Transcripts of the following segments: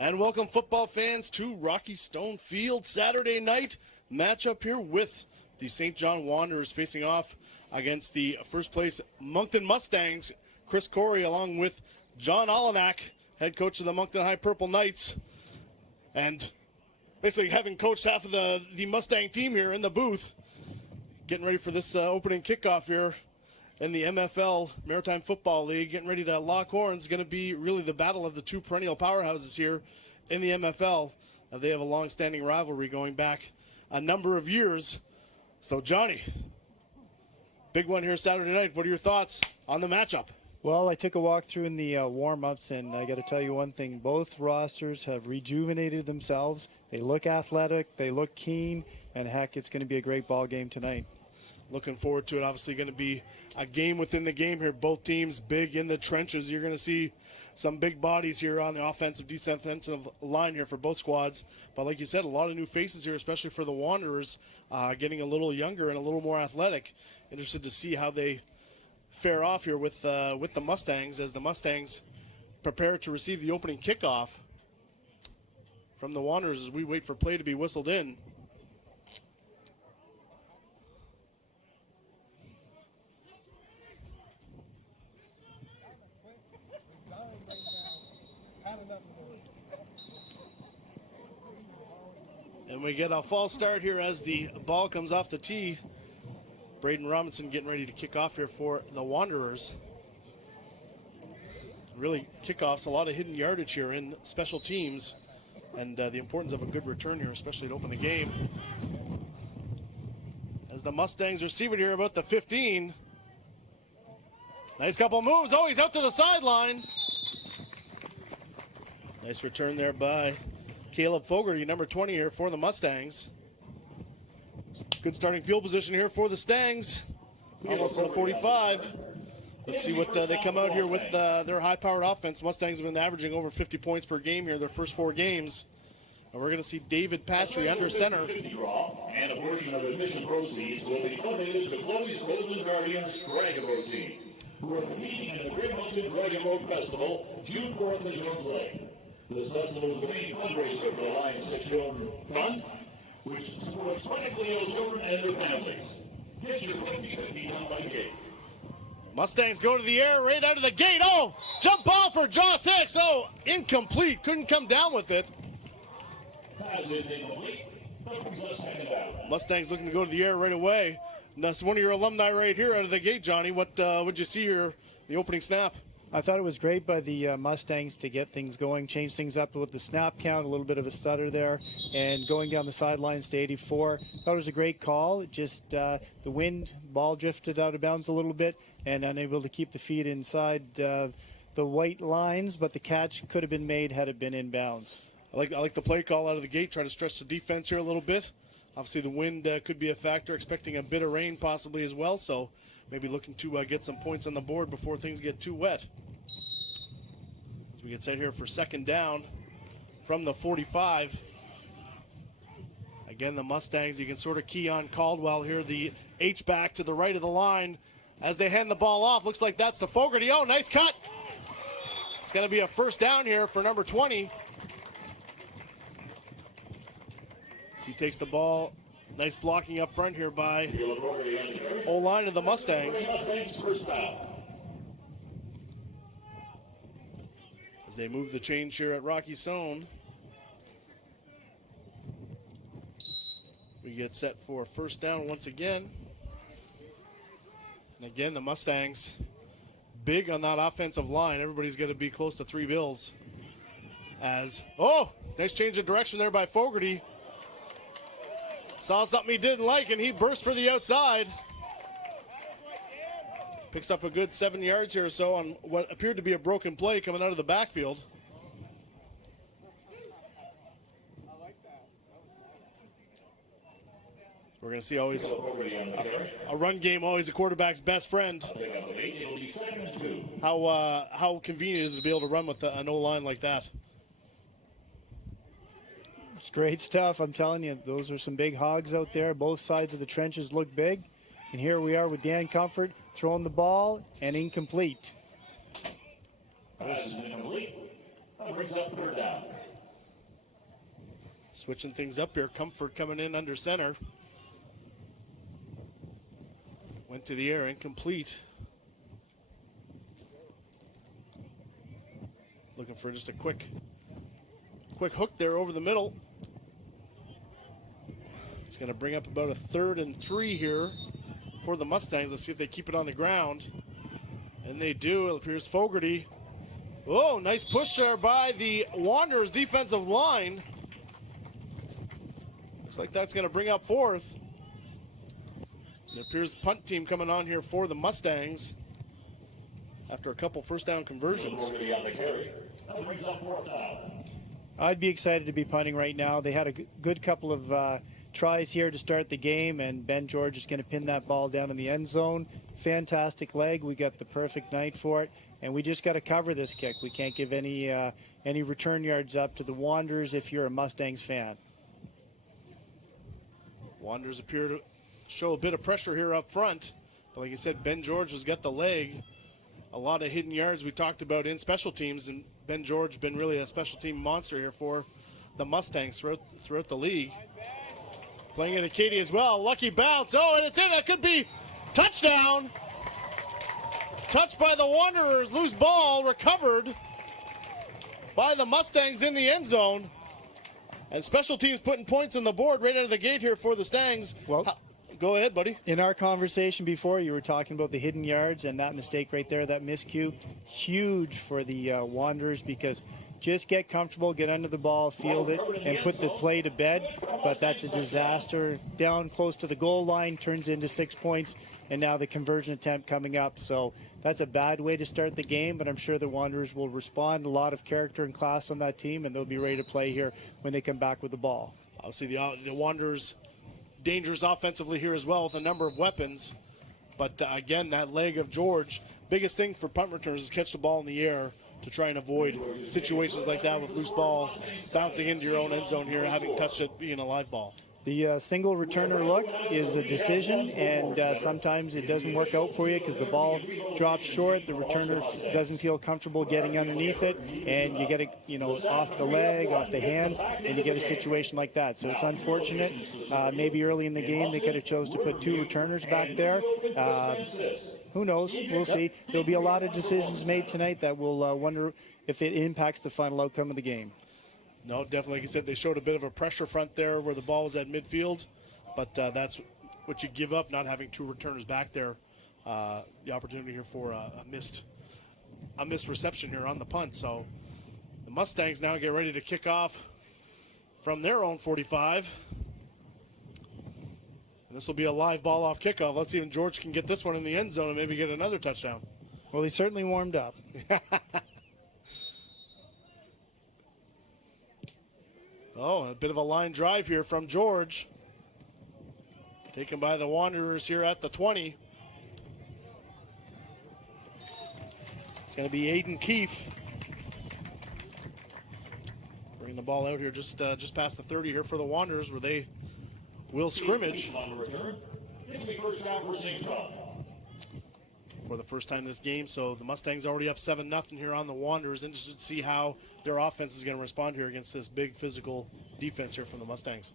And welcome football fans to Rocky Stone Field. Saturday night matchup here with the Saint John Wanderers facing off against the first place Moncton Mustangs. Chris Corey along with John Olenak, head coach of the Moncton High Purple Knights. And basically having coached half of the Mustang team here in the booth. Getting ready for this opening kickoff here in the MFL, Maritime Football League. Getting ready to lock horns. Going to be really the battle of the two perennial powerhouses here in the MFL. They have a long-standing rivalry going back a number of years. So, Johnny, big one here Saturday night. What are your thoughts on the matchup? Well, I took a walk through in the warm-ups, and I got to tell you one thing. Both rosters have rejuvenated themselves. They look athletic. They look keen. And, heck, it's going to be a great ball game tonight. Looking forward to it. Obviously going to be a game within the game here. Both teams big in the trenches. You're going to see some big bodies here on the offensive, defensive line here for both squads. But like you said, a lot of new faces here, especially for the Wanderers, getting a little younger and a little more athletic. Interested to see how they fare off here with the Mustangs as the Mustangs prepare to receive the opening kickoff from the Wanderers as we wait for play to be whistled in. And we get a false start here as the ball comes off the tee. Braden Robinson getting ready to kick off here for the Wanderers. Really, kickoffs, a lot of hidden yardage here in special teams. And the importance of a good return here, especially to open the game. As the Mustangs receive it here about the 15. Nice couple moves. Oh, he's out to the sideline. Nice return there by Caleb Fogarty, number 20 here for the Mustangs. Good starting field position here for the Stangs. Almost to the 45. Let's see what they come out here with their high-powered offense. Mustangs have been averaging over 50 points per game here their first 4 games. And we're going to see David Patry under center. And a portion of admission proceeds will be donated to Chloe's Golden Guardians Dragon Boat team, who are competing in the Great Mountain Dragon Boat Festival, June 4th at Jones Lake. This festival is the main fundraiser for the Lions 6 Children Fund, which supports chronically ill children and their families. Get your 50-50 down by the gate. Mustangs go to the air right out of the gate. Oh, jump ball for Josh Hicks. Oh, incomplete. Couldn't come down with it. Pass is incomplete. Mustangs looking to go to the air right away. And that's one of your alumni right here out of the gate, Johnny. What would you see here, the opening snap? I thought it was great by the Mustangs to get things going, change things up with the snap count, a little bit of a stutter there, and going down the sidelines to 84. Thought it was a great call. Just the wind, ball drifted out of bounds a little bit, and unable to keep the feet inside the white lines, but the catch could have been made had it been in bounds. I like the play call out of the gate, try to stretch the defense here a little bit. Obviously the wind could be a factor, expecting a bit of rain possibly as well, so maybe looking to get some points on the board before things get too wet. As we get set here for second down from the 45. Again, the Mustangs, you can sort of key on Caldwell here, the H-back to the right of the line as they hand the ball off. Looks like that's to Fogarty. Oh, nice cut. It's going to be a first down here for number 20. As he takes the ball. Nice blocking up front here by O-line of the Mustangs. As they move the change here at Rocky Stone. We get set for first down once again. And again, the Mustangs big on that offensive line. Everybody's going to be close to 3 bills. As, oh, nice change of direction there by Fogarty. Saw something he didn't like, and he burst for the outside. Picks up a good 7 yards here or so on what appeared to be a broken play coming out of the backfield. We're going to see always a run game, always a quarterback's best friend. How convenient is it to be able to run with an O-line like that? It's great stuff. I'm telling you, those are some big hogs out there. Both sides of the trenches look big. And here we are with Dan Comfort throwing the ball and incomplete. Pass is incomplete. That brings up third down. Switching things up here. Comfort coming in under center. Went to the air, incomplete. Looking for just a quick hook there over the middle. It's going to bring up about a 3rd and 3 here for the Mustangs. Let's see if they keep it on the ground. And they do. It appears Fogarty. Oh, nice push there by the Wanderers defensive line. Looks like that's going to bring up 4th. It appears the punt team coming on here for the Mustangs after a couple first down conversions. I'd be excited to be punting right now. They had a good couple of tries here to start the game, and Ben George is going to pin that ball down in the end zone. Fantastic leg. We got the perfect night for it, and we just got to cover this kick. We can't give any return yards up to the Wanderers if you're a Mustangs fan. Wanderers appear to show a bit of pressure here up front, but like I said, Ben George has got the leg. A lot of hidden yards we talked about in special teams, and Ben George been really a special team monster here for the Mustangs throughout the league. Playing it at Katie as well. Lucky bounce. Oh, and it's in. That could be touchdown. Touched by the Wanderers. Loose ball recovered by the Mustangs in the end zone. And special teams putting points on the board right out of the gate here for the Stangs. Well, go ahead, buddy. In our conversation before, you were talking about the hidden yards, and that mistake right there, that miscue, huge for the Wanderers, because just get comfortable, get under the ball, field it, and put the play to bed. But that's a disaster. Down close to the goal line, turns into 6 points, and now the conversion attempt coming up. So that's a bad way to start the game, but I'm sure the Wanderers will respond. A lot of character and class on that team, and they'll be ready to play here when they come back with the ball. Obviously, the Wanderers dangerous offensively here as well with a number of weapons. But again, that leg of George, biggest thing for punt returners is catch the ball in the air to try and avoid situations like that with loose ball bouncing into your own end zone here, having touched it being a live ball. The single returner look is a decision, and sometimes it doesn't work out for you because the ball drops short, the returner doesn't feel comfortable getting underneath it, and you get it, off the leg, off the hands, and you get a situation like that. So it's unfortunate. Maybe early in the game they could have chose to put 2 returners back there. Who knows? We'll see. There'll be a lot of decisions made tonight that we'll wonder if it impacts the final outcome of the game. No, definitely. Like you said, they showed a bit of a pressure front there where the ball was at midfield, but that's what you give up, not having 2 returners back there. The opportunity here for a missed reception here on the punt. So the Mustangs now get ready to kick off from their own 45. And this will be a live ball off kickoff. Let's see if George can get this one in the end zone and maybe get another touchdown. Well, he certainly warmed up. Oh, a bit of a line drive here from George. Taken by the Wanderers here at the 20. It's going to be Aiden Keefe. Bringing the ball out here just past the 30 here for the Wanderers, where they will scrimmage for the first time this game. So the Mustangs already up 7-0 here on the Wanderers. Interested to see how their offense is going to respond here against this big physical defense here from the Mustangs.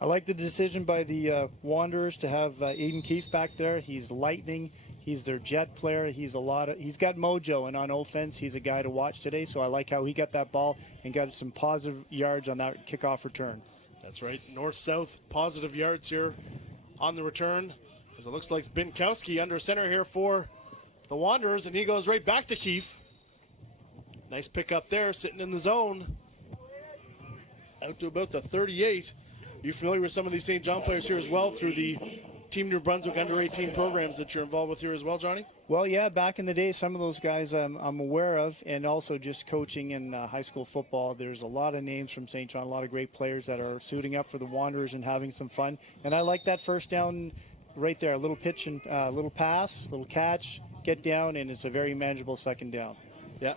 I like the decision by the Wanderers to have Aiden Keefe back there. He's lightning. He's their jet player. He's got mojo, and on offense, he's a guy to watch today. So I like how he got that ball and got some positive yards on that kickoff return. That's right. North-south positive yards here on the return, as it looks like Binkowski under center here for the Wanderers, and he goes right back to Keefe. Nice pick up there, sitting in the zone. Out to about the 38. You familiar with some of these St. John players here as well through the Team New Brunswick under-18 programs that you're involved with here as well, Johnny? Well, yeah, back in the day, some of those guys I'm aware of, and also just coaching in high school football. There's a lot of names from St. John, a lot of great players that are suiting up for the Wanderers and having some fun. And I like that first down right there, a little pitch and little pass, little catch, get down, and it's a very manageable second down. Yeah,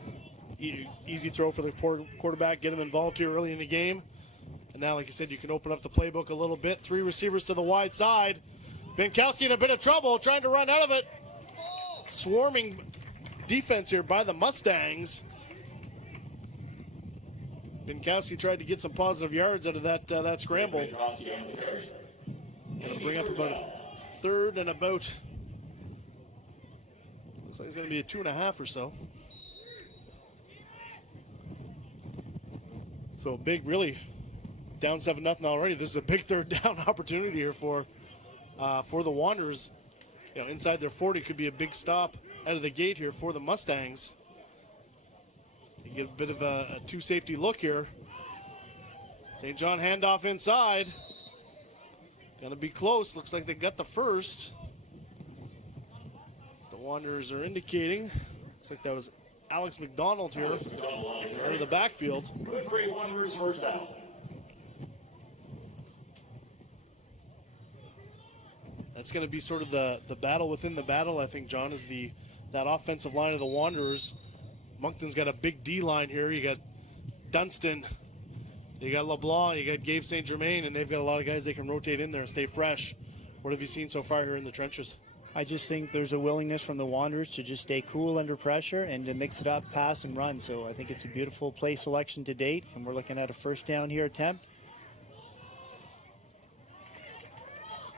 easy throw for the quarterback, get him involved here early in the game. And now, like you said, you can open up the playbook a little bit. 3 receivers to the wide side. Binkowski in a bit of trouble, trying to run out of it. Swarming defense here by the Mustangs. Binkowski tried to get some positive yards out of that scramble. Gonna bring up about a third and about, looks like it's gonna be a 2.5 or so. So big, really down 7-0 already. This is a big third down opportunity here for the Wanderers. You know, inside their 40 could be a big stop out of the gate here for the Mustangs. You get a bit of a two-safety look here. Saint John handoff inside. Gonna be close. Looks like they got the first. The Wanderers are indicating. Looks like that was Alex McDonald here out of the backfield. Good for Wanderers first down. That's going to be sort of the battle within the battle, I think, John, is that offensive line of the Wanderers. Moncton's got a big D line here. You got Dunstan, you got LeBlanc, you got Gabe St. Germain, and they've got a lot of guys they can rotate in there and stay fresh. What have you seen so far here in the trenches? I just think there's a willingness from the Wanderers to just stay cool under pressure and to mix it up, pass and run. So I think it's a beautiful play selection to date, and we're looking at a first down here attempt.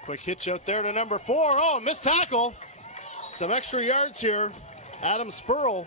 Quick hitch out there to number 4. Oh, missed tackle. Some extra yards here. Adam Spurl,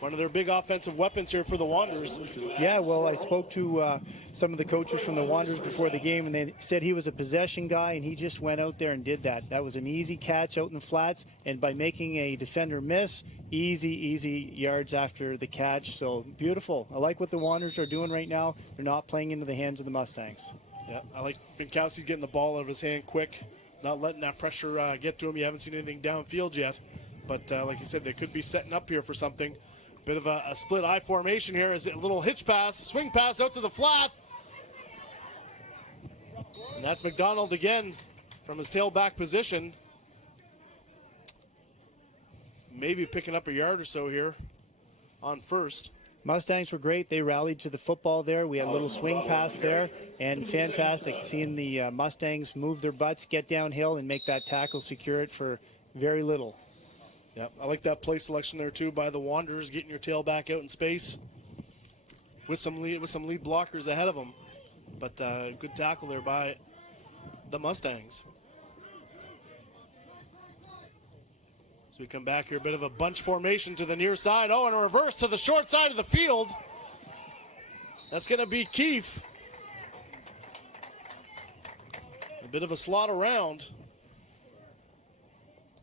one of their big offensive weapons here for the Wanderers. Yeah, well, I spoke to some of the coaches from the Wanderers before the game, and they said he was a possession guy, and he just went out there and did that. That was an easy catch out in the flats, and by making a defender miss, easy yards after the catch. So beautiful. I like what the Wanderers are doing right now. They're not playing into the hands of the Mustangs. Yeah, I like Binkowski's getting the ball out of his hand quick, not letting that pressure get to him. You haven't seen anything downfield yet, but like you said, they could be setting up here for something. Bit of a split I formation here as a little hitch pass, swing pass out to the flat. And that's McDonald again from his tailback position. Maybe picking up a yard or so here on first. Mustangs were great. They rallied to the football there. We had a little swing pass there, and fantastic seeing the Mustangs move their butts, get downhill, and make that tackle, secure it for very little. Yep, I like that play selection there too by the Wanderers, getting your tailback out in space with some lead blockers ahead of them. But good tackle there by the Mustangs. So we come back here, a bit of a bunch formation to the near side. Oh, and a reverse to the short side of the field. That's going to be Keefe. A bit of a slot around.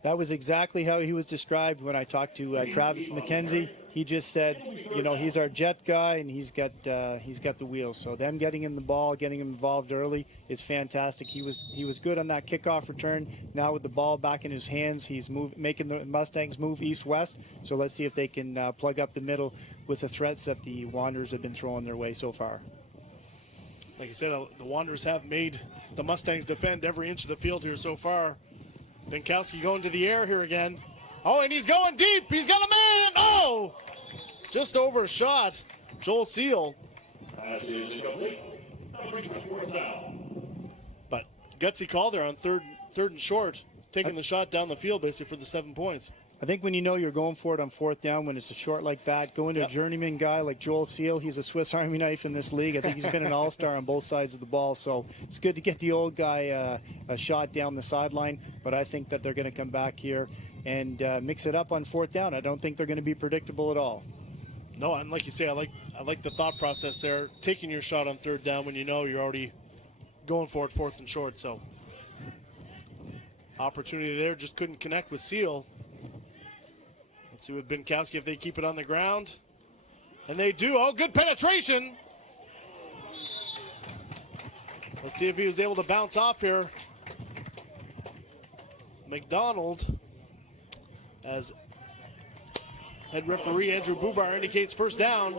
That was exactly how he was described when I talked to Travis McKenzie. He just said, you know, he's our jet guy and he's got the wheels. So them getting him the ball, getting him involved early is fantastic. He was good on that kickoff return. Now with the ball back in his hands, he's making the Mustangs move east-west. So let's see if they can plug up the middle with the threats that the Wanderers have been throwing their way so far. Like I said, the Wanderers have made the Mustangs defend every inch of the field here so far. Binkowski going to the air here again. Oh, and he's going deep. He's got a man. Oh, just overshot Joel Seal. But gutsy call there on third and short, taking the shot down the field basically for the 7 points. I think when you know you're going for it on fourth down, when it's a short like that, going to a journeyman guy like Joel Seal, he's a Swiss Army knife in this league. I think he's been an all-star on both sides of the ball, so it's good to get the old guy a shot down the sideline, but I think that they're going to come back here and mix it up on fourth down. I don't think they're going to be predictable at all. No, and like you say, I like the thought process there, taking your shot on third down when you know you're already going for it fourth and short, so opportunity there, just couldn't connect with Seal. Let's see with Binkowski if they keep it on the ground. And they do. Oh, good penetration. Let's see if he was able to bounce off here. McDonald, as head referee Andrew Bubar indicates first down.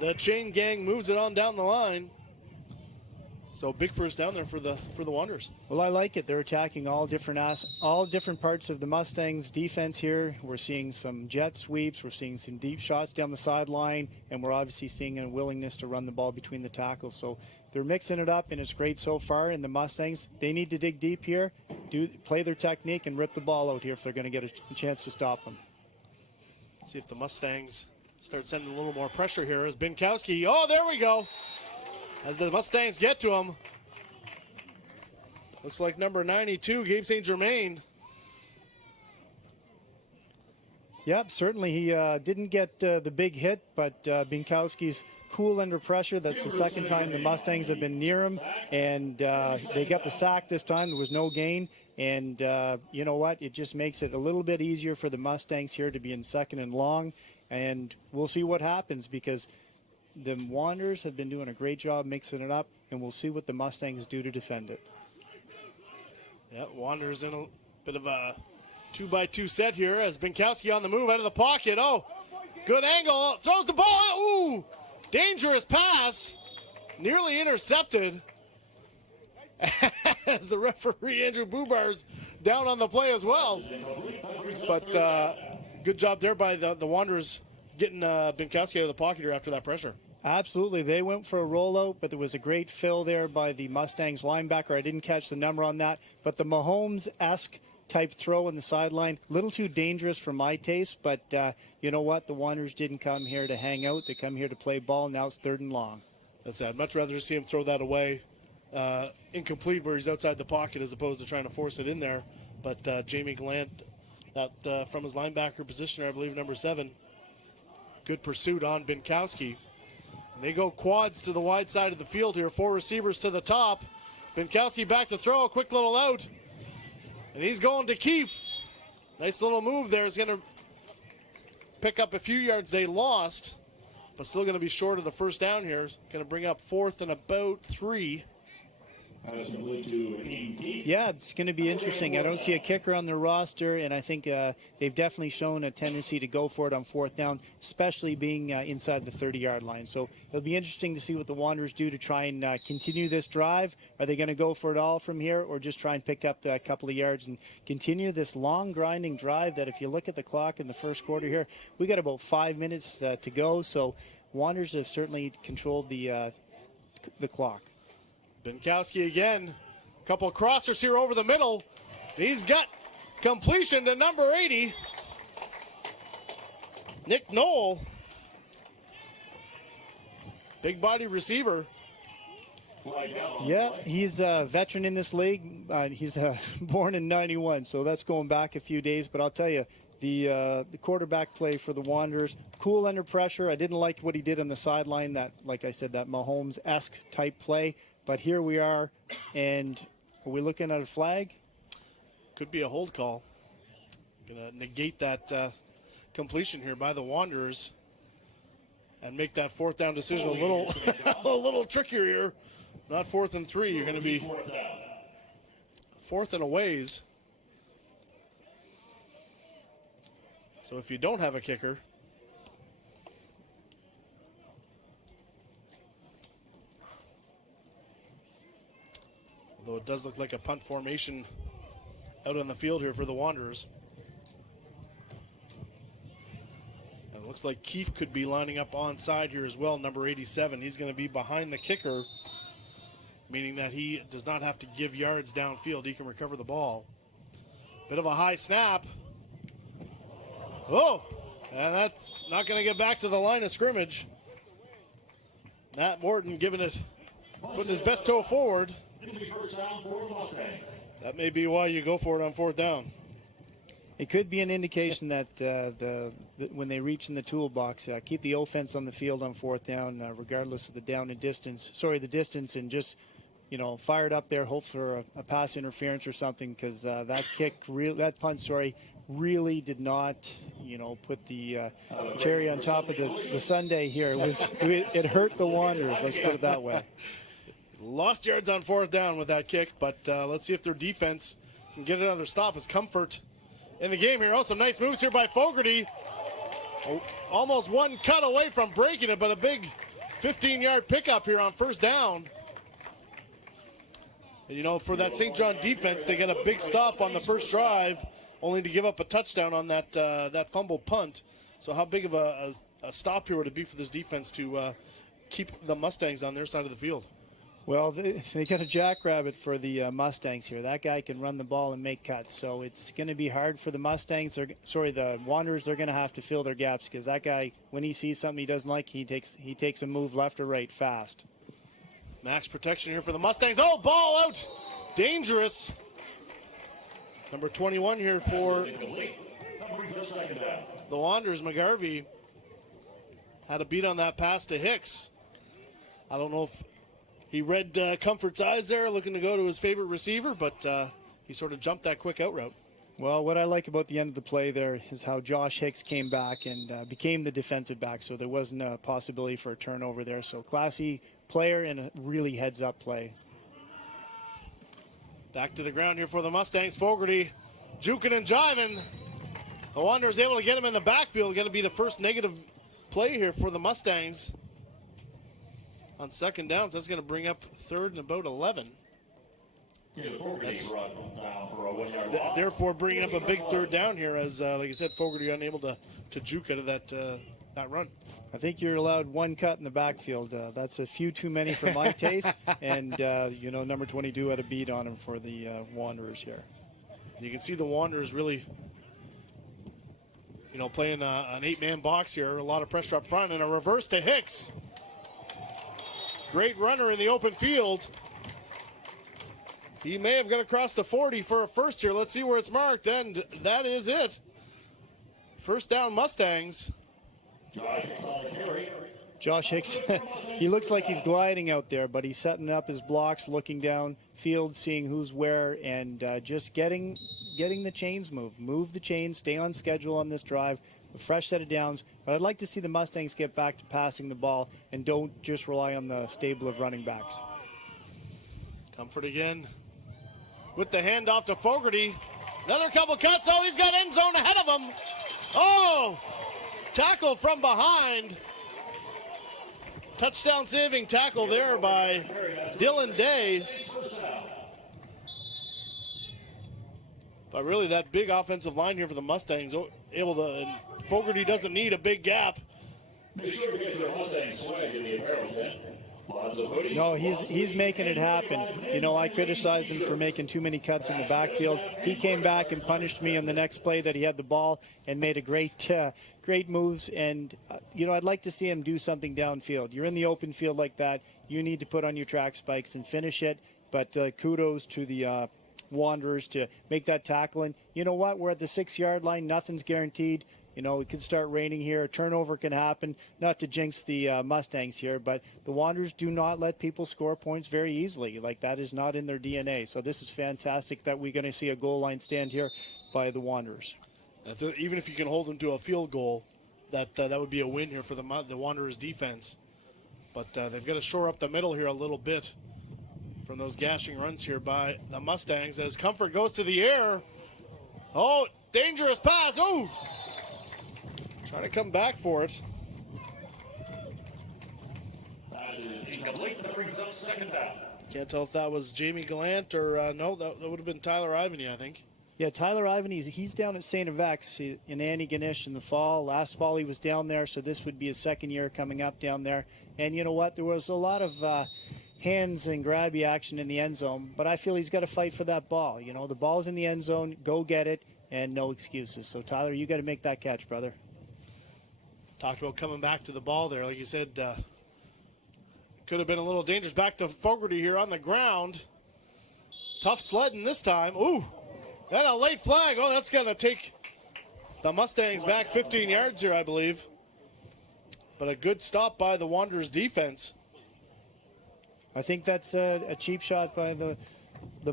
The chain gang moves it on down the line. So big first down there for the Wanderers. Well, I like it. They're attacking all different parts of the Mustangs defense here. We're seeing some jet sweeps. We're seeing some deep shots down the sideline, and we're obviously seeing a willingness to run the ball between the tackles. So they're mixing it up, and it's great so far. And the Mustangs, they need to dig deep here, play their technique, and rip the ball out here if they're going to get a chance to stop them. Let's see if the Mustangs start sending a little more pressure here as Binkowski. Oh, there we go. As the Mustangs get to him. Looks like number 92, Gabe St. Germain. Yep, certainly he didn't get the big hit, but Binkowski's cool under pressure. That's the second time the Mustangs have been near him, and they got the sack this time. There was no gain, and you know what? It just makes it a little bit easier for the Mustangs here to be in second and long, and we'll see what happens because the Wanderers have been doing a great job mixing it up, and we'll see what the Mustangs do to defend it. Yeah, Wanderers in a bit of a 2-by-2 set here as Binkowski on the move out of the pocket. Oh, good angle. Throws the ball. Ooh, dangerous pass. Nearly intercepted. As the referee, Andrew Bubar's down on the play as well. But good job there by the Wanderers getting Binkowski out of the pocket here after that pressure. Absolutely. They went for a rollout, but there was a great fill there by the Mustangs linebacker. I didn't catch the number on that, but the Mahomes-esque type throw on the sideline, a little too dangerous for my taste, but you know what? The Wanderers didn't come here to hang out. They come here to play ball. Now it's third and long. That's sad. I'd much rather see him throw that away incomplete where he's outside the pocket as opposed to trying to force it in there. But Jamie Gallant, that from his linebacker position, I believe number 7, good pursuit on Binkowski. And they go quads to the wide side of the field here. 4 receivers to the top. Binkowski back to throw. A quick little out. And he's going to Keefe. Nice little move there. Is going to pick up a few yards they lost, but still going to be short of the first down here. Going to bring up 4th and about 3. Yeah, it's going to be interesting. I don't see a kicker on their roster, and I think they've definitely shown a tendency to go for it on 4th down, especially being inside the 30-yard line. So it'll be interesting to see what the Wanderers do to try and continue this drive. Are they going to go for it all from here or just try and pick up a couple of yards and continue this long grinding drive that if you look at the clock in the first quarter here, we got about 5 minutes to go. So Wanderers have certainly controlled the clock. Binkowski again. A couple of crossers here over the middle. He's got completion to number 80. Nick Knoll. Big body receiver. Yeah, he's a veteran in this league. He's born in 91, so that's going back a few days. But I'll tell you, the quarterback play for the Wanderers, cool under pressure. I didn't like what he did on the sideline, that, like I said, that Mahomes-esque type play. But here we are, and are we looking at a flag? Could be a hold call. Going to negate that completion here by the Wanderers and make that 4th down decision a little a little trickier here. Not 4th and 3. You're going to be 4th and a ways. So if you don't have a kicker, although it does look like a punt formation out on the field here for the Wanderers. And it looks like Keefe could be lining up onside here as well, number 87. He's going to be behind the kicker, meaning that he does not have to give yards downfield. He can recover the ball. Bit of a high snap. Oh, and that's not going to get back to the line of scrimmage. Matt Morton putting his best toe forward. That may be why you go for it on 4th down. It could be an indication that when they reach in the toolbox, keep the offense on the field on 4th down, regardless of the the distance, and just fire it up there, hope for a pass interference or something, because that punt, really did not, put the cherry on top of the sundae here. It hurt the Wanderers. Let's put it that way. Lost yards on 4th down with that kick, but let's see if their defense can get another stop. It's Comfort in the game here. Oh, some nice moves here by Fogarty. Almost one cut away from breaking it, but a big 15-yard pickup here on 1st down. And, for that Saint John defense, they got a big stop on the first drive, only to give up a touchdown on that fumble punt. So how big of a stop here would it be for this defense to keep the Mustangs on their side of the field? Well, they got a jackrabbit for the Mustangs here. That guy can run the ball and make cuts, so it's going to be hard for the Mustangs. The Wanderers. They're going to have to fill their gaps because that guy, when he sees something he doesn't like, he takes a move left or right fast. Max protection here for the Mustangs. Oh, ball out. Dangerous. Number 21 here for the Wanderers. McGarvey had a beat on that pass to Hicks. I don't know if he read Comfort's eyes there, looking to go to his favorite receiver, but he sort of jumped that quick out route. Well, what I like about the end of the play there is how Josh Hicks came back and became the defensive back, so there wasn't a possibility for a turnover there. So classy player and a really heads-up play. Back to the ground here for the Mustangs. Fogarty juking and jiving. The Wanderers able to get him in the backfield. Going to be the first negative play here for the Mustangs on second downs. That's going to bring up third and about 11. Therefore, bringing up a big third down here as, like I said, Fogarty unable to juke out of that run. I think you're allowed one cut in the backfield. That's a few too many for my taste. And, number 22 had a beat on him for the Wanderers here. You can see the Wanderers really, playing an 8-man box here. A lot of pressure up front and a reverse to Hicks. Great runner in the open field. He may have got across the 40 for a first here. Let's see where it's marked, and that is it. First down, Mustangs. Josh Hicks, he looks like he's gliding out there, but he's setting up his blocks, looking down field, seeing who's where, and just getting the chains moved. Move the chains, stay on schedule on this drive, a fresh set of downs. But I'd like to see the Mustangs get back to passing the ball and don't just rely on the stable of running backs. Comfort again with the handoff to Fogarty. Another couple cuts. Oh, he's got end zone ahead of him. Oh! Tackled from behind. Touchdown saving tackle there by Dylan Day. But really that big offensive line here for the Mustangs able to, and Fogarty doesn't need a big gap. Make sure to get your Mustang swag in the apparel tent. No, he's making it happen. I criticized him for making too many cuts in the backfield. He came back and punished me on the next play that he had the ball and made a great moves. And, I'd like to see him do something downfield. You're in the open field like that. You need to put on your track spikes and finish it. But kudos to the Wanderers to make that tackle. And you know what? We're at the 6-yard line. Nothing's guaranteed. It could start raining here. A turnover can happen. Not to jinx the Mustangs here, but the Wanderers do not let people score points very easily. Like, that is not in their DNA. So this is fantastic that we're going to see a goal line stand here by the Wanderers. Even if you can hold them to a field goal, that would be a win here for the Wanderers defense. But they've got to shore up the middle here a little bit from those gashing runs here by the Mustangs as Comfort goes to the air. Oh, dangerous pass. Oh! Trying to come back for it. Can't tell if that was Jamie Gallant or no, that would have been Tyler Ivany, I think. Yeah, Tyler Ivany, he's down at St. Avex in Annie Ganesh in the fall. Last fall he was down there, so this would be his second year coming up down there. And you know what? There was a lot of hands and grabby action in the end zone, but I feel he's got to fight for that ball. The ball's in the end zone, go get it, and no excuses. So, Tyler, you got to make that catch, brother. Talked about coming back to the ball there. Like you said, could have been a little dangerous. Back to Fogarty here on the ground. Tough sledding this time. Ooh, and a late flag. Oh, that's going to take the Mustangs back 15 yards here, I believe. But a good stop by the Wanderers defense. I think that's a cheap shot by the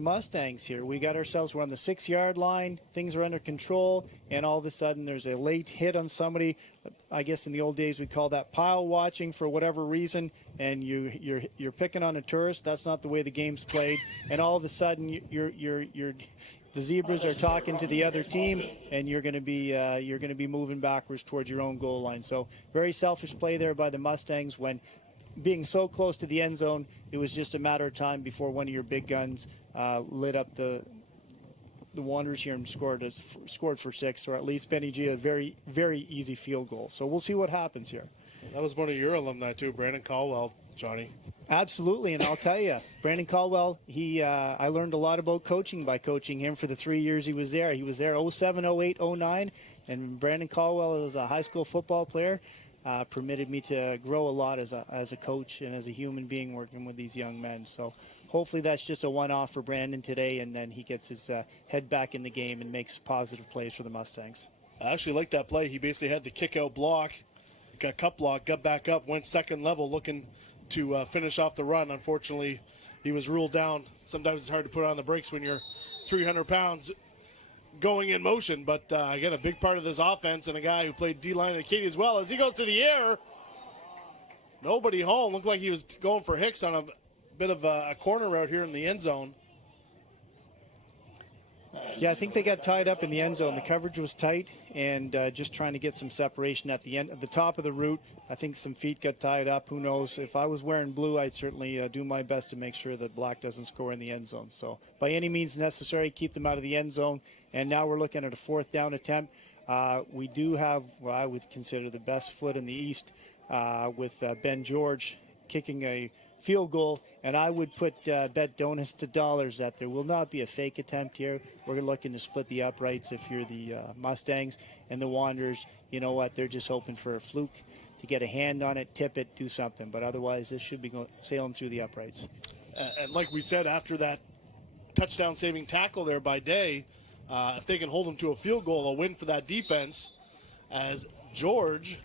Mustangs here. We're on the 6-yard line. Things are under control, and all of a sudden there's a late hit on somebody. I guess in the old days we'd call that pile watching for whatever reason, and you're picking on a tourist. That's not the way the game's played. And all of a sudden the Zebras are talking to the other team, and you're going to be moving backwards towards your own goal line. So very selfish play there by the Mustangs when being so close to the end zone, it was just a matter of time before one of your big guns lit up the Wanderers here and scored for 6, or at least Benny G a very, very easy field goal. So we'll see what happens here. That was one of your alumni too, Brandon Caldwell, Johnny. Absolutely, and I'll tell you, Brandon Caldwell, I learned a lot about coaching by coaching him for the 3 years he was there. He was there 07, 08, 09, and Brandon Caldwell, as a high school football player, permitted me to grow a lot as a coach and as a human being working with these young men. So hopefully that's just a one-off for Brandon today, and then he gets his head back in the game and makes positive plays for the Mustangs. I actually like that play. He basically had the kick-out block, got cut block, got back up, went second level looking to finish off the run. Unfortunately, he was ruled down. Sometimes it's hard to put on the brakes when you're 300 pounds going in motion, but again, a big part of this offense, and a guy who played D-line at Katy as well. As he goes to the air, nobody home. Looked like he was going for Hicks on a bit of a corner route here in the end zone. Yeah, I think they got tied up in the end zone. The coverage was tight, and just trying to get some separation at the end, at the top of the route. I think some feet got tied up. Who knows? If I was wearing blue, I'd certainly do my best to make sure that black doesn't score in the end zone. So, by any means necessary, keep them out of the end zone. And now we're looking at a 4th down attempt. We do have what I would consider the best foot in the East with Ben George kicking a field goal, and I would bet donuts to dollars that there will not be a fake attempt here. We're looking to split the uprights if you're the Mustangs, and the Wanderers, you know what, they're just hoping for a fluke to get a hand on it, tip it, do something. But otherwise, this should be sailing through the uprights. And like we said, after that touchdown-saving tackle there by Day, if they can hold them to a field goal, a win for that defense, as George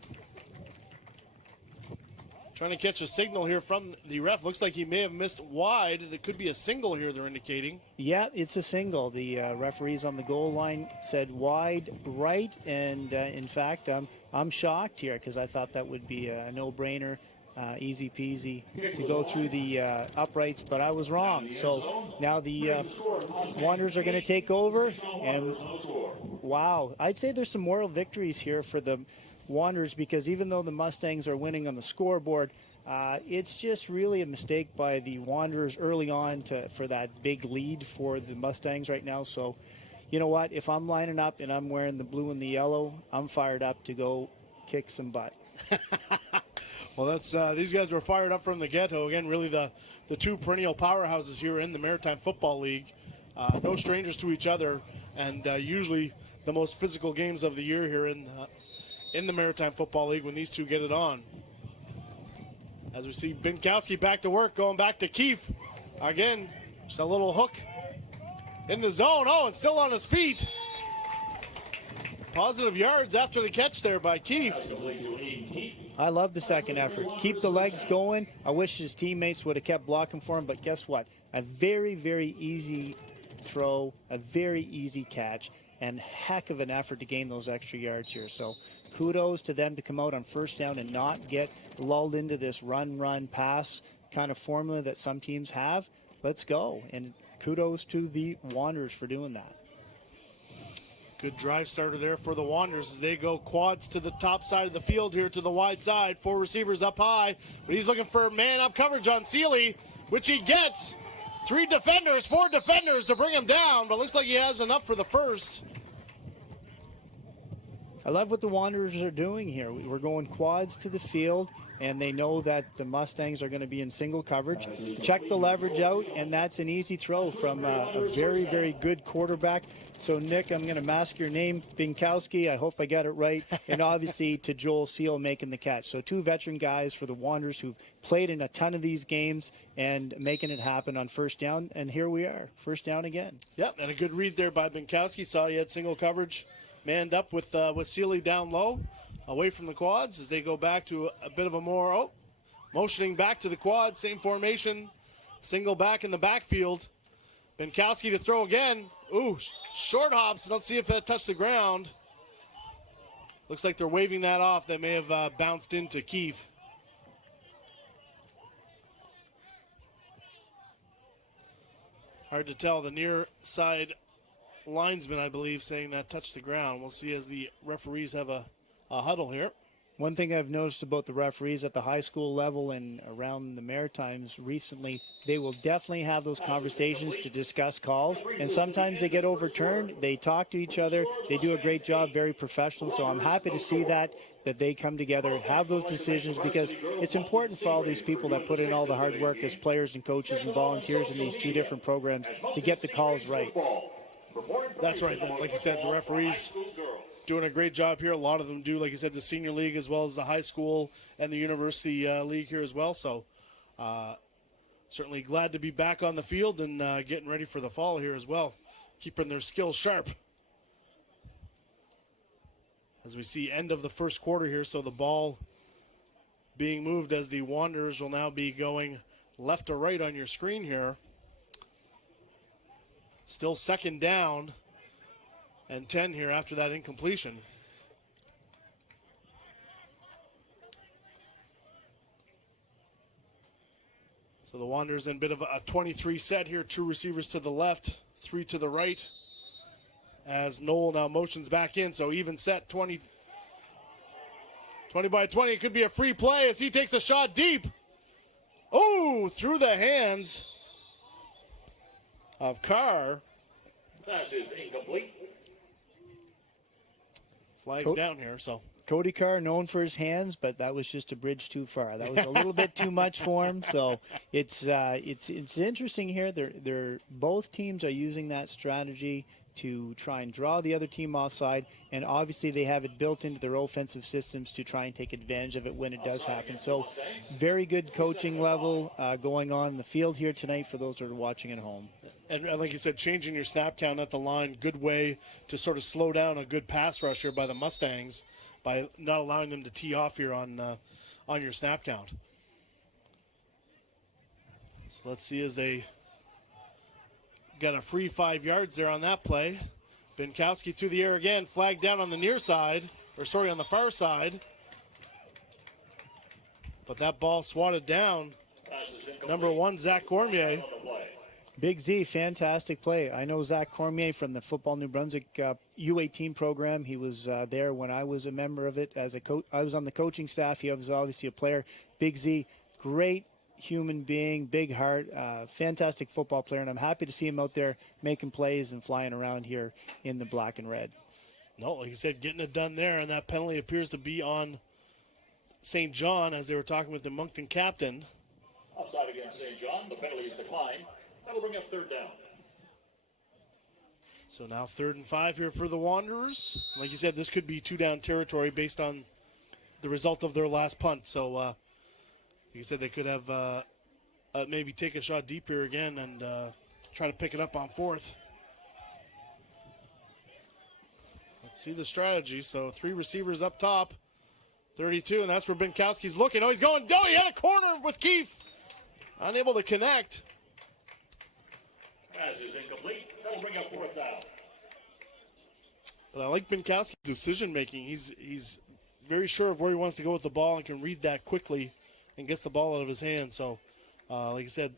trying to catch a signal here from the ref. Looks like he may have missed wide. There could be a single here, they're indicating. Yeah, it's a single. The referees on the goal line said wide right, and in fact, I'm shocked here because I thought that would be a no-brainer, easy peasy to go through the uprights, but I was wrong. So now the Wanderers are going to take over, and wow, I'd say there's some moral victories here for the Wanderers, because even though the Mustangs are winning on the scoreboard, it's just really a mistake by the Wanderers early on for that big lead for the Mustangs right now. So, you know what? If I'm lining up and I'm wearing the blue and the yellow, I'm fired up to go kick some butt. Well, that's these guys were fired up from the get-go. Again, really the two perennial powerhouses here in the Maritime Football League. No strangers to each other, and usually the most physical games of the year here in the Maritime Football League when these two get it on. As we see Binkowski back to work, going back to Keefe. Again, just a little hook in the zone. Oh, and still on his feet. Positive yards after the catch there by Keefe. I love the second effort. Keep the legs going. I wish his teammates would have kept blocking for him, but guess what? A very, very easy throw, a very easy catch, and heck of an effort to gain those extra yards here. So kudos to them to come out on first down and not get lulled into this run, pass kind of formula that some teams have. Let's go. And kudos to the Wanderers for doing that. Good drive starter there for the Wanderers as they go quads to the top side of the field here to the wide side. 4 receivers up high, but he's looking for man-up coverage on Seeley, which he gets. 4 defenders to bring him down, but looks like he has enough for the first. I love what the Wanderers are doing here. We're going quads to the field, and they know that the Mustangs are going to be in single coverage. Check the leverage out, and that's an easy throw from a very, very good quarterback. So, Nick, I'm going to mask your name, Binkowski. I hope I got it right. And obviously to Joel Seal making the catch. So 2 veteran guys for the Wanderers who've played in a ton of these games and making it happen on first down. And here we are, first down again. Yep, and a good read there by Binkowski. Saw he had single coverage. Manned up with Seeley down low, away from the quads as they go back to a bit of a more, motioning back to the quad, same formation, single back in the backfield. Binkowski to throw again. Ooh, short hops. Let's see if that touched the ground. Looks like they're waving that off. That may have bounced into Keefe. Hard to tell. The near side linesman, I believe, saying that touched the ground. We'll see as the referees have a huddle here. One thing I've noticed about the referees at the high school level and around the Maritimes recently, they will definitely have those conversations to discuss calls, and sometimes they get overturned. They talk to each other. They do a great job, very professional. So I'm happy to see that they come together, have those decisions, because it's important for all these people that put in all the hard work as players and coaches and volunteers in these two different programs to get the calls right. That's right. Like you said, the referees doing a great job here. A lot of them do, like you said, the senior league as well as the high school and the university league here as well. So certainly glad to be back on the field and getting ready for the fall here as well, keeping their skills sharp. As we see end of the first quarter here, so the ball being moved as the Wanderers will now be going left to right on your screen here. Still second down and 10 here after that incompletion. So the Wanderers in a bit of a 23 set here. 2 receivers to the left, 3 to the right. As Noel now motions back in, so even set, 20 by 20. It could be a free play as he takes a shot deep. Oh, through the hands of Carr. Pass is incomplete. Flags down here, so. Cody Carr, known for his hands, but that was just a bridge too far. That was a little bit too much for him. So it's interesting here. They're both teams are using that strategy to try and draw the other team offside, and obviously they have it built into their offensive systems to try and take advantage of it when it does happen. So very good coaching level going on in the field here tonight for those that are watching at home. And like you said, changing your snap count at the line, good way to sort of slow down a good pass rush here by the Mustangs by not allowing them to tee off here on your snap count. So let's see as they got a free 5 yards there on that play. Binkowski through the air again, flagged down on the near side, on the far side. But that ball swatted down. Number 1, Zach Cormier. Big Z, fantastic play. I know Zach Cormier from the Football New Brunswick U18 program. He was there when I was a member of it as a coach. I was on the coaching staff. He was obviously a player. Big Z, great human being, big heart, fantastic football player, and I'm happy to see him out there making plays and flying around here in the black and red. No, like you said, getting it done there, and that penalty appears to be on Saint John as they were talking with the Moncton captain. Offside against Saint John. The penalty is declined. That'll bring up third down. So now 3rd and 5 here for the Wanderers. Like you said, this could be 2-down territory based on the result of their last punt. So, like you said, they could have maybe take a shot deep here again and try to pick it up on 4th. Let's see the strategy. So 3 receivers up top, 32, and that's where Binkowski's looking. Oh, he's going. Oh, he had a corner with Keefe. Unable to connect. Pass is incomplete. That'll bring up 4th down. But I like Binkowski's decision making. He's very sure of where he wants to go with the ball and can read that quickly and gets the ball out of his hand. So, like I said,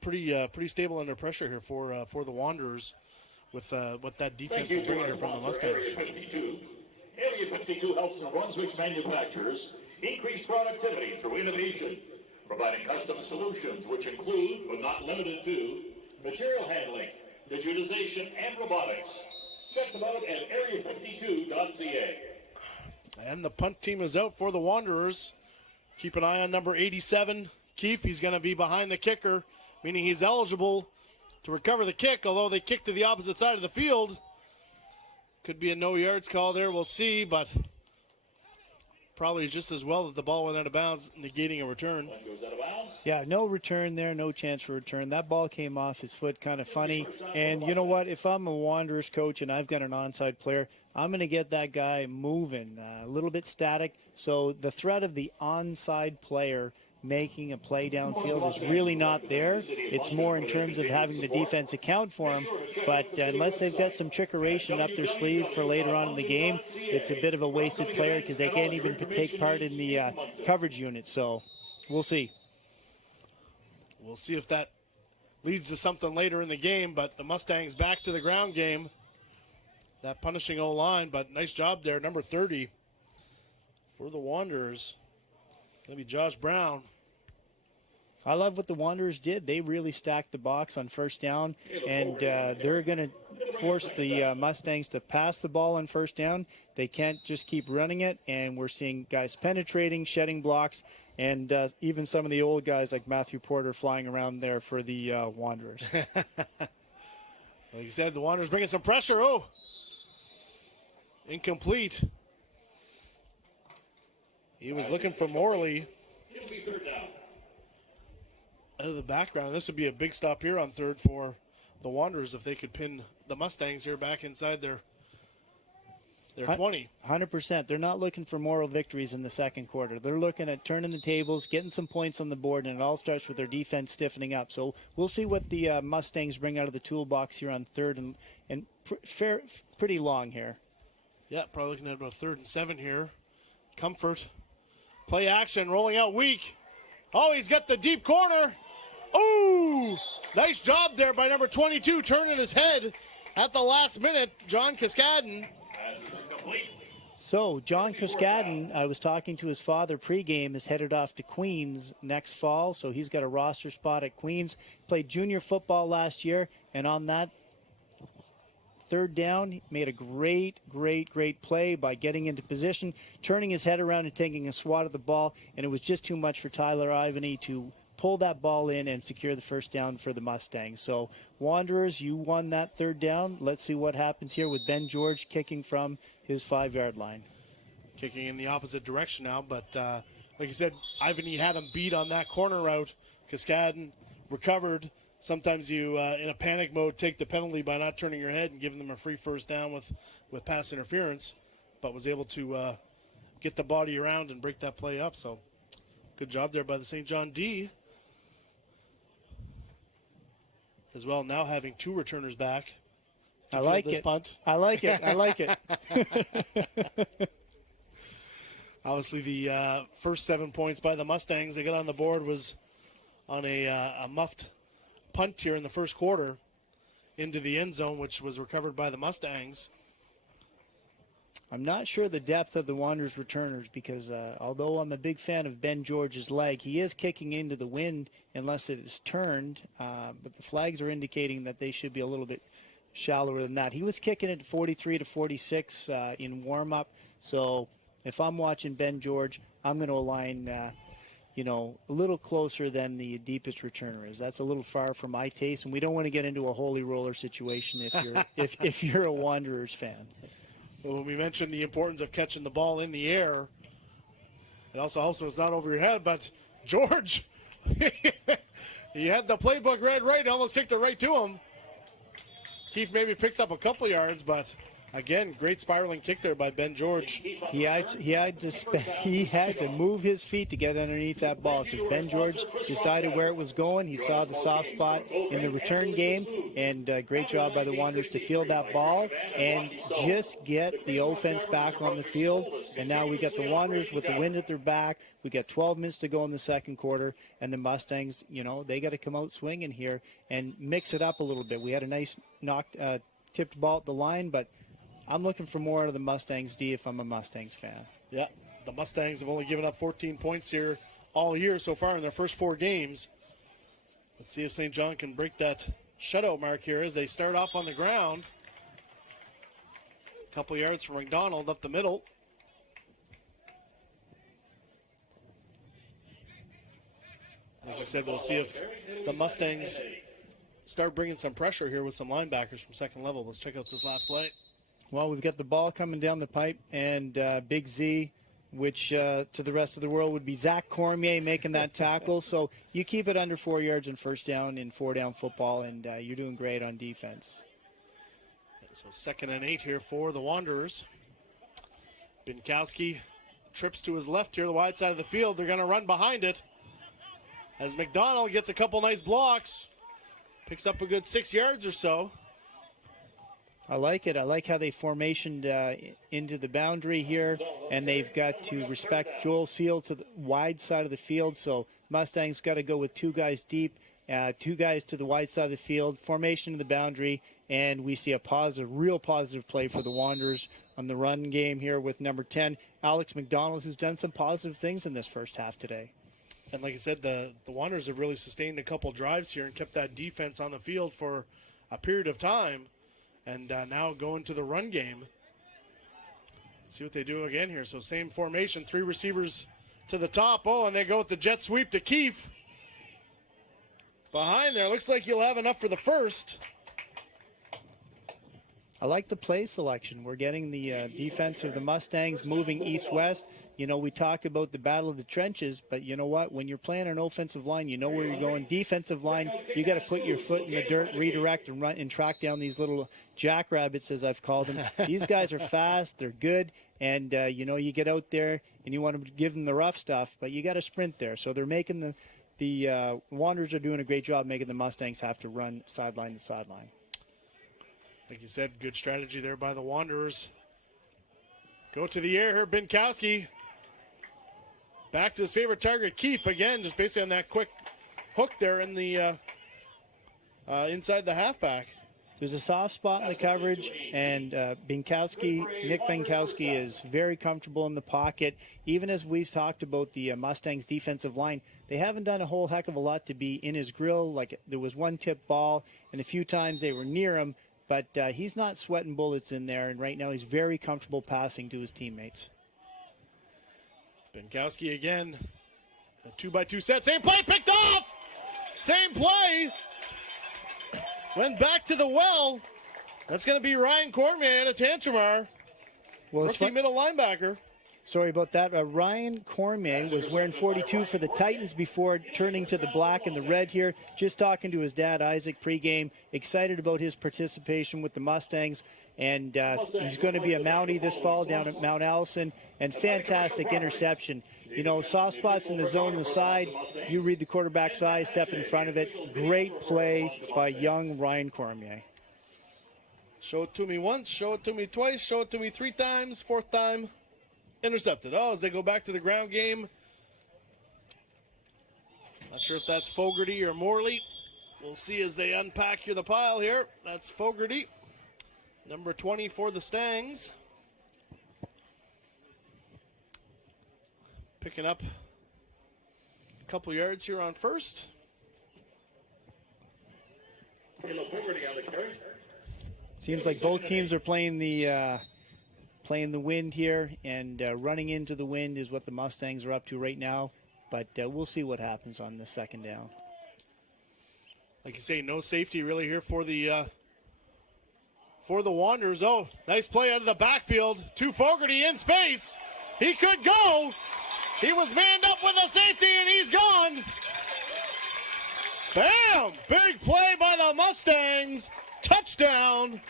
pretty stable under pressure here for the Wanderers with what that defense is bringing here from the Mustangs. Area 52 helps New Brunswick's manufacturers increase productivity through innovation, providing custom solutions which include, but not limited to, material handling, digitization, and robotics. Check them out at area52.ca. And the punt team is out for the Wanderers. Keep an eye on number 87, Keefe. He's going to be behind the kicker, meaning he's eligible to recover the kick, although they kick to the opposite side of the field. Could be a no yards call there, we'll see, but probably just as well that the ball went out of bounds, negating a return. Yeah, no return there, no chance for return. That ball came off his foot, kind of funny. And you know what? If I'm a Wanderers coach and I've got an onside player, I'm going to get that guy moving, a little bit static. So the threat of the onside player making a play downfield is really not there. It's more in terms of having the defense account for him. But unless they've got some trickeration up their sleeve for later on in the game, it's a bit of a wasted player because they can't even take part in the coverage unit. So we'll see. We'll see if that leads to something later in the game, but the Mustangs back to the ground game. That punishing O-line, but nice job there, number 30 For the Wanderers, going to be Josh Brown. I love what the Wanderers did. They really stacked the box on first down, and they're going to force the Mustangs to pass the ball on first down. They can't just keep running it, and we're seeing guys penetrating, shedding blocks, and even some of the old guys like Matthew Porter flying around there for the Wanderers. Like you said, the Wanderers bringing some pressure. Oh, incomplete. He was looking for Morley. It'll be third down. Out of the background, this would be a big stop here on third for the Wanderers if they could pin the Mustangs here back inside their 20. 100%. They're not looking for moral victories in the second quarter. They're looking at turning the tables, getting some points on the board, and it all starts with their defense stiffening up. So we'll see what the Mustangs bring out of the toolbox here on third and pretty long here. Yeah, probably looking at about 3rd and 7 here. Comfort. Play action, rolling out weak. Oh, he's got the deep corner. Ooh, nice job there by number 22, turning his head at the last minute, John Cascadden. So John Cascadden, I was talking to his father pregame, is headed off to Queens next fall, so he's got a roster spot at Queens. Played junior football last year, and on that third down, he made a great play by getting into position, turning his head around and taking a swat at the ball, and it was just too much for Tyler Ivany to pull that ball in and secure the first down for the Mustangs. So Wanderers, you won that third down. Let's see what happens here with Ben George kicking from his 5-yard line. Kicking in the opposite direction now, but like you said, Ivany had him beat on that corner route. Cascadden recovered. Sometimes you, in a panic mode, take the penalty by not turning your head and giving them a free first down with pass interference, but was able to get the body around and break that play up. So good job there by the Saint John D. As well, now having 2 returners back. I like it. Punt. I like it. I like it. Obviously, the first 7 points by the Mustangs they got on the board was on a muffed punt here in the first quarter into the end zone, which was recovered by the Mustangs. I'm not sure the depth of the Wanderers returners because although I'm a big fan of Ben George's leg, he is kicking into the wind unless it is turned, but the flags are indicating that they should be a little bit shallower than that. He was kicking it 43 to 46 in warm-up, so if I'm watching Ben George, I'm going to align a little closer than the deepest returner is. That's a little far for my taste, and we don't want to get into a holy roller situation if you're if you're a Wanderers fan. Well, when we mentioned the importance of catching the ball in the air, it also helps when it's not over your head, but George, he had the playbook read right, almost kicked it right to him. Keefe maybe picks up a couple yards, but again, great spiraling kick there by Ben George. He had to move his feet to get underneath that ball because Ben George decided where it was going. He saw the soft spot in the return game, and great job by the Wanderers to field that ball and just get the offense back on the field. And now we got the Wanderers with the wind at their back. We got 12 minutes to go in the second quarter, and the Mustangs, they got to come out swinging here and mix it up a little bit. We had a nice tipped ball at the line, but I'm looking for more out of the Mustangs D if I'm a Mustangs fan. Yeah, the Mustangs have only given up 14 points here all year so far in their first 4 games. Let's see if Saint John can break that shutout mark here as they start off on the ground. A couple yards from McDonald up the middle. Like I said, we'll see if the Mustangs start bringing some pressure here with some linebackers from second level. Let's check out this last play. Well, we've got the ball coming down the pipe, and Big Z, which to the rest of the world would be Zach Cormier making that tackle. So you keep it under 4 yards and first down in 4-down football, and you're doing great on defense. So 2nd and 8 here for the Wanderers. Binkowski trips to his left here, the wide side of the field. They're going to run behind it as McDonald gets a couple nice blocks. Picks up a good 6 yards or so. I like it. I like how they formationed into the boundary here, and they've got to respect Joel Seal to the wide side of the field. So Mustangs got to go with 2 guys deep, 2 guys to the wide side of the field, formation to the boundary, and we see a positive, real positive play for the Wanderers on the run game here with number 10, Alex McDonald, who's done some positive things in this first half today. And like I said, the Wanderers have really sustained a couple drives here and kept that defense on the field for a period of time. And now going to the run game. Let's see what they do again here. So same formation, 3 receivers to the top. Oh, and they go with the jet sweep to Keefe. Behind there, looks like he'll have enough for the first. I like the play selection. We're getting the defense of the Mustangs moving east-west. You know, we talk about the battle of the trenches, but you know what? When you're playing an offensive line, you know where you're going. Defensive line, you got to put your foot in the dirt, redirect, and run and track down these little jackrabbits, as I've called them. These guys are fast, they're good, and you know, you get out there and you want to give them the rough stuff, but you got to sprint there. So they're making the Wanderers are doing a great job making the Mustangs have to run sideline to sideline. Like you said, good strategy there by the Wanderers. Go to the air here, Binkowski. Back to his favorite target, Keefe, again, just basically on that quick hook there in the inside the halfback. There's a soft spot in the coverage, and Nick Binkowski is very comfortable in the pocket. Even as we talked about the Mustangs defensive line, they haven't done a whole heck of a lot to be in his grill. Like, there was one tip ball, and a few times they were near him, but he's not sweating bullets in there, and right now he's very comfortable passing to his teammates. Binkowski again, a 2-by-2 set, same play, picked off! Same play! Went back to the well. That's going to be Ryan Cormier and a Tantramar. Well, rookie middle linebacker. Sorry about that. Ryan Cormier was wearing 42 for the Titans before turning to the black and the red here. Just talking to his dad, Isaac, pregame. Excited about his participation with the Mustangs. And he's going to be a Mountie this fall down at Mount Allison. And fantastic interception. You know, soft spots in the zone on the side. You read the quarterback's eye, step in front of it. Great play by young Ryan Cormier. Show it to me once, show it to me twice, show it to me 3 times, 4th time. Intercepted. Oh, as they go back to the ground game. Not sure if that's Fogarty or Morley. We'll see as they unpack here the pile here. That's Fogarty. Number 20 for the Stangs. Picking up a couple yards here on first. Seems like both teams are playing the wind here, and running into the wind is what the Mustangs are up to right now. But we'll see what happens on the second down. Like you say, no safety really here for the Wanderers. Oh, nice play out of the backfield to Fogarty in space. He could go. He was manned up with a safety, and he's gone. Bam! Big play by the Mustangs. Touchdown.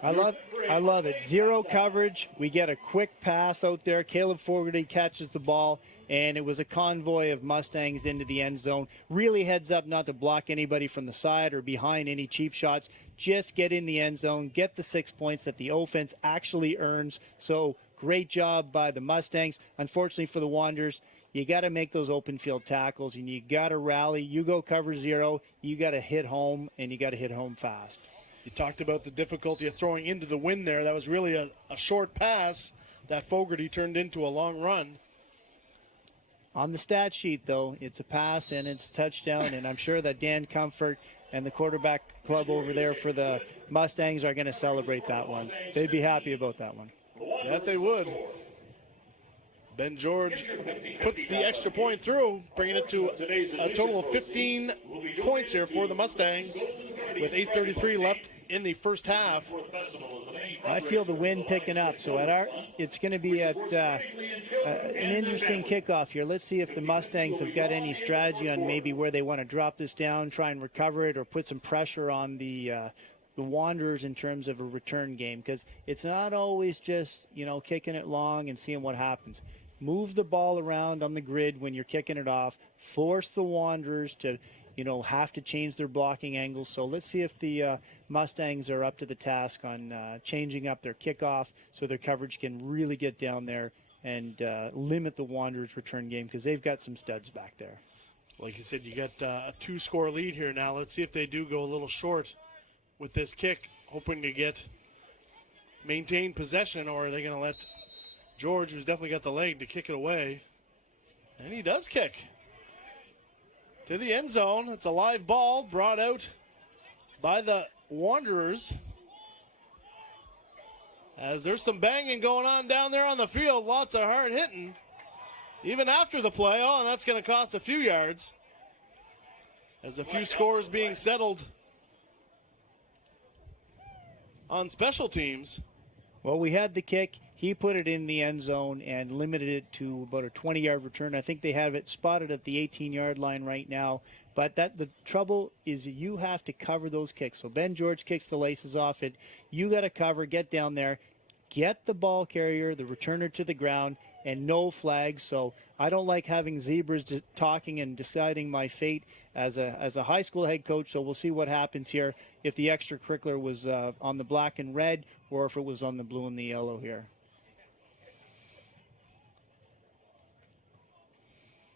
I love it. Zero coverage. We get a quick pass out there. Caleb Fogarty catches the ball, and it was a convoy of Mustangs into the end zone. Really heads up not to block anybody from the side or behind any cheap shots. Just get in the end zone, get the 6 points that the offense actually earns. So great job by the Mustangs. Unfortunately for the Wanderers, you got to make those open field tackles, and you got to rally. You go cover zero, you got to hit home, and you got to hit home fast. You talked about the difficulty of throwing into the wind there. That was really a short pass that Fogarty turned into a long run. On the stat sheet, though, it's a pass and it's a touchdown, and I'm sure that Dan Comfort and the quarterback club over there for the Mustangs are going to celebrate that one. They'd be happy about that one. That they would. Ben George puts the extra point through, bringing it to a total of 15 points here for the Mustangs with 8:33 left in the first half. I feel the wind picking up, so it's going to be an interesting kickoff here. Let's see if the Mustangs have got any strategy on maybe where they want to drop this down, try and recover it, or put some pressure on the Wanderers in terms of a return game, because it's not always just, kicking it long and seeing what happens. Move the ball around on the grid when you're kicking it off. Force the Wanderers to, have to change their blocking angles. So let's see if the Mustangs are up to the task on changing up their kickoff so their coverage can really get down there and limit the Wanderers' return game, because they've got some studs back there. Like you said, you got a 2-score lead here now. Let's see if they do go a little short with this kick, hoping to maintain possession, or are they going to let George, who's definitely got the leg, to kick it away? And he does kick to the end zone. It's a live ball brought out by the Wanderers. As there's some banging going on down there on the field, lots of hard hitting. Even after the play, and that's going to cost a few yards. As a few scores being settled on special teams. Well, we had the kick. He put it in the end zone and limited it to about a 20-yard return. I think they have it spotted at the 18-yard line right now. But the trouble is you have to cover those kicks. So Ben George kicks the laces off it. You got to cover, get down there, get the ball carrier, the returner to the ground, and no flags. So I don't like having zebras just talking and deciding my fate as a high school head coach. So we'll see what happens here if the extracurricular was on the black and red or if it was on the blue and the yellow here.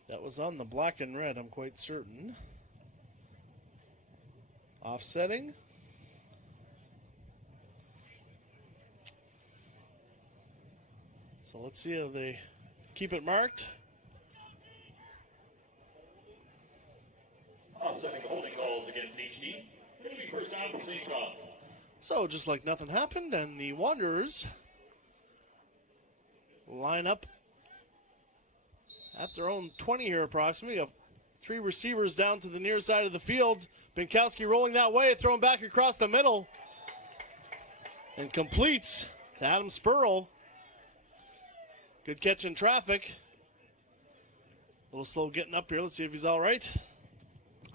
That was on the black and red, I'm quite certain. Offsetting. So let's see how they keep it marked. Offsetting holding calls against each team. It'll be first down for Saint John. So just like nothing happened, and the Wanderers line up at their own 20 here approximately. Of 3 receivers down to the near side of the field. Binkowski rolling that way, throwing back across the middle. And completes to Adam Spurl. Good catch in traffic. A little slow getting up here. Let's see if he's all right.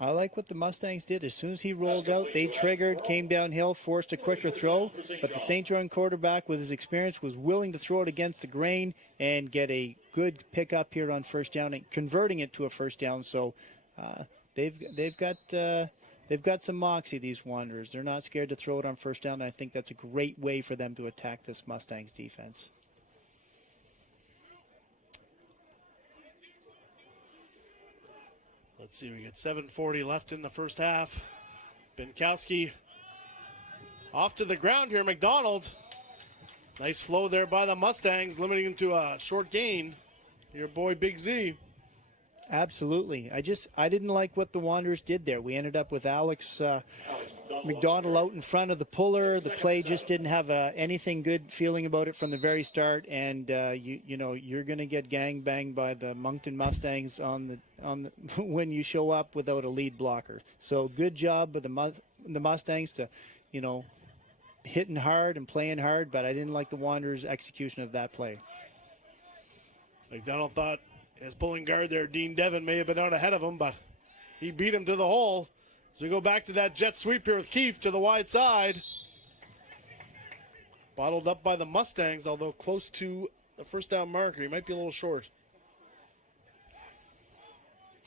I like what the Mustangs did. As soon as he rolled out, they triggered, came downhill, forced a quicker throw. But the Saint John quarterback, with his experience, was willing to throw it against the grain and get a good pickup here on first down and converting it to a first down. So they've got some moxie, these Wanderers. They're not scared to throw it on first down. And I think that's a great way for them to attack this Mustangs defense. Let's see, we got 7:40 left in the first half. Binkowski off to the ground here. McDonald. Nice flow there by the Mustangs, limiting him to a short gain. Your boy Big Z. Absolutely. I didn't like what the Wanderers did there. We ended up with Alex McDonald out in front of the puller. The play just didn't have anything good feeling about it from the very start. And you're going to get gang banged by the Moncton Mustangs on the when you show up without a lead blocker. So good job with the Mustangs to, hitting hard and playing hard. But I didn't like the Wanderers' execution of that play. McDonald thought his pulling guard there, Dean Devon, may have been out ahead of him, but he beat him to the hole. So we go back to that jet sweep here with Keefe to the wide side. Bottled up by the Mustangs, although close to the first down marker. He might be a little short.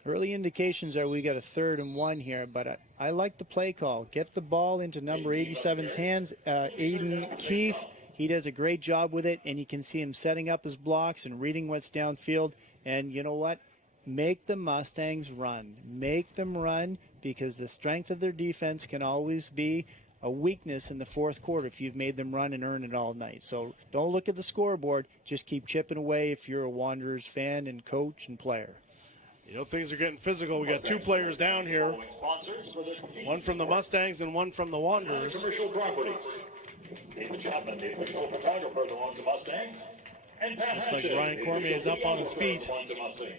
Early indications are we got a 3rd and 1 here, but I like the play call. Get the ball into number 87's hands. Aiden Keefe, he does a great job with it, and you can see him setting up his blocks and reading what's downfield. And you know what? Make the Mustangs run. Make them run, because the strength of their defense can always be a weakness in the fourth quarter if you've made them run and earn it all night. So don't look at the scoreboard. Just keep chipping away if you're a Wanderers fan and coach and player. Things are getting physical. We got 2 players down here. One from the Mustangs and one from the Wanderers. Commercial properties. David Chapman, the official photographer, belongs to Mustangs. Looks like Ryan Cormier is up on his feet.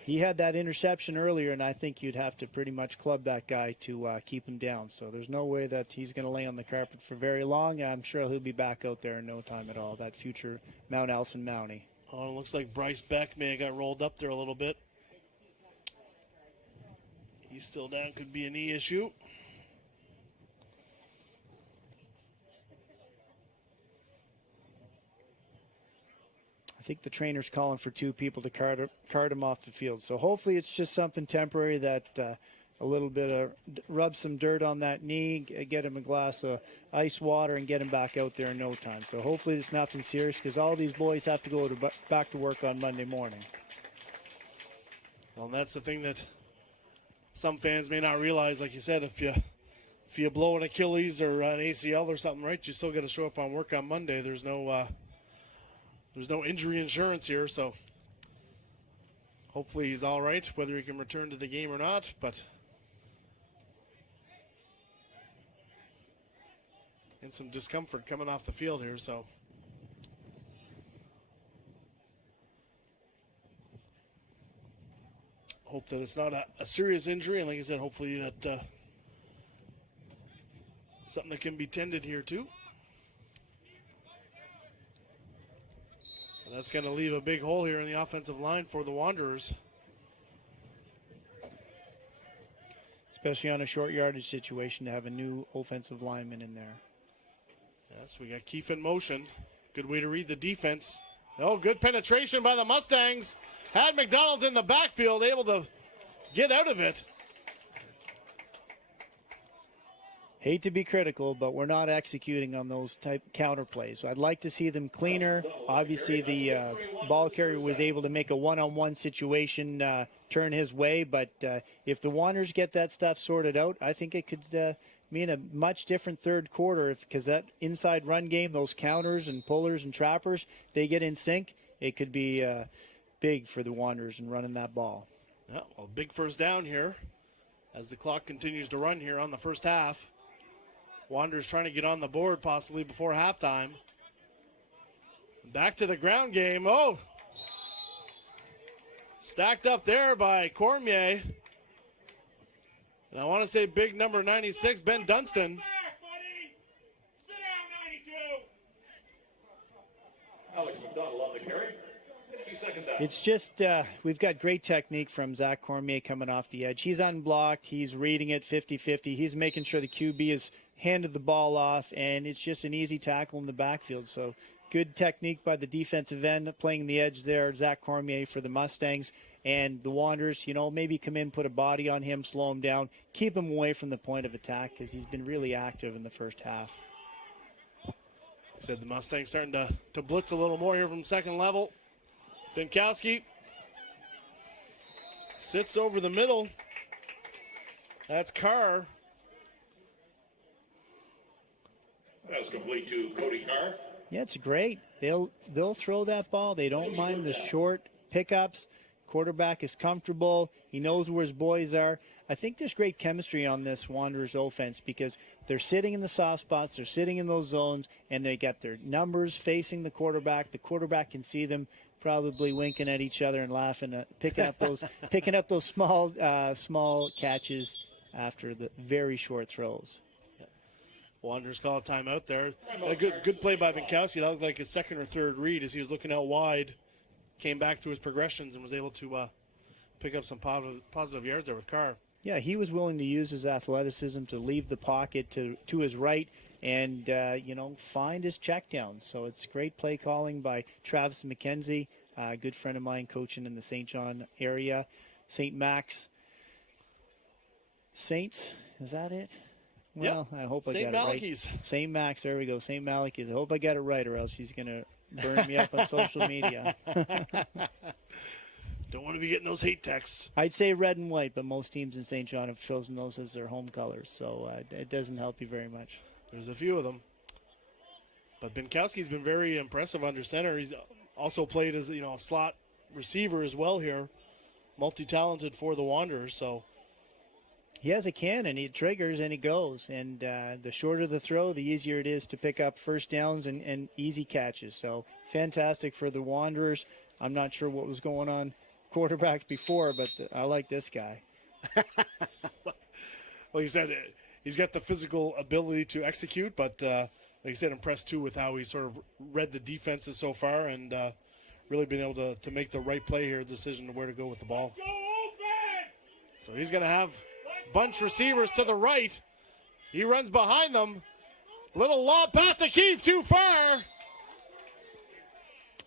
He had that interception earlier, and I think you'd have to pretty much club that guy to keep him down. So there's no way that he's going to lay on the carpet for very long, and I'm sure he'll be back out there in no time at all, that future Mount Allison Mountie. Oh, it looks like Bryce Beck may have got rolled up there a little bit. He's still down, could be a knee issue. I think the trainer's calling for 2 people to cart him off the field. So hopefully it's just something temporary, that a little bit of rub some dirt on that knee, get him a glass of ice water, and get him back out there in no time. So hopefully it's nothing serious, because all these boys have to go back to work on Monday morning. Well, and that's the thing that some fans may not realize, like you said, if you blow an Achilles or an ACL or something, right, you still got to show up on work on Monday. There's no injury insurance here, so hopefully he's all right, whether he can return to the game or not. But and some discomfort coming off the field here, so hope that it's not a serious injury, and like I said, hopefully that something that can be tended here too. And that's going to leave a big hole here in the offensive line for the Wanderers. Especially on a short yardage situation to have a new offensive lineman in there. Yes, we got Keefe in motion. Good way to read the defense. Oh, good penetration by the Mustangs. Had McDonald in the backfield, able to get out of it. Hate to be critical, but we're not executing on those type counter plays. So I'd like to see them cleaner. Obviously, the ball carrier was able to make a one-on-one situation turn his way. But if the Wanderers get that stuff sorted out, I think it could mean a much different third quarter. Because that inside run game, those counters and pullers and trappers, they get in sync. It could be big for the Wanderers in running that ball. Yeah, well, big first down here as the clock continues to run here on the first half. Wanderers trying to get on the board possibly before halftime. Back to the ground game. Oh! Stacked up there by Cormier. And I want to say big number 96, Ben Dunstan. Alex McDonald on the carry. Second down. It's just we've got great technique from Zach Cormier coming off the edge. He's unblocked. He's reading it 50-50. He's making sure the QB is handed the ball off, and it's just an easy tackle in the backfield. So good technique by the defensive end playing the edge there, Zach Cormier for the Mustangs. And the Wanderers, maybe come in, put a body on him, slow him down, keep him away from the point of attack because he's been really active in the first half. Said the Mustangs starting to blitz a little more here from second level. Binkowski sits over the middle. That's Carr. That was complete to Cody Carr. Yeah, it's great. They'll throw that ball. They don't mind the short pickups. Quarterback is comfortable. He knows where his boys are. I think there's great chemistry on this Wanderers offense because they're sitting in the soft spots, they're sitting in those zones, and they got their numbers facing the quarterback. The quarterback can see them probably winking at each other and laughing, picking up those small catches after the very short throws. Wanderers call a timeout there. A good play by Binkowski. That looked like his second or third read as he was looking out wide. Came back to his progressions and was able to pick up some positive yards there with Carr. Yeah, he was willing to use his athleticism to leave the pocket to his right and, find his check down. So it's great play calling by Travis McKenzie, a good friend of mine coaching in the Saint John area. St. Max Saints, is that it? Well, yep. I hope I got it right. St. Max, there we go, St. Malachy's. I hope I got it right or else he's going to burn me up on social media. Don't want to be getting those hate texts. I'd say red and white, but most teams in Saint John have chosen those as their home colors, so it doesn't help you very much. There's a few of them. But Binkowski's been very impressive under center. He's also played as a slot receiver as well here. Multi-talented for the Wanderers, so. He has a cannon. He triggers and he goes. And the shorter the throw, the easier it is to pick up first downs and easy catches. So fantastic for the Wanderers. I'm not sure what was going on quarterbacks before, but I like this guy. Like you said, he's got the physical ability to execute, but like you said, impressed too with how he sort of read the defenses so far and really been able to make the right play here, decision to where to go with the ball. So he's going to have bunch receivers to the right. He runs behind them. Little lob pass to Keefe, too far.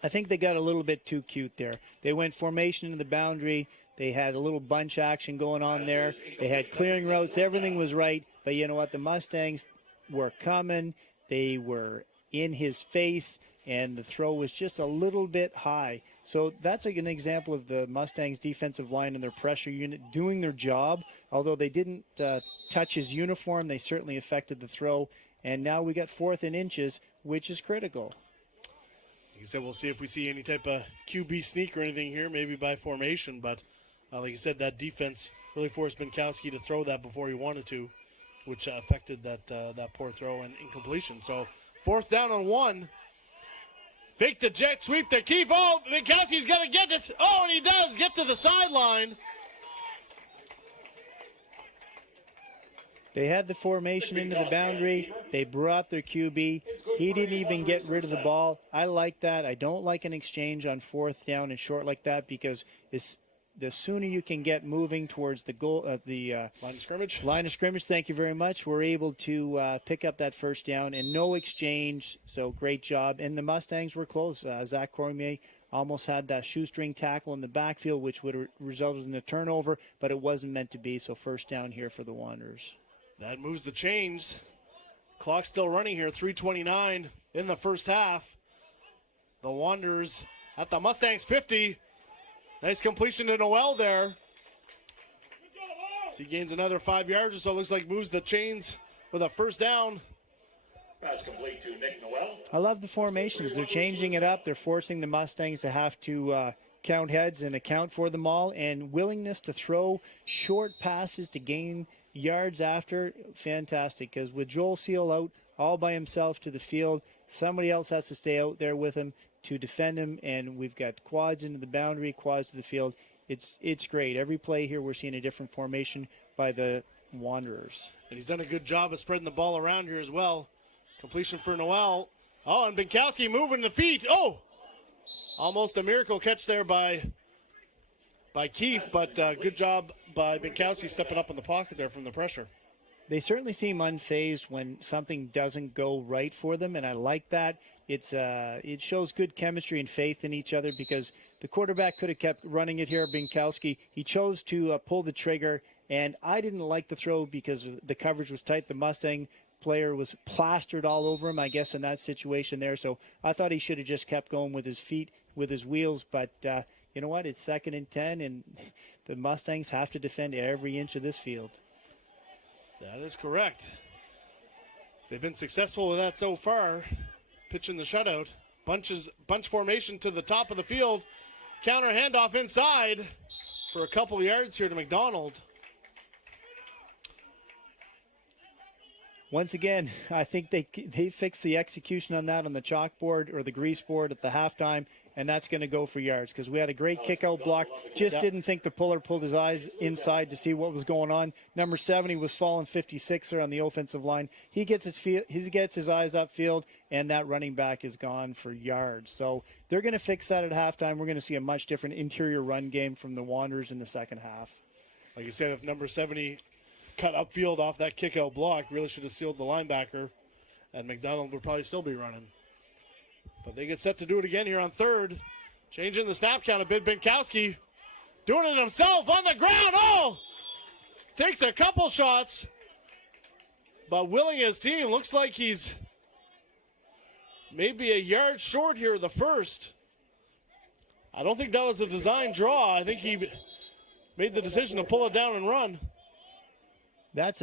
I think they got a little bit too cute there. They went formation in the boundary. They had a little bunch action going on there. They had clearing routes. Everything was right. But you know what? The Mustangs were coming. They were in his face. and the throw was just a little bit high. So that's like an example of the Mustangs' defensive line and their pressure unit doing their job. Although they didn't touch his uniform, they certainly affected the throw. And now we got 4th and inches, which is critical. Like you said, we'll see if we see any type of QB sneak or anything here, maybe by formation. But like you said, that defense really forced Binkowski to throw that before he wanted to, which affected that poor throw and incompletion. So 4th down on 1. Fake the jet sweep to Keefe. Oh, Binkowski's going to get it. Oh, and he does get to the sideline. They had the formation into the boundary. They brought their QB. He didn't even get rid of the ball. I like that. I don't like an exchange on 4th down and short like that, because the sooner you can get moving towards the goal, line of scrimmage. Line of scrimmage. Thank you very much. We're able to pick up that 1st down and no exchange. So great job. And the Mustangs were close. Zach Cormier almost had that shoestring tackle in the backfield, which would have resulted in a turnover, but it wasn't meant to be. So 1st down here for the Wanderers. That moves the chains. Clock still running here. 3:29 in the first half. The Wanderers at the Mustangs 50. Nice completion to Noel there. So he gains another 5 yards or so. Looks like moves the chains with a 1st down. Pass complete to Nick Noel. I love the formations. They're changing it up. They're forcing the Mustangs to have to count heads and account for them all. And willingness to throw short passes to gain yards after, fantastic. Because with Joel Seal out all by himself to the field, somebody else has to stay out there with him to defend him, and we've got quads into the boundary, quads to the field. It's great. Every play here we're seeing a different formation by the Wanderers. And he's done a good job of spreading the ball around here as well. Completion for Noel. Oh, and Binkowski moving the feet. Oh! Almost a miracle catch there by Keefe, but good job by Binkowski stepping up in the pocket there from the pressure. They certainly seem unfazed when something doesn't go right for them, and I like that. It shows good chemistry and faith in each other, because the quarterback could have kept running it here, Binkowski. He chose to pull the trigger, and I didn't like the throw because the coverage was tight. The Mustang player was plastered all over him, I guess, in that situation there. So I thought he should have just kept going with his feet, with his wheels. But you know what? It's 2nd and 10, and the Mustangs have to defend every inch of this field. That is correct. They've been successful with that so far. Pitching the shutout. Bunch formation to the top of the field. Counter handoff inside for a couple yards here to McDonald. Once again, I think they fixed the execution on that on the chalkboard or the grease board at the halftime, and that's going to go for yards, because we had a great kick-out block. Just didn't think the puller pulled his eyes inside to see what was going on. Number 70 was falling 56 there on the offensive line. He gets his eyes upfield, and that running back is gone for yards. So they're going to fix that at halftime. We're going to see a much different interior run game from the Wanderers in the second half. Like you said, if number 70 cut upfield off that kick-out block, really should have sealed the linebacker, and McDonald would probably still be running. But they get set to do it again here on 3rd. Changing the snap count a bit. Binkowski doing it himself on the ground. Oh! Takes a couple shots, but willing his team. Looks like he's maybe a yard short here, the 1st. I don't think that was a design draw. I think he made the decision to pull it down and run. That's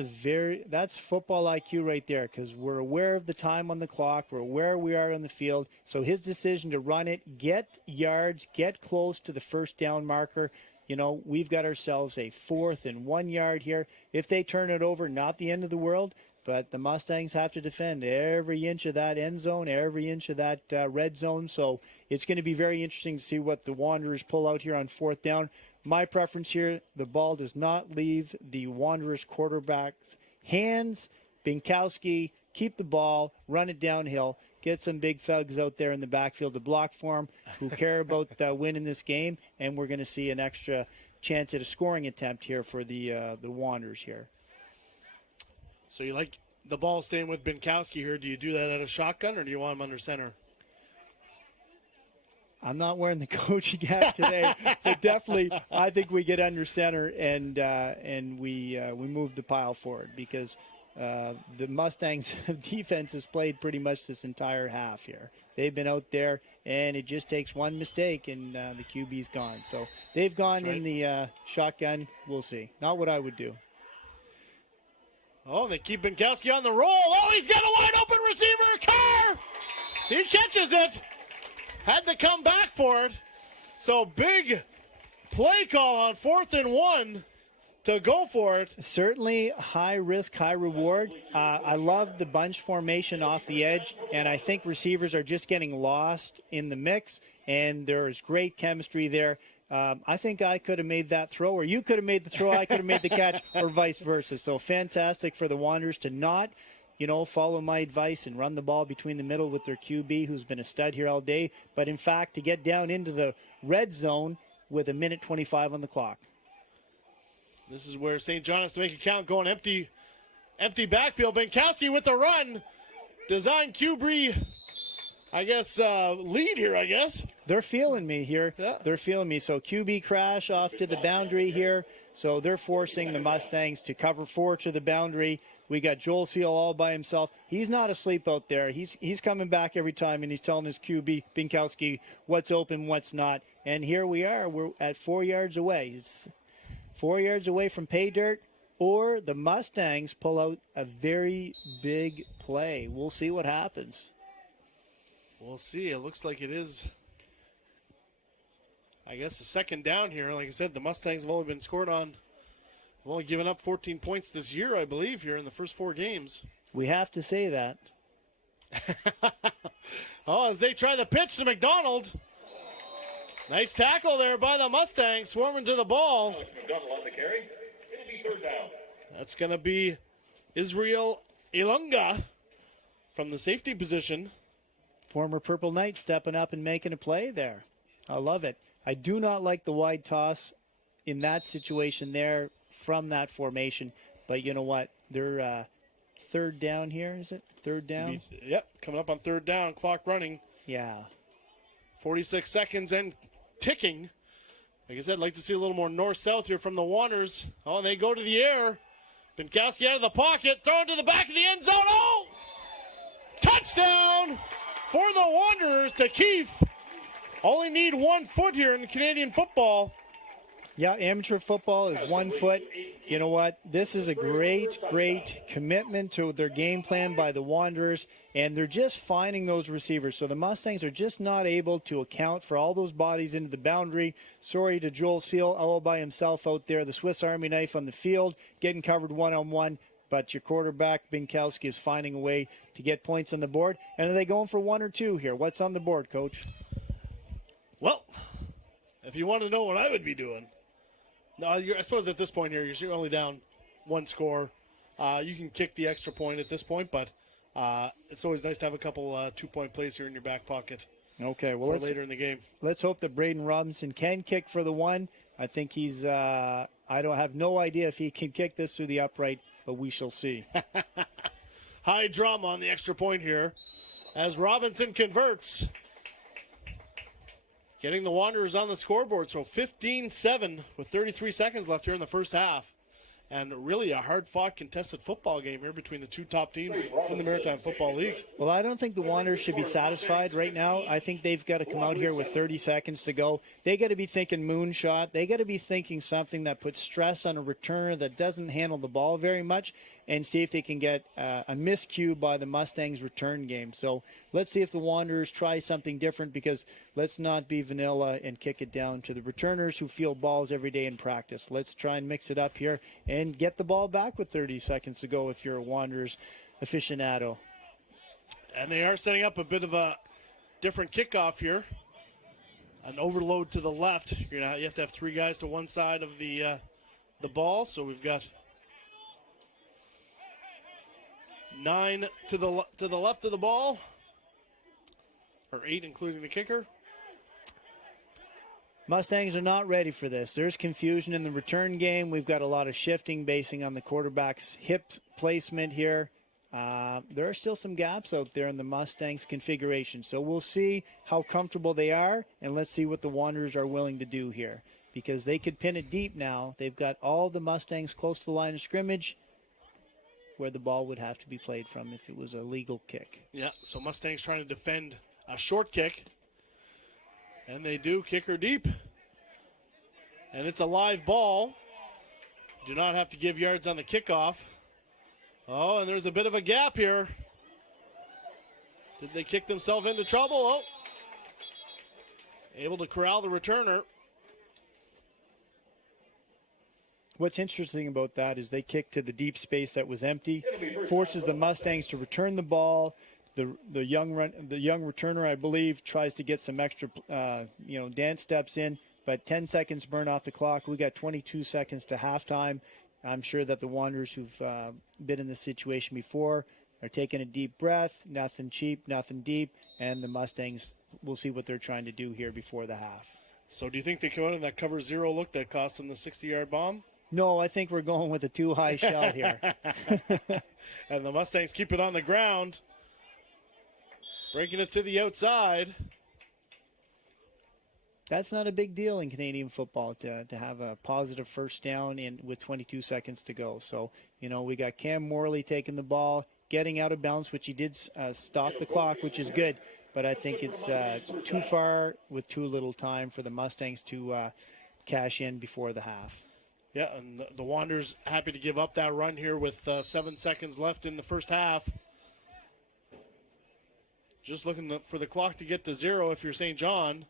football IQ right there, because we're aware of the time on the clock. We're aware we are on the field. So his decision to run it, get yards, get close to the 1st down marker. You know, we've got ourselves a 4th and 1 yard here. If they turn it over, not the end of the world, but the Mustangs have to defend every inch of that end zone, every inch of that red zone. So it's going to be very interesting to see what the Wanderers pull out here on 4th down. My preference here, the ball does not leave the Wanderers quarterback's hands. Binkowski, keep the ball, run it downhill, get some big thugs out there in the backfield to block for him who care about winning this game, and we're going to see an extra chance at a scoring attempt here for the Wanderers here. So you like the ball staying with Binkowski here. Do you do that at a shotgun, or do you want him under center? I'm not wearing the coaching hat today, but definitely I think we get under center and we move the pile forward, because the Mustangs defense has played pretty much this entire half here. They've been out there, and it just takes one mistake, and the QB's gone. So they've gone in the shotgun. We'll see. Not what I would do. Oh, they keep Binkowski on the roll. Oh, he's got a wide open receiver. Carr! He catches it. Had to come back for it. So big play call on 4th and 1 to go for it. Certainly high risk, high reward. I love the bunch formation off the edge, and I think receivers are just getting lost in the mix, and there's great chemistry there. I think I could have made that throw, or you could have made the throw, I could have made the catch, or vice versa. So fantastic for the Wanderers to not, follow my advice and run the ball between the middle with their QB, who's been a stud here all day, but in fact to get down into the red zone with 1:25 on the clock. This is where St. John has to make a count, going empty backfield. Binkowski with the run. Design QB, lead here, I guess. They're feeling me here. Yeah. They're feeling me. So QB crash off to the boundary here. So they're forcing the Mustangs to cover 4 to the boundary. We got Joel Seal all by himself. He's not asleep out there. He's coming back every time, and he's telling his QB, Binkowski, what's open, what's not. And here we are. We're at 4 yards away. It's 4 yards away from pay dirt, or the Mustangs pull out a very big play. We'll see what happens. We'll see. It looks like it is, a second down here. Like I said, the Mustangs have only been scored on. They've only given up 14 points this year, I believe, here in the first 4 games. We have to say that. As they try the pitch to McDonald. Nice tackle there by the Mustangs, swarming to the ball. McDonald on the carry. It'll be 3rd down. That's going to be Israel Ilunga from the safety position. Former Purple Knight stepping up and making a play there. I love it. I do not like the wide toss in that situation there from that formation. But you know what? They're 3rd down here, is it? 3rd down? Yep, coming up on 3rd down, clock running. Yeah. 46 seconds and ticking. Like I said, I'd like to see a little more north-south here from the Wanderers. Oh, and they go to the air. Binkowski out of the pocket, thrown to the back of the end zone. Oh! Touchdown for the Wanderers to Keefe. Only need 1 foot here in Canadian football. Yeah, amateur football is 1 foot. You know what? This is a great commitment to their game plan by the Wanderers, and they're just finding those receivers. So the Mustangs are just not able to account for all those bodies into the boundary. Sorry to Joel Seal, all by himself out there, the Swiss Army knife on the field, getting covered one-on-one. But your quarterback, Binkowski, is finding a way to get points on the board. And are they going for 1 or 2 here? What's on the board, Coach? Well, if you want to know what I would be doing, I suppose at this point here, you're only down 1 score. You can kick the extra point at this point, but it's always nice to have a couple 2-point plays here in your back pocket. Okay, well, for later in the game. Let's hope that Braden Robinson can kick for the 1. I think he's. I don't have no idea if he can kick this through the upright, but we shall see. High drama on the extra point here as Robinson converts. Getting the Wanderers on the scoreboard. So 15-7 with 33 seconds left here in the first half. And really a hard-fought, contested football game here between the 2 top teams in the Maritime Football League. Well, I don't think the Wanderers should be satisfied right now. I think they've got to come out here with 30 seconds to go. They got to be thinking moonshot. They got to be thinking something that puts stress on a returner that doesn't handle the ball very much, and see if they can get a miscue by the Mustangs return game. So let's see if the Wanderers try something different, because let's not be vanilla and kick it down to the returners who field balls every day in practice. Let's try and mix it up here and get the ball back with 30 seconds to go if you're a Wanderers aficionado. And they are setting up a bit of a different kickoff here. An overload to the left. You have to have 3 guys to one side of the ball. So we've got 9 to the left of the ball, or 8 including the kicker. Mustangs are not ready for this. There's confusion in the return game. We've got a lot of shifting basing on the quarterback's hip placement here. There are still some gaps out there in the Mustangs configuration. So we'll see how comfortable they are, and let's see what the Wanderers are willing to do here, because they could pin it deep now. They've got all the Mustangs close to the line of scrimmage. where the ball would have to be played from if it was a legal kick. Yeah, so Mustangs trying to defend a short kick. And they do. Kicker deep. And it's a live ball. Do not have to give yards on the kickoff. Oh, and there's a bit of a gap here. Did they kick themselves into trouble? Oh. Able to corral the returner. What's interesting about that is they kicked to the deep space that was empty, forces the Mustangs to return the ball. The young returner, I believe, tries to get some extra, dance steps in, but 10 seconds burn off the clock. We got 22 seconds to halftime. I'm sure that the Wanderers who've been in this situation before are taking a deep breath. Nothing cheap, nothing deep, and the Mustangs, we'll see what they're trying to do here before the half. So do you think they come out in that cover zero look that cost them the 60-yard bomb? No, I think we're going with a too high shell here. And the Mustangs keep it on the ground. Breaking it to the outside. That's not a big deal in Canadian football to have a positive first down with 22 seconds to go. So, we got Cam Morley taking the ball, getting out of bounds, which he did stop the clock, which is good. But I think it's too far with too little time for the Mustangs to cash in before the half. Yeah, and the Wanderers happy to give up that run here with 7 seconds left in the first half. Just looking for the clock to get to zero if you're Saint John.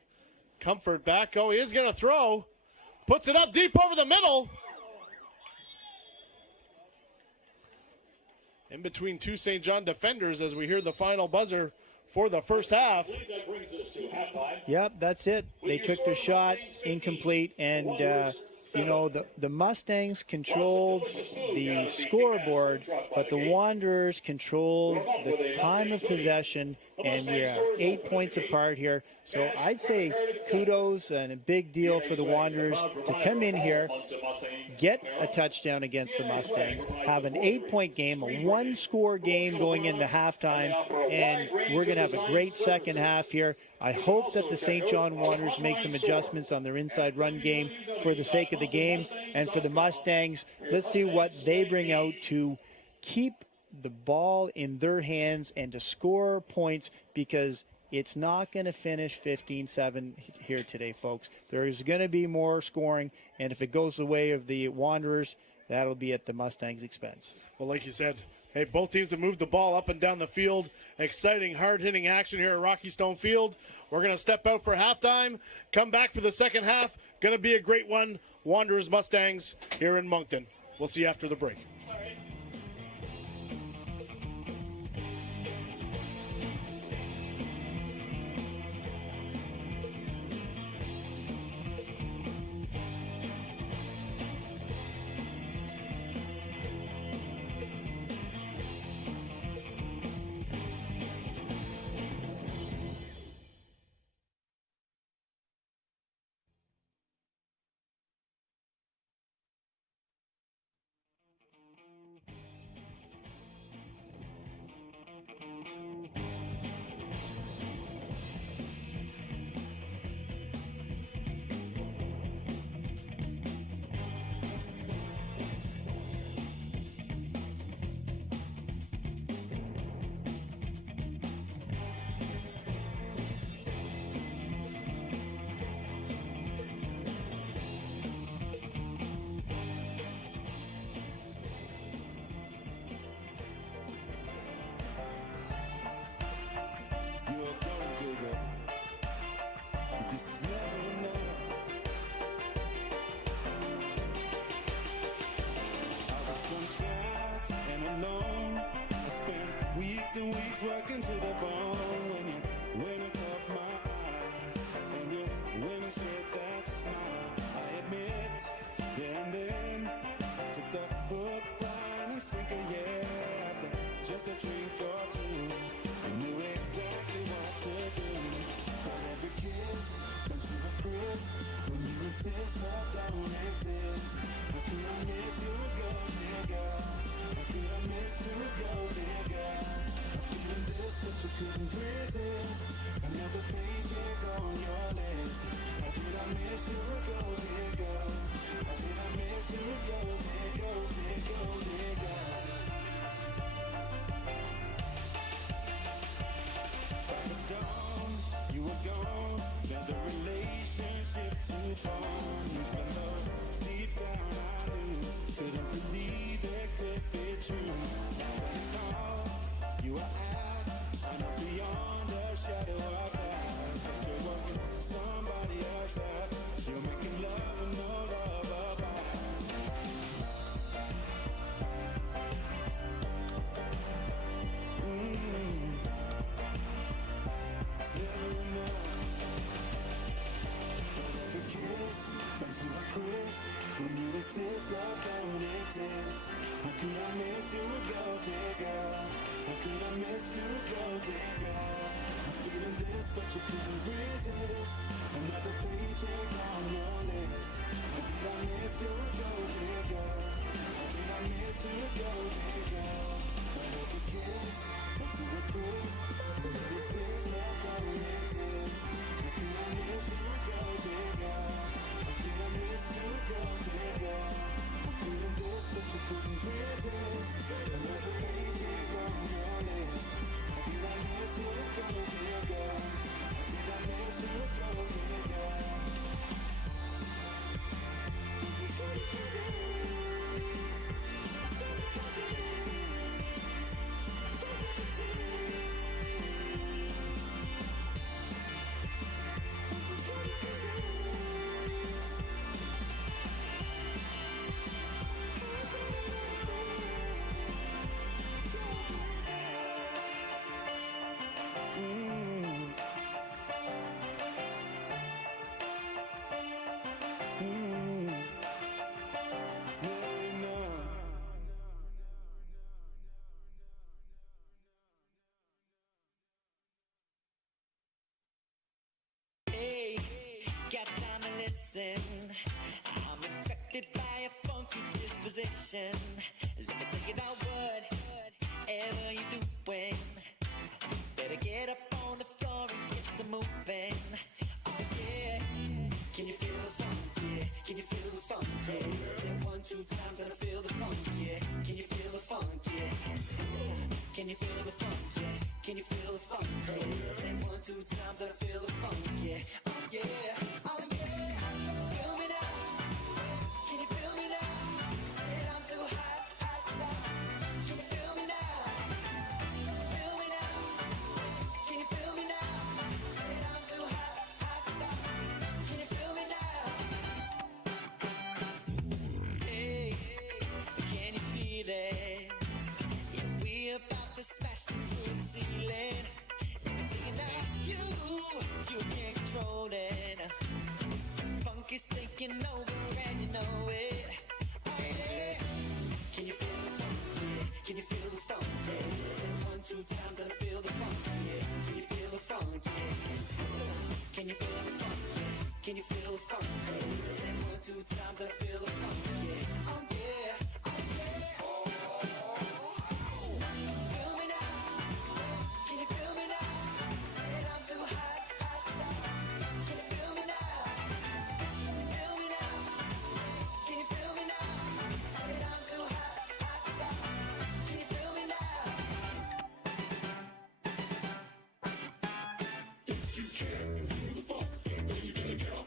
Comfort back. Oh, he is going to throw. Puts it up deep over the middle. In between two Saint John defenders as we hear the final buzzer for the first half. Yep, that's it. They took their shot, incomplete, and the Mustangs controlled the scoreboard, but the Wanderers controlled the time of possession, and we are 8 points apart here. So I'd say kudos and a big deal for the Wanderers to come in here, get a touchdown against the Mustangs, have an 8-point game, a one-score game going into halftime, and we're going to have a great second half here. I hope that the Saint John Wanderers make some adjustments on their inside run game for the sake of the game. And for the Mustangs, let's see what they bring out to keep the ball in their hands and to score points, because it's not going to finish 15-7 here today, folks. There is going to be more scoring, and if it goes the way of the Wanderers, that'll be at the Mustangs' expense. Well, like you said, hey, both teams have moved the ball up and down the field. Exciting, hard-hitting action here at Rocky Stone Field. We're going to step out for halftime, come back for the second half. Going to be a great one. Wanderers Mustangs here in Moncton. We'll see you after the break. Working to the bone when you caught my eye and you when you spread that smile. I admit, yeah, and then took the hook, line, and sinker, yeah. After just a drink or two, I knew exactly what to do. But every kiss went to a crisp when you insist love don't exist. How could I miss you, gold digger? How could I miss you, gold digger? But you couldn't resist another paycheck on your list. How did I miss you, gold digger? How did I miss you, gold digger, gold digger, gold digger? to harm you. Even though deep down I knew, couldn't believe it could be true. Now when I call, you are out, I know beyond a shadow of doubt that you're working somebody else out. You're making love with no love about. It's never enough. But every kiss burns to a crisp. When you insist love don't exist. How could I miss you, gold digger? How could I miss you, gold digger? I'm feeling this, but you couldn't resist. Another paycheck on your list. How did I miss you, gold digger? How did I miss you, gold digger? But every kiss burns to a crisp. When you insist love don't exist. How could I miss you, gold digger? How could I miss you, gold digger? I'm feeling this, but you couldn't resist. Another paycheck on your list. How did I miss you, gold digger? How did I miss you, gold digger? You couldn't resist. Doesn't exist. Doesn't exist. You couldn't resist. It's never enough. Hey, got time to listen. I'm infected by a funky disposition. Let me tell you now whatever you're doing. Better get up on the floor and get to moving. Oh yeah, can you feel the funk? Yeah, can you feel the funk? Yeah, say 1, 2 times and I feel the funk. Yeah, can you feel the funk? Yeah, can you feel the funk? Yeah, can you feel the funk? Yeah, say 1, 2 times and I feel the funk. Yeah, oh yeah, oh yeah. Feel me now? Can you feel me now? Said I'm too hot, hot stuff. Can you feel me now? Feel me now? Can you feel me now? Said I'm too hot, hot stuff. Can you feel me now? Hey, can you feel it? Yeah, we about to smash this through the ceiling. Let me tell you now, you can't control it. Funk is taking over and you know it. Oh yeah, can you feel the funk? Yeah, can you feel the funk? Yeah, say 1, 2 times and I feel the funk. Yeah, can you feel the funk? Yeah, can you feel the funk? Yeah, can you feel the funk? Yeah, say 1, 2 times and I feel the funk. Yeah, oh yeah, oh yeah. Feel me now? Can you feel me now? Said I'm too hot, hot stuff. Can you feel me now? Feel me now? Can you feel me now? Said I'm too hot, hot stuff. Can you feel me now? If you can feel the funk, then you gotta get up.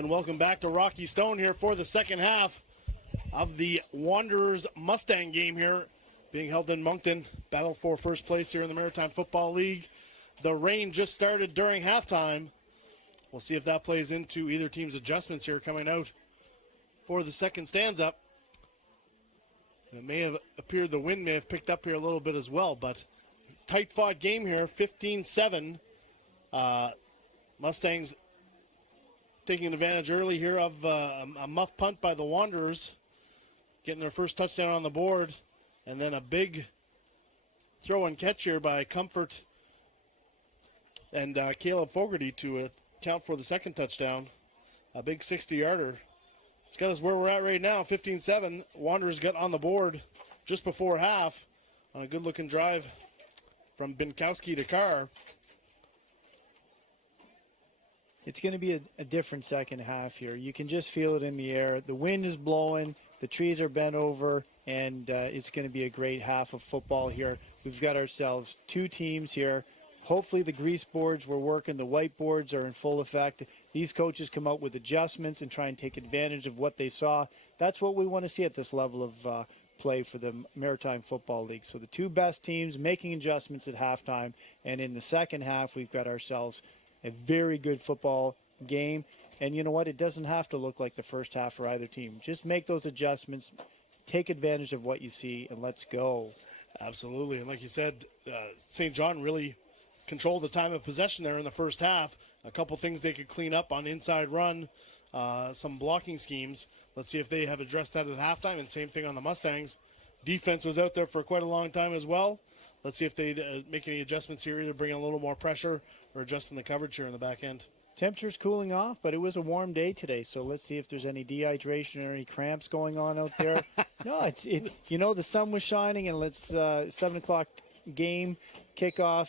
And welcome back to Rocky Stone here for the second half of the Wanderers Mustang game here, being held in Moncton. Battle for first place here in the Maritime Football League. The rain just started during halftime. We'll see if that plays into either team's adjustments here coming out for the second stanza. It may have appeared the wind may have picked up here a little bit as well, but tight-fought game here, 15-7. Mustangs taking advantage early here of a muff punt by the Wanderers, getting their first touchdown on the board, and then a big throw and catch here by Comfort and Caleb Fogarty to account for the second touchdown. A big 60-yarder. It's got us where we're at right now, 15-7. Wanderers got on the board just before half on a good-looking drive from Binkowski to Carr. It's going to be a different second half here. You can just feel it in the air. The wind is blowing, the trees are bent over, and it's going to be a great half of football here. We've got ourselves two teams here. Hopefully the grease boards were working, the whiteboards are in full effect. These coaches come out with adjustments and try and take advantage of what they saw. That's what we want to see at this level of play for the Maritime Football League. So the two best teams making adjustments at halftime, and in the second half we've got ourselves a very good football game. And you know what? It doesn't have to look like the first half for either team. Just make those adjustments, take advantage of what you see, and let's go. Absolutely. And like you said, Saint John really controlled the time of possession there in the first half. A couple things they could clean up on inside run, some blocking schemes. Let's see if they have addressed that at halftime, and same thing on the Mustangs. Defense was out there for quite a long time as well. Let's see if they make any adjustments here, either bring a little more pressure or adjusting the coverage here in the back end. Temperature's cooling off, but it was a warm day today, so let's see if there's any dehydration or any cramps going on out there. No, it's you know, the sun was shining, and let's 7 o'clock game kickoff.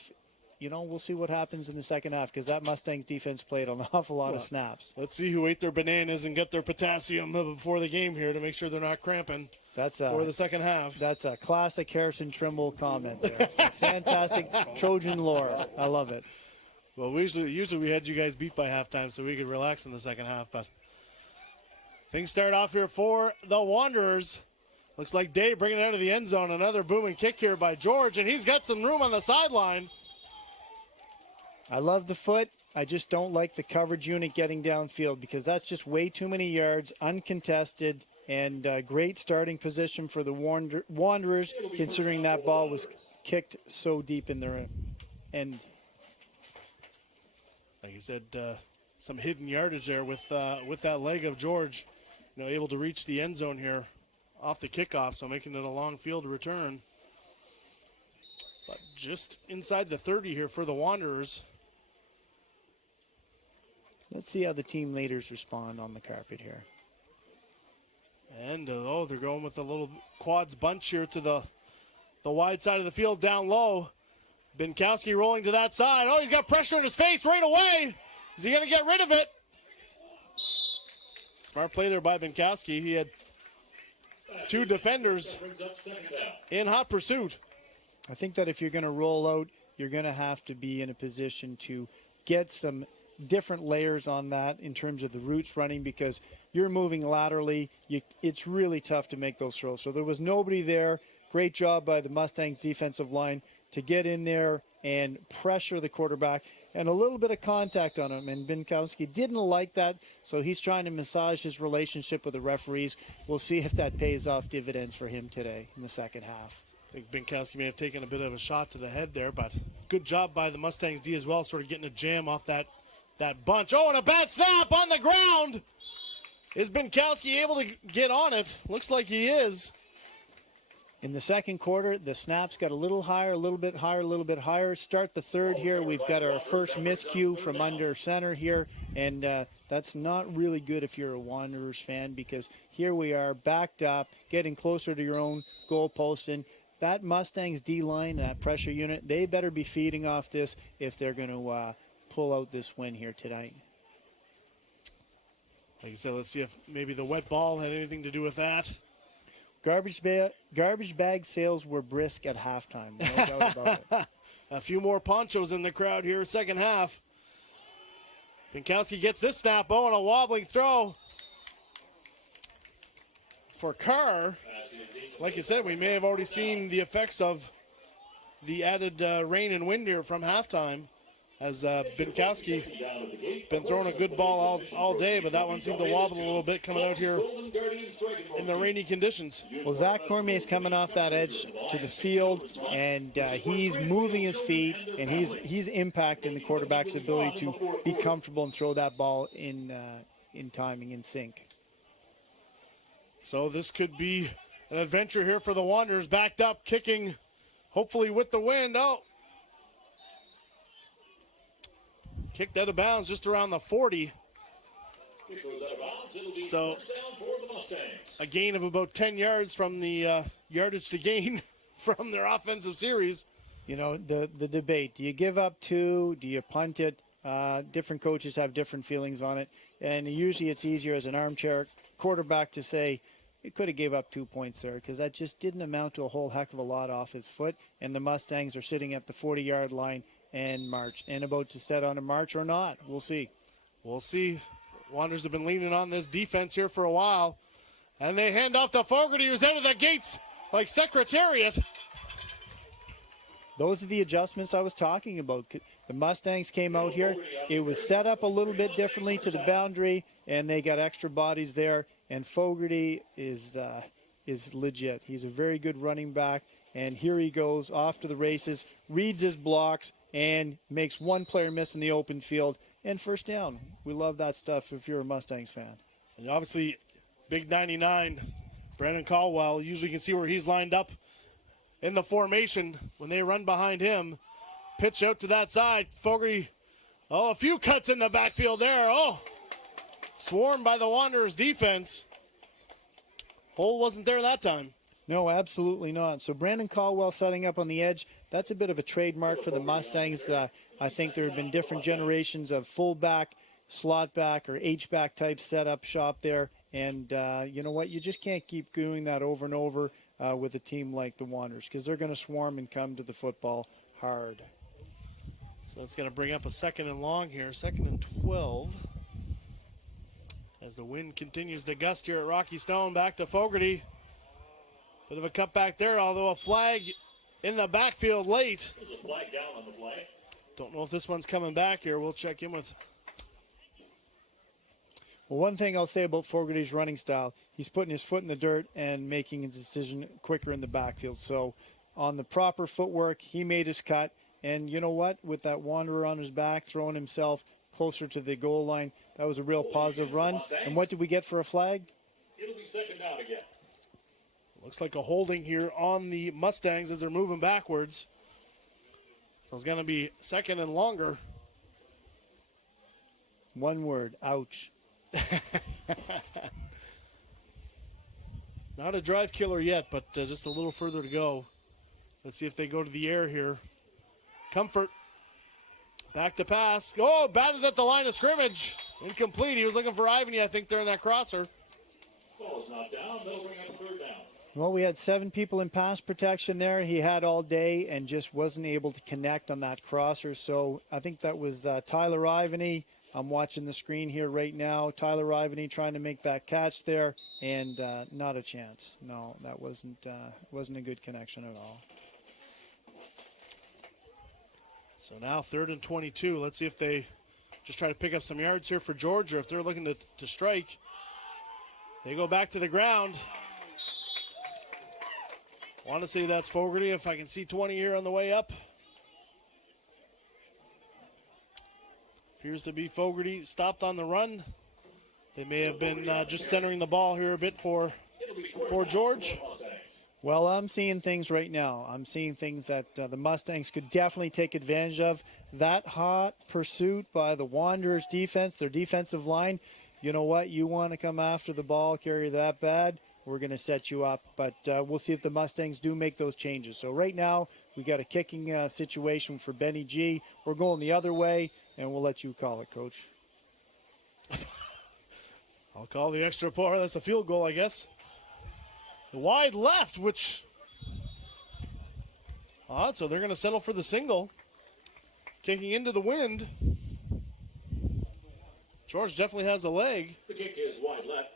You know, we'll see what happens in the second half, because that Mustangs defense played an awful lot of snaps. Let's see who ate their bananas and got their potassium before the game here to make sure they're not cramping for the second half. That's a classic Harrison Trimble comment there. Fantastic Trojan lore. I love it. Well, usually we had you guys beat by halftime so we could relax in the second half, but things start off here for the Wanderers. Looks like Dave bringing it out of the end zone. Another booming kick here by George, and he's got some room on the sideline. I love the foot. I just don't like the coverage unit getting downfield, because that's just way too many yards, uncontested, and great starting position for the Wanderers, considering that ball was kicked so deep in their end. Like you said, some hidden yardage there with that leg of George, able to reach the end zone here off the kickoff, so making it a long field return. But just inside the 30 here for the Wanderers. Let's see how the team leaders respond on the carpet here. And, they're going with a little quads bunch here to the wide side of the field down low. Binkowski rolling to that side. Oh, he's got pressure in his face right away. Is he going to get rid of it? Smart play there by Binkowski. He had two defenders in hot pursuit. I think that if you're going to roll out, you're going to have to be in a position to get some different layers on that in terms of the routes running, because you're moving laterally. It's really tough to make those throws. So there was nobody there. Great job by the Mustangs defensive line to get in there and pressure the quarterback, and a little bit of contact on him. And Binkowski didn't like that, so he's trying to massage his relationship with the referees. We'll see if that pays off dividends for him today in the second half. I think Binkowski may have taken a bit of a shot to the head there, but good job by the Mustangs D as well, sort of getting a jam off that bunch. Oh, and a bad snap on the ground. Is Binkowski able to get on it? Looks like he is. In the second quarter, the snaps got a little higher, a little bit higher, a little bit higher. Start the third here. We've got our first miscue from under center here, and that's not really good if you're a Wanderers fan, because here we are backed up, getting closer to your own goal post, and that Mustangs D-line, that pressure unit, they better be feeding off this if they're going to pull out this win here tonight. Like I said, let's see if maybe the wet ball had anything to do with that. Garbage bag sales were brisk at halftime. No doubt about it. A few more ponchos in the crowd here, second half. Pinkowski gets this snap. Oh, and a wobbling throw for Carr. Like you said, we may have already seen the effects of the added rain and wind here from halftime, as Binkowski been throwing a good ball all day, but that one seemed to wobble a little bit coming out here in the rainy conditions. Well, Zach Cormier's coming off that edge to the field, and he's moving his feet, and he's impacting the quarterback's ability to be comfortable and throw that ball in timing, in sync. So this could be an adventure here for the Wanderers. Backed up, kicking, hopefully with the wind. Oh. Kicked out of bounds just around the 40. So a gain of about 10 yards from the yardage to gain from their offensive series. You know, the debate, do you give up 2? Do you punt it? Different coaches have different feelings on it. And usually it's easier as an armchair quarterback to say, it could have gave up 2 points there, because that just didn't amount to a whole heck of a lot off his foot. And the Mustangs are sitting at the 40-yard line and about to set on a march or not. We'll see. We'll see. Wanderers have been leaning on this defense here for a while. And they hand off to Fogarty, who's out of the gates like Secretariat. Those are the adjustments I was talking about. The Mustangs came out here. It was set up a little bit differently to the boundary, and they got extra bodies there. And Fogarty is legit. He's a very good running back. And here he goes off to the races, reads his blocks, and makes one player miss in the open field. And first down. We love that stuff if you're a Mustangs fan. And obviously, big 99, Brandon Caldwell. Usually you can see where he's lined up in the formation when they run behind him. Pitch out to that side. Fogarty, a few cuts in the backfield there. Swarmed by the Wanderers defense. Hole wasn't there that time. No, absolutely not. So Brandon Caldwell setting up on the edge. That's a bit of a trademark for the Mustangs. I think there have been different generations of fullback, slot back, or H-back type setup shop there. And you know what? You just can't keep doing that over and over with a team like the Wanderers, because they're going to swarm and come to the football hard. So that's going to bring up a second and long here, 2nd and 12. As the wind continues to gust here at Rocky Stone, back to Fogarty. Bit of a cutback there, although a flag in the backfield late. There's a flag down on the play. Don't know if this one's coming back here. We'll check in with. Well, one thing I'll say about Fogarty's running style, he's putting his foot in the dirt and making his decision quicker in the backfield. So on the proper footwork, he made his cut. And you know what? With that Wanderer on his back, throwing himself closer to the goal line, that was a real positive run. And what did we get for a flag? It'll be second down again. Looks like a holding here on the Mustangs as they're moving backwards. So it's going to be second and longer. One word, ouch. Not a drive killer yet, but just a little further to go. Let's see if they go to the air here. Comfort. Back to pass. Batted at the line of scrimmage. Incomplete. He was looking for Ivany, I think, there in that crosser. Ball is not down. They'll bring up third down. Well, we had 7 people in pass protection there. He had all day and just wasn't able to connect on that crosser. So I think that was Tyler Ivany. I'm watching the screen here right now. Tyler Ivany trying to make that catch there, and not a chance. No, that wasn't a good connection at all. So now 3rd and 22. Let's see if they just try to pick up some yards here for Georgia. If they're looking to strike, they go back to the ground. Want to say that's Fogarty, if I can see 20 here on the way up. Appears to be Fogarty stopped on the run. They may have been just centering the ball here a bit for George. Well, I'm seeing things right now. I'm seeing things that the Mustangs could definitely take advantage of. That hot pursuit by the Wanderers defense, their defensive line. You know what? You want to come after the ball, carry that bad, we're going to set you up. But we'll see if the Mustangs do make those changes. So right now, we got a kicking situation for Benny G. We're going the other way, and we'll let you call it, Coach. I'll call the extra point. That's a field goal, I guess. The wide left, which... so they're going to settle for the single. Kicking into the wind. George definitely has a leg. The kick is wide left.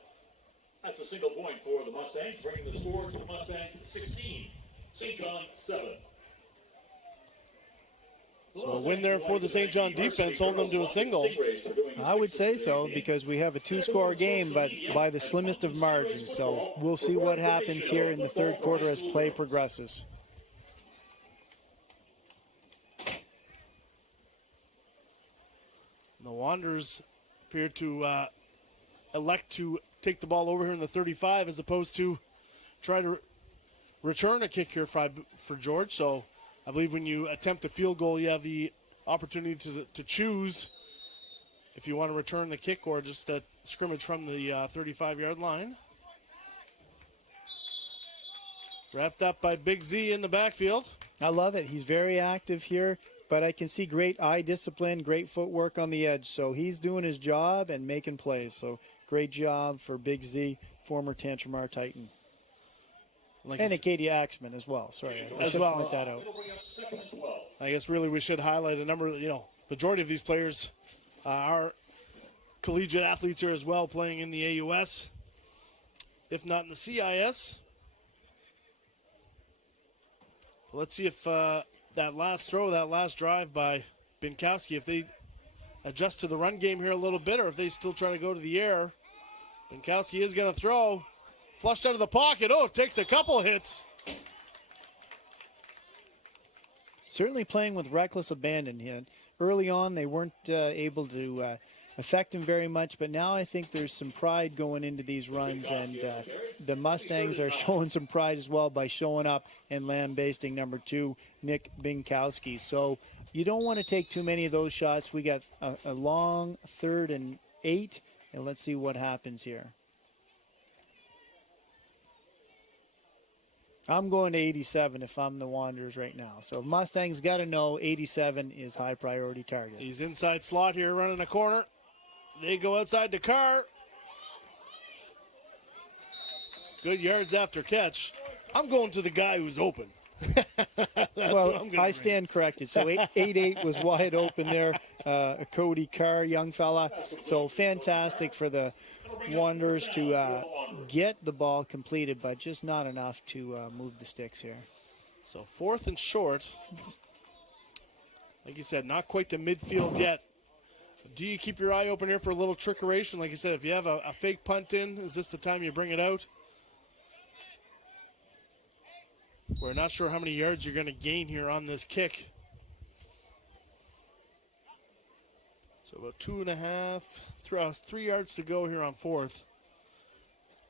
That's a single point for the Mustangs, bringing the score to the Mustangs 16, St. John 7. So a win there for the St. John defense, holding them to a single. I would say so, because we have a two-score game, but by the slimmest of margins. So we'll see what happens here in the third quarter as play progresses. The Wanderers appear to elect to take the ball over here in the 35 as opposed to try to return a kick here for George. So I believe when you attempt a field goal, you have the opportunity to choose if you want to return the kick or just a scrimmage from the 35-yard line. Wrapped up by Big Z in the backfield. I love it. He's very active here, but I can see great eye discipline, great footwork on the edge. So he's doing his job and making plays. So great job for Big Z, former Tantramar Titan. And Acadia Axman as well. Sorry, I should point that out. I guess really we should highlight a number, majority of these players are collegiate athletes here as well, playing in the AUS, if not in the CIS. Let's see if that last throw, that last drive by Binkowski, if they adjust to the run game here a little bit or if they still try to go to the air. Binkowski is going to throw. Flushed out of the pocket. Oh, it takes a couple hits. Certainly playing with reckless abandon here. Early on, they weren't able to affect him very much, but now I think there's some pride going into these runs, and the Mustangs are showing some pride as well by showing up and lambasting number 2, Nick Binkowski. So you don't want to take too many of those shots. We got a long 3rd and 8, and let's see what happens here. I'm going to 87 if I'm the Wanderers right now. So Mustangs got to know 87 is high priority target. He's inside slot here, running a corner. They go outside the car. Good yards after catch. I'm going to the guy who's open. Well, I stand corrected. So 8-8 was wide open there. Cody Carr, young fella. So fantastic for the Wanderers to get the ball completed, but just not enough to move the sticks here. So 4th and short. Like you said, not quite to midfield yet. Do you keep your eye open here for a little trickeration? Like you said, if you have a fake punt in, is this the time you bring it out? We're not sure how many yards you're going to gain here on this kick. So about 2.5, 3 yards to go here on 4th.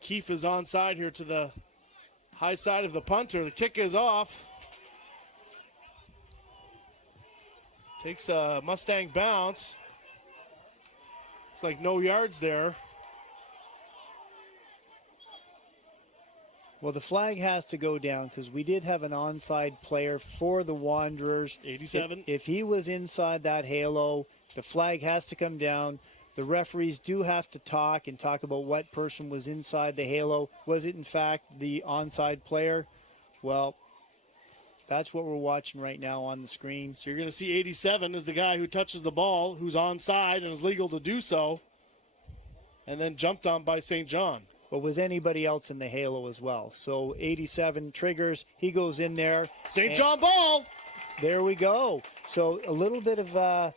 Keefe is onside here to the high side of the punter. The kick is off. Takes a Mustang bounce. Looks like no yards there. Well, the flag has to go down because we did have an onside player for the Wanderers. 87. If he was inside that halo, the flag has to come down. The referees do have to talk about what person was inside the halo. Was it, in fact, the onside player? Well, that's what we're watching right now on the screen. So you're going to see 87 is the guy who touches the ball, who's onside and is legal to do so, and then jumped on by St. John. But was anybody else in the halo as well? So 87 triggers. He goes in there. St. John ball. There we go. So a little bit of, a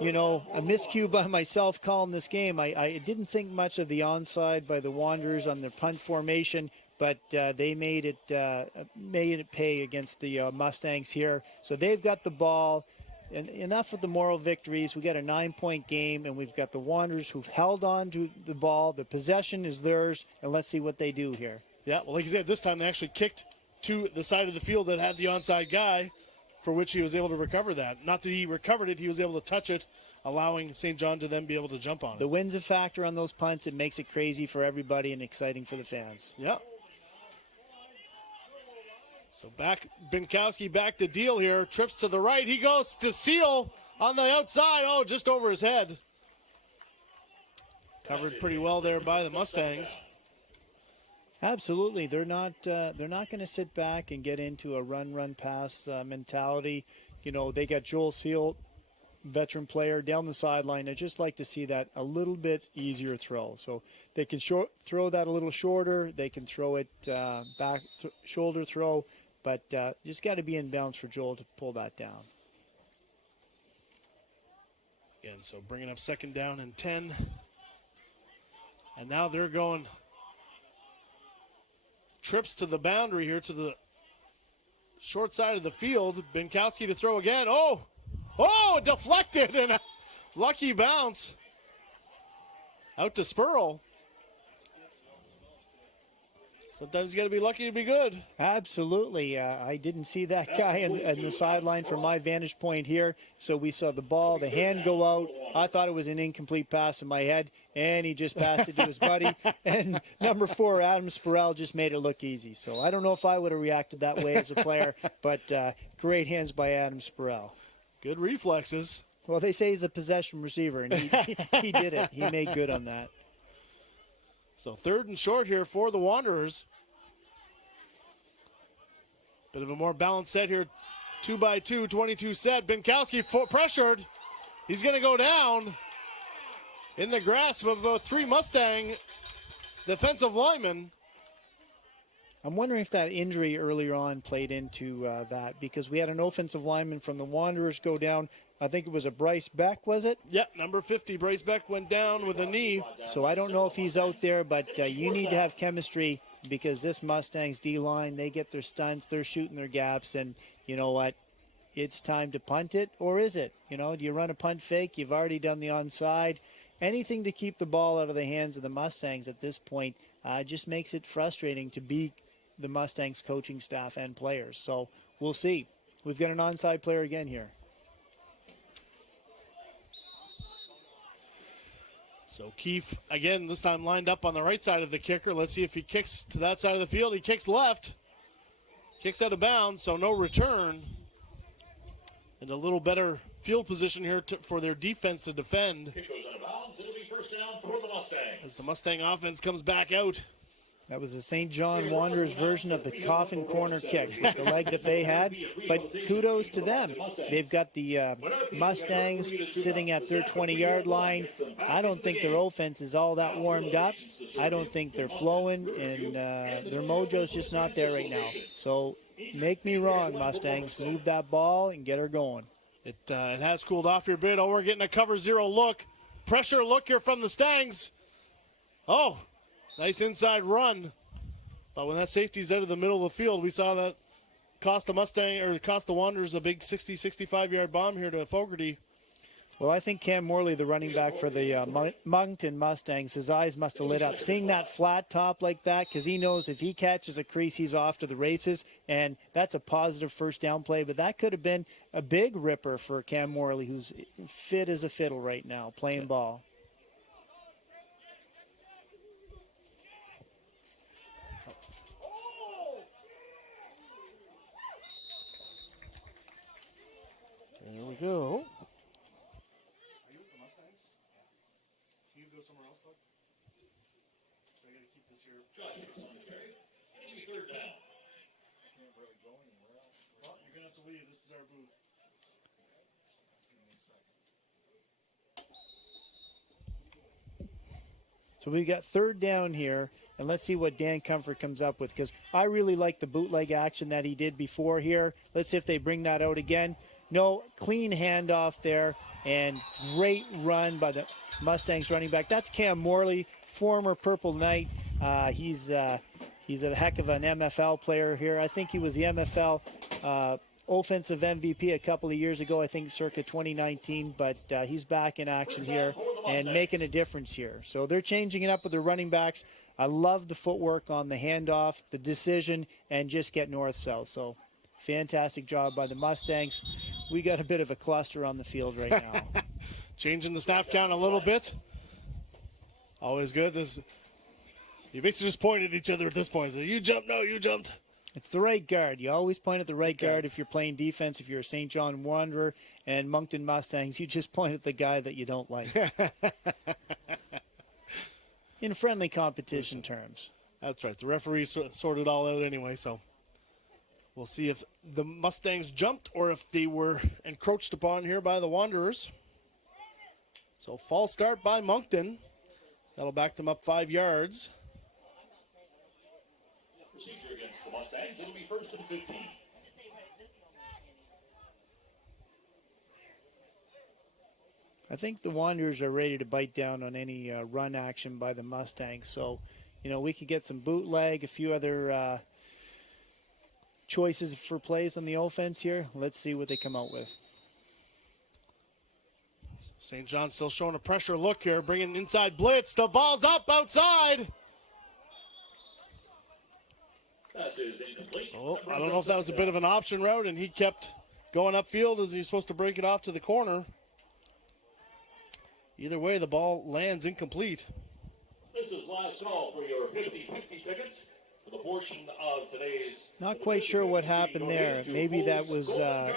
miscue by myself calling this game. I didn't think much of the onside by the Wanderers on their punt formation, but they made it pay against the Mustangs here. So they've got the ball. And enough of the moral victories. We got a 9-point game, and we've got the Wanderers who've held on to the ball. The possession is theirs, and let's see what they do here. Yeah, well, like you said, this time they actually kicked to the side of the field that had the onside guy, for which he was able to recover that. Not that he recovered it, he was able to touch it, allowing St. John to then be able to jump on it. The wind's a factor on those punts. It makes it crazy for everybody and exciting for the fans. Yeah. So Binkowski back to deal here. Trips to the right. He goes to Seal on the outside. Oh, just over his head. Covered pretty well there by the Mustangs. Absolutely. They're not going to sit back and get into a run pass mentality. They got Joel Seal veteran player down the sideline. I just like to see that a little bit easier throw. So they can throw that a little shorter. They can throw it back, shoulder throw, but just got to be in bounds for Joel to pull that down. Again, so bringing up 2nd down and 10. And now they're going trips to the boundary here to the short side of the field. Binkowski to throw again. Oh, deflected and a lucky bounce out to Spurl. Sometimes you got to be lucky to be good. Absolutely. I didn't see that guy in the sideline from my vantage point here. So we saw the ball, the hand go out. I thought it was an incomplete pass in my head, and he just passed it to his buddy. And number 4, Adam Spurrell, just made it look easy. So I don't know if I would have reacted that way as a player, but great hands by Adam Spurrell. Good reflexes. Well, they say he's a possession receiver, and he did it. He made good on that. So 3rd and short here for the Wanderers. Bit of a more balanced set here. 2x2, 22 set. Binkowski pressured. He's going to go down in the grasp of about 3 Mustang defensive linemen. I'm wondering if that injury earlier on played into that, because we had an offensive lineman from the Wanderers go down. I think it was a Bryce Beck, was it? Yep, number 50, Bryce Beck went down with a knee. So I don't know if he's out there, but you need to have chemistry, because this Mustangs D-line, they get their stunts, they're shooting their gaps, and you know what? It's time to punt it, or is it? You know, do you run a punt fake? You've already done the onside. Anything to keep the ball out of the hands of the Mustangs at this point just makes it frustrating to be the Mustangs coaching staff and players. So we'll see. We've got an onside player again here. So Keefe, again, this time lined up on the right side of the kicker. Let's see if he kicks to that side of the field. He kicks left. Kicks out of bounds, so no return. And a little better field position here for their defense to defend. Kick goes out of bounds. It'll be 1st down for the Mustangs. As the Mustang offense comes back out. That was the Saint John Wanderers version of the coffin corner kick with the leg that they had. But kudos to them. They've got the Mustangs sitting at their 20-yard line. I don't think their offense is all that warmed up. I don't think they're flowing, and their mojo's just not there right now. So make me wrong, Mustangs. Move that ball and get her going. It has cooled off here a bit. Oh, we're getting a cover 0 look. Pressure look here from the Stangs. Oh. Nice inside run. But when that safety's out of the middle of the field, we saw that cost the Wanderers a big 60, 65-yard bomb here to Fogarty. Well, I think Cam Morley, the running back for the Moncton Mustangs, his eyes must have lit up. Seeing that flat top like that, because he knows if he catches a crease, he's off to the races, and that's a positive 1st down play. But that could have been a big ripper for Cam Morley, who's fit as a fiddle right now, playing ball. There we go. Are you with the Mustangs? Can you go somewhere else, bud? So I got to keep this here. Josh on the carry. It'll be 3rd down. I can't really go anywhere else. Well, you're going to have to leave. This is our booth. Give me a second. So we've got 3rd down here, and let's see what Dan Comfort comes up with, because I really like the bootleg action that he did before here. Let's see if they bring that out again. No, clean handoff there, and great run by the Mustangs running back. That's Cam Morley, former Purple Knight. He's a heck of an MFL player here. I think he was the MFL offensive MVP a couple of years ago, I think circa 2019, but he's back in action here and making a difference here. So they're changing it up with their running backs. I love the footwork on the handoff, the decision, and just get north-south. So fantastic job by the Mustangs. We got a bit of a cluster on the field right now. Changing the snap count a little bit. Always good. You basically just point at each other at this point. So you jumped, no, you jumped. It's the right guard. You always point at the right guard if you're playing defense. If you're a Saint John Wanderer and Moncton Mustangs, you just point at the guy that you don't like. In friendly competition terms. That's right. The referee sorted it all out anyway, so We'll see if the Mustangs jumped or if they were encroached upon here by the Wanderers. So false start by Moncton. That'll back them up 5 yards. Procedure against the Mustangs. It'll be first and 15. I think the Wanderers are ready to bite down on any run action by the Mustangs. So, we could get some bootleg, a few other choices for plays on the offense here. Let's see what they come out with. St. John still showing a pressure look here, bringing inside blitz. The ball's up outside. Pass is incomplete. Oh, I don't know if that was a bit of an option route, and he kept going upfield as he's supposed to break it off to the corner. Either way, the ball lands incomplete. This is last call for your 50-50 tickets for the portion of today's. Not quite sure what happened there. Maybe that was a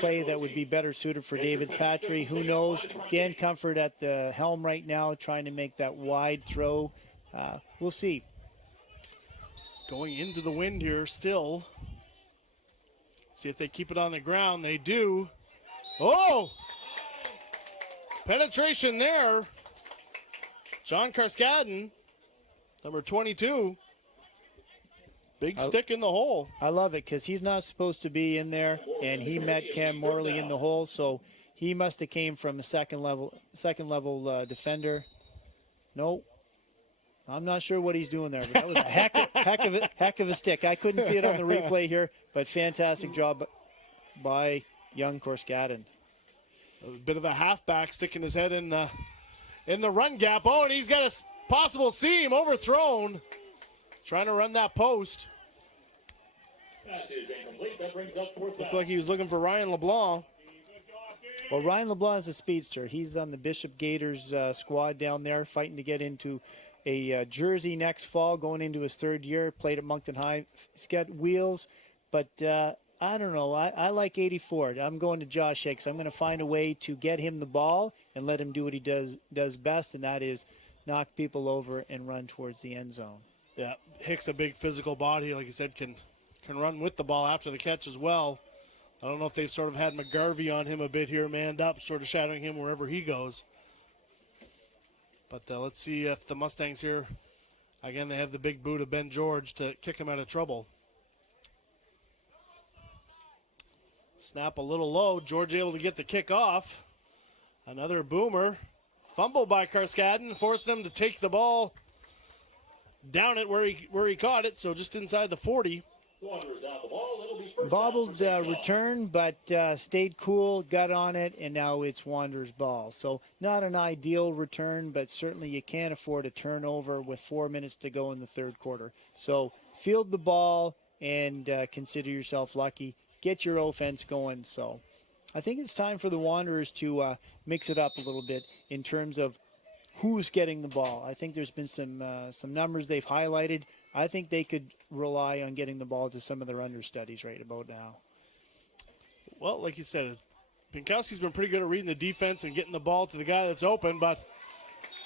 play that would be better suited for David Patry. Who knows? Dan Comfort at the helm right now trying to make that wide throw. We'll see. Going into the wind here still. See if they keep it on the ground. They do. Oh! Penetration there. John Karskadden, number 22. Big stick in the hole. I love it because he's not supposed to be in there, and he met Cam Morley in the hole, so he must have came from a second level defender. No, I'm not sure what he's doing there, but that was a heck of a stick. I couldn't see it on the replay here, but fantastic job by young Karskadden. A bit of a halfback sticking his head in the run gap. Oh, and he's got a possible seam overthrown. Trying to run that post. Pass is incomplete. That brings up fourth down. Looked like he was looking for Ryan LeBlanc. Well, Ryan LeBlanc is a speedster. He's on the Bishop Gators squad down there, fighting to get into a jersey next fall, going into his third year. Played at Moncton High. He's got wheels, but I don't know. I like 84. I'm going to Josh Hicks. I'm going to find a way to get him the ball and let him do what he does best, and that is knock people over and run towards the end zone. Yeah, Hicks, a big physical body, like you said, can run with the ball after the catch as well. I don't know if they sort of had McGarvey on him a bit here, manned up, sort of shadowing him wherever he goes. But let's see if the Mustangs here, again, they have the big boot of Ben George to kick him out of trouble. Snap a little low. George able to get the kick off. Another boomer. Fumble by Karskadden, forcing him to take the ball down it where he caught it, so just inside the 40. Wanderers down the ball. It'll be first Bobbled down for St. John. return, but stayed cool, got on it, and now it's Wanderers' ball. So not an ideal return, but certainly you can't afford a turnover with 4 minutes to go in the third quarter. So field the ball and consider yourself lucky. Get your offense going. So I think it's time for the Wanderers to mix it up a little bit in terms of who's getting the ball. I think there's been some numbers they've highlighted. I think they could rely on getting the ball to some of their understudies right about now. Well, like you said, Pinkowski's been pretty good at reading the defense and getting the ball to the guy that's open, but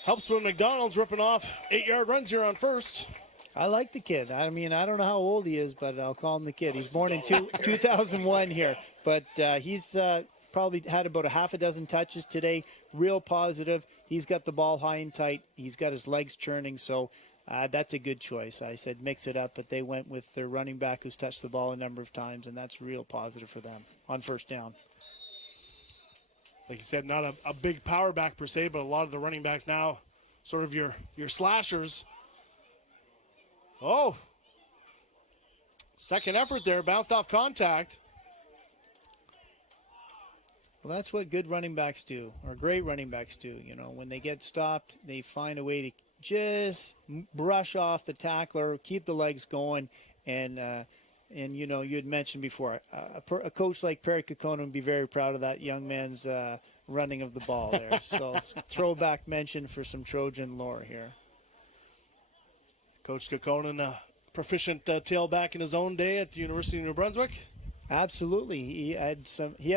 helps when McDonald's ripping off 8-yard runs here on first. I like the kid. I mean, I don't know how old he is, but I'll call him the kid. He's born in 2001 here, but he's probably had about a half a dozen touches today. Real positive. He's got the ball high and tight. He's got his legs churning, so that's a good choice. I said mix it up, but they went with their running back who's touched the ball a number of times, and that's real positive for them on first down. Like you said, not a big power back per se, but a lot of the running backs now sort of your slashers. Oh, second effort there, bounced off contact. Well, that's what good running backs do, or great running backs do. You know, when they get stopped, they find a way to just brush off the tackler, keep the legs going, and you know, you had mentioned before, a coach like Perry Kokona would be very proud of that young man's running of the ball there. So throwback mention for some Trojan lore here. Coach Kokkonen, a proficient tailback in his own day at the University of New Brunswick. Absolutely. He had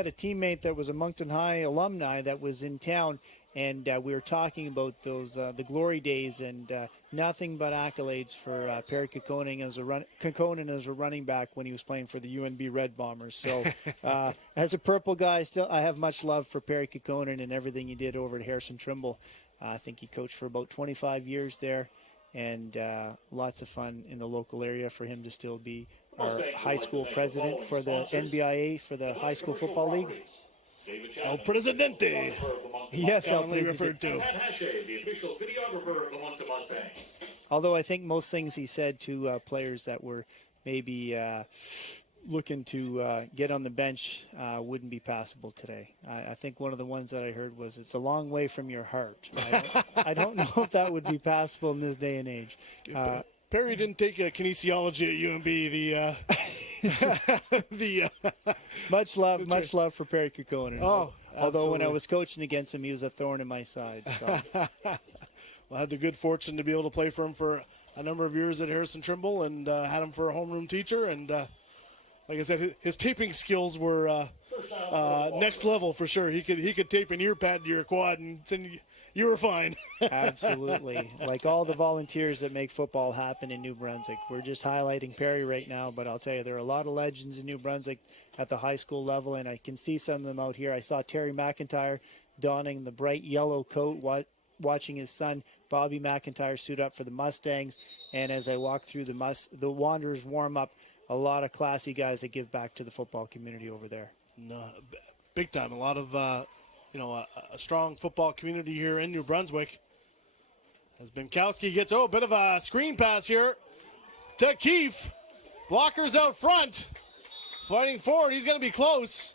a teammate that was a Moncton High alumni that was in town, and we were talking about those the glory days, and nothing but accolades for Perry Kokkonen as a running back when he was playing for the UNB Red Bombers. So as a Purple guy, still I have much love for Perry Kokkonen and everything he did over at Harrison Trimble. I think he coached for about 25 years there, and lots of fun in the local area for him to still be our high school president for the NBIA, for the High School Football League. El Presidente. Yes, El Commonly referred Presidente. to. Matt Hashay, the official videographer of the Moncton Mustangs. Although I think most things he said to players that were maybe looking to get on the bench wouldn't be passable today. I think one of the ones that I heard was, "It's a long way from your heart." I don't know if that would be passable in this day and age. Perry didn't take a kinesiology at UNB. Much love for Perry Kokkonen. Oh, although when I absolutely. was coaching against him, he was a thorn in my side. So. Well, I had the good fortune to be able to play for him for a number of years at Harrison Trimble, and had him for a homeroom teacher. And like I said, his taping skills were next level for sure. He could tape an ear pad to your quad, and you were fine. Absolutely. Like all the volunteers that make football happen in New Brunswick. We're just highlighting Perry right now, but I'll tell you, there are a lot of legends in New Brunswick at the high school level, and I can see some of them out here. I saw Terry McIntyre donning the bright yellow coat, watching his son Bobby McIntyre suit up for the Mustangs, and as I walked through the Wanderers warm-up, a lot of classy guys that give back to the football community over there. No, big time. A lot of a strong football community here in New Brunswick. As Binkowski gets a bit of a screen pass here to Keefe. Blockers out front, fighting forward. He's going to be close.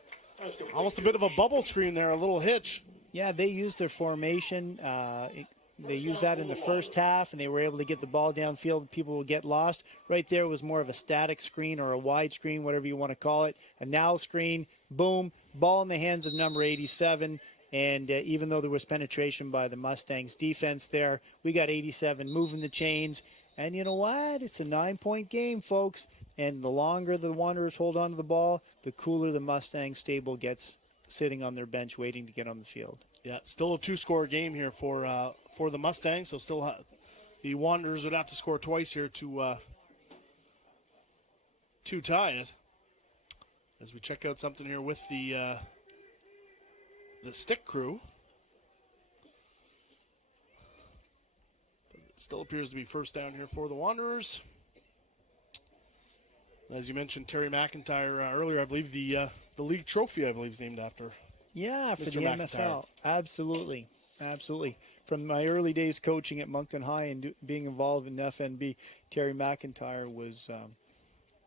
Almost a bit of a bubble screen there, a little hitch. Yeah, they used their formation. They used that in the first half, and they were able to get the ball downfield. People would get lost. Right there was more of a static screen or a wide screen, whatever you want to call it. A now screen, boom, ball in the hands of number 87. And even though there was penetration by the Mustangs defense there, we got 87 moving the chains. And you know what? It's a 9-point game, folks. And the longer the Wanderers hold on to the ball, the cooler the Mustang stable gets sitting on their bench waiting to get on the field. Yeah, still a 2-score game here for the Mustangs. So still the Wanderers would have to score twice here to tie it. As we check out something here with the stick crew. But it still appears to be first down here for the Wanderers. As you mentioned, Terry McIntyre earlier, I believe the league trophy, I believe, is named after. Yeah, for Mr. the McIntyre. MFL. Absolutely. From my early days coaching at Moncton High and being involved in FNB, Terry McIntyre was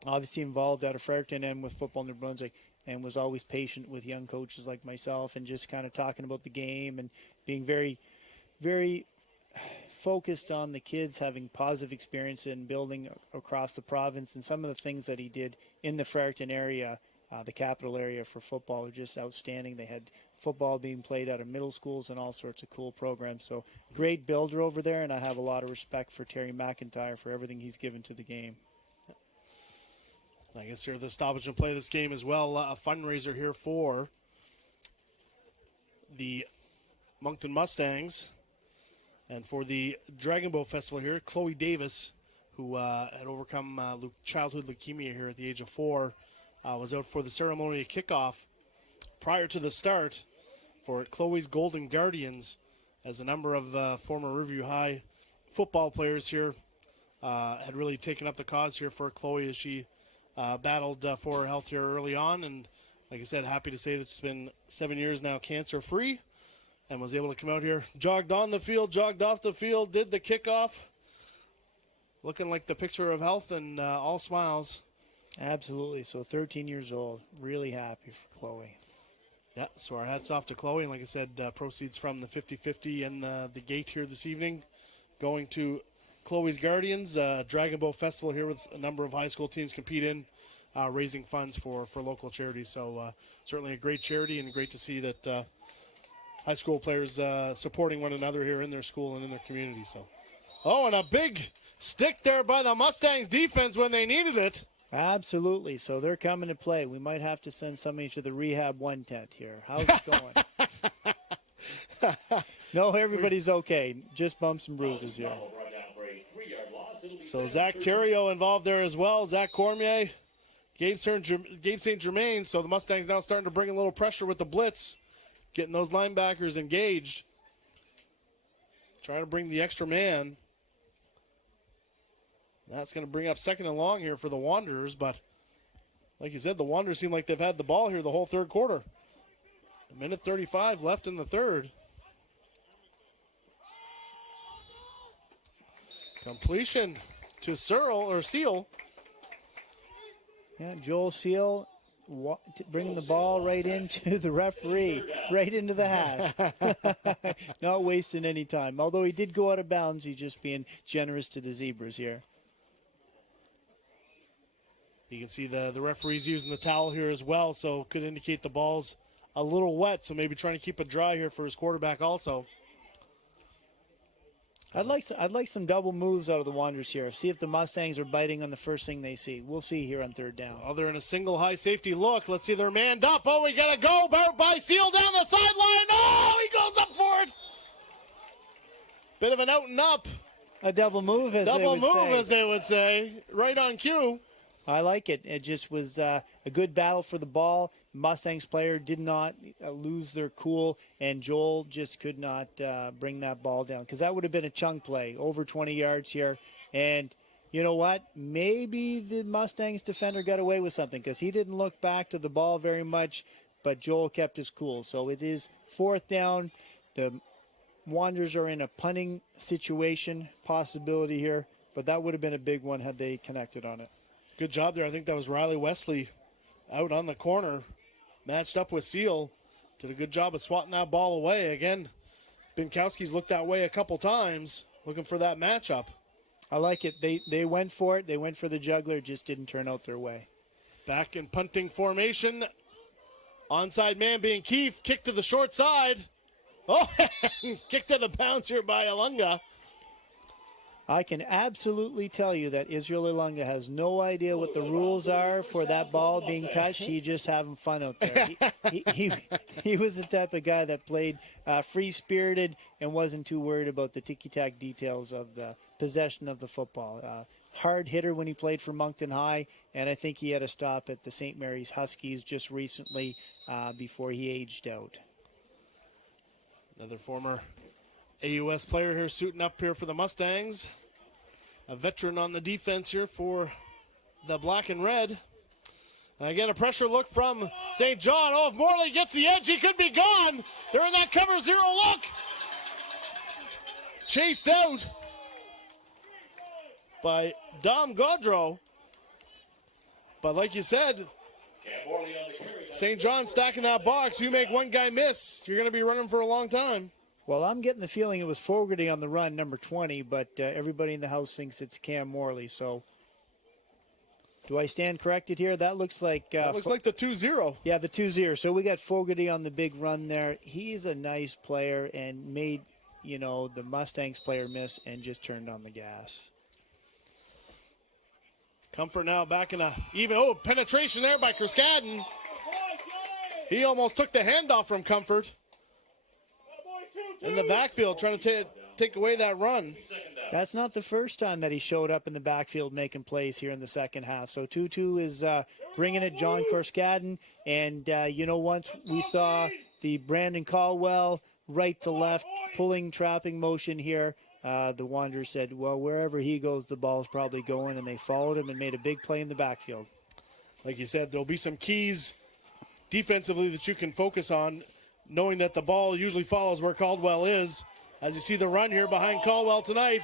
obviously involved out of Fredericton and with Football New Brunswick, and was always patient with young coaches like myself and just kind of talking about the game and being very, very focused on the kids having positive experience in building across the province. And some of the things that he did in the Fredericton area, the capital area for football, are just outstanding. They had football being played out of middle schools and all sorts of cool programs. So great builder over there, and I have a lot of respect for Terry McIntyre for everything he's given to the game. I guess here the stoppage and play this game as well. A fundraiser here for the Moncton Mustangs and for the Dragon Boat Festival here. Chloe Davis, who had overcome childhood leukemia here at the age of 4, was out for the ceremony kickoff prior to the start for Chloe's Golden Guardians, as a number of former Riverview High football players here had really taken up the cause here for Chloe as she battled for her health here early on. And like I said, happy to say that she's been 7 years now cancer-free and was able to come out here, jogged on the field, jogged off the field, did the kickoff, looking like the picture of health and all smiles. Absolutely. So 13 years old. Really happy for Chloe. Yeah, so our hats off to Chloe. And like I said, proceeds from the 50-50 and the gate here this evening going to Chloe's Guardians, Dragon Boat Festival here with a number of high school teams compete in, raising funds for local charities. So certainly a great charity, and great to see that high school players supporting one another here in their school and in their community. So, and a big stick there by the Mustangs defense when they needed it. Absolutely. So they're coming to play. We might have to send somebody to the Rehab 1 tent here. How's it going? No, everybody's okay. Just bumps and bruises here. Right down for a So Zach Theriot involved there as well. Zach Cormier, Gabe St. Germain. So the Mustangs now starting to bring a little pressure with the blitz, getting those linebackers engaged. Trying to bring the extra man. That's going to bring up second and long here for the Wanderers, but like you said, the Wanderers seem like they've had the ball here the whole third quarter. A minute 35 left in the third. Completion to Seal. Yeah, Joel Seal bringing the ball right into the referee, right into the hash. Not wasting any time. Although he did go out of bounds, he's just being generous to the Zebras here. You can see the referee's using the towel here as well, so could indicate the ball's a little wet, so maybe trying to keep it dry here for his quarterback also. I'd like some double moves out of the Wanderers here. See if the Mustangs are biting on the first thing they see. We'll see here on third down. Oh, they're in a single high safety look. Let's see, they're manned up. Oh, we got to go by Seal down the sideline. Oh, he goes up for it. Bit of an out and up. A double move, as they would say. Right on cue. I like it. It just was a good battle for the ball. Mustangs player did not lose their cool, and Joel just could not bring that ball down, because that would have been a chunk play, over 20 yards here. And you know what? Maybe the Mustangs defender got away with something, because he didn't look back to the ball very much, but Joel kept his cool. So it is fourth down. The Wanderers are in a punting situation possibility here, but that would have been a big one had they connected on it. Good job there. I think that was Riley Wesley out on the corner, matched up with Seal. Did a good job of swatting that ball away. Again, Binkowski's looked that way a couple times, looking for that matchup. I like it. They went for it. They went for the juggler. It just didn't turn out their way. Back in punting formation. Onside man being Keefe. Kick to the short side. Oh, kicked out of bounds here by Ilunga. I can absolutely tell you that Israel Ilunga has no idea what the rules are for that ball being touched. He's just having fun out there. He was the type of guy that played free-spirited and wasn't too worried about the ticky-tack details of the possession of the football. Hard hitter when he played for Moncton High, and I think he had a stop at the St. Mary's Huskies just recently before he aged out. Another former AUS player here suiting up here for the Mustangs. A veteran on the defense here for the black and red. And again, a pressure look from Saint John. Oh, if Morley gets the edge, he could be gone. They're in that cover zero look. Chased out by Dom Gaudreau. But like you said, St. John stacking that box. You make one guy miss, you're going to be running for a long time. Well, I'm getting the feeling it was Fogarty on the run, number 20, but everybody in the house thinks it's Cam Morley. So, do I stand corrected here? That looks like... that looks like the 2-0. Yeah, the 2-0. So, we got Fogarty on the big run there. He's a nice player and made, the Mustangs player miss and just turned on the gas. Comfort now back in penetration there by Kerskadden. He almost took the handoff from Comfort. In the backfield, trying to take away that run. That's not the first time that he showed up in the backfield making plays here in the second half. So 2-2 is bringing it, John Kerskadden. And, once we saw the Brandon Caldwell right to left pulling, trapping motion here, the Wanderers said, well, wherever he goes, the ball's probably going. And they followed him and made a big play in the backfield. Like you said, there'll be some keys defensively that you can focus on, knowing that the ball usually follows where Caldwell is. As you see the run here behind Caldwell tonight.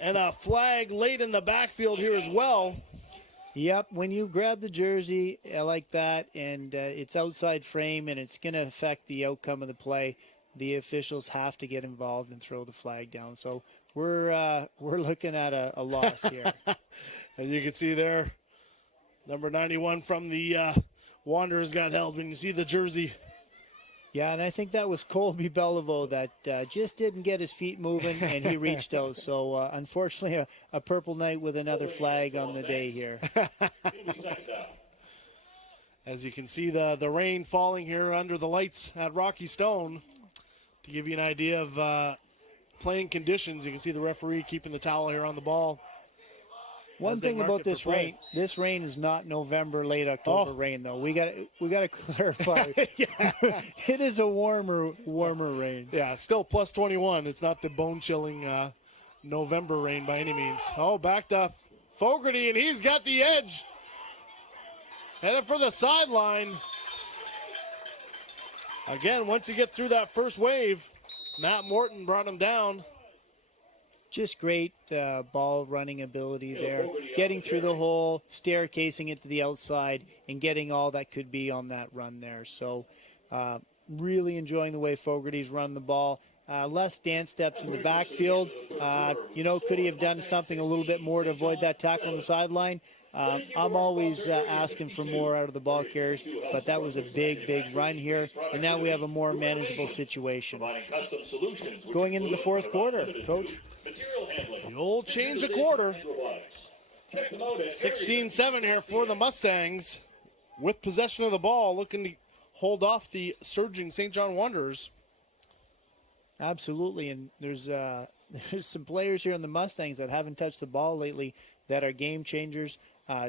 And a flag late in the backfield here as well. Yep, when you grab the jersey like that and it's outside frame and it's going to affect the outcome of the play, the officials have to get involved and throw the flag down. So we're looking at a loss here. And you can see there, number 91 from the Wanderers got held when you see the jersey. Yeah, and I think that was Colby Beliveau that just didn't get his feet moving, and he reached out. So, unfortunately, a purple night with another flag on the day here. As you can see, the rain falling here under the lights at Rocky Stone. To give you an idea of playing conditions. You can see the referee keeping the towel here on the ball. One as they thing mark about it for this play. rain, this rain is not November, late October Oh. rain, though. We got to clarify. It is a warmer rain. Yeah, it's still plus 21. It's not the bone-chilling November rain by any means. Oh, back to Fogarty, and he's got the edge. Headed for the sideline. Again, once you get through that first wave, Matt Morton brought him down. Just great ball running ability there. Getting through the hole, staircasing it to the outside, and getting all that could be on that run there. So really enjoying the way Fogarty's run the ball. Less dance steps in the backfield. Could he have done something a little bit more to avoid that tackle on the sideline? I'm always asking for more out of the ball carriers, but that was a big run here, and now we have a more manageable situation. Going into the fourth quarter, Coach. The old change of quarter. 16-7 here for the Mustangs. With possession of the ball, looking to hold off the surging Saint John Wanderers. Absolutely, and there's some players here on the Mustangs that haven't touched the ball lately that are game changers.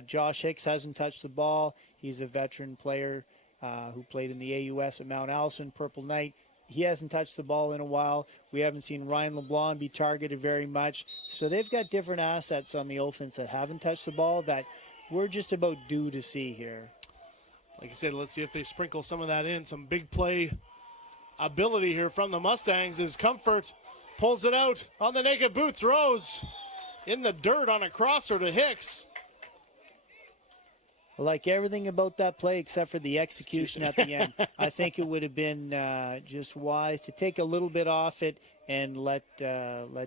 Josh Hicks hasn't touched the ball. He's a veteran player who played in the AUS at Mount Allison, Purple Knight. He hasn't touched the ball in a while. We haven't seen Ryan LeBlanc be targeted very much. So they've got different assets on the offense that haven't touched the ball that we're just about due to see here. Like I said, let's see if they sprinkle some of that in. Some big play ability here from the Mustangs as Comfort pulls it out on the naked boot, throws in the dirt on a crosser to Hicks. I like everything about that play except for the execution at the end. I think it would have been just wise to take a little bit off it and let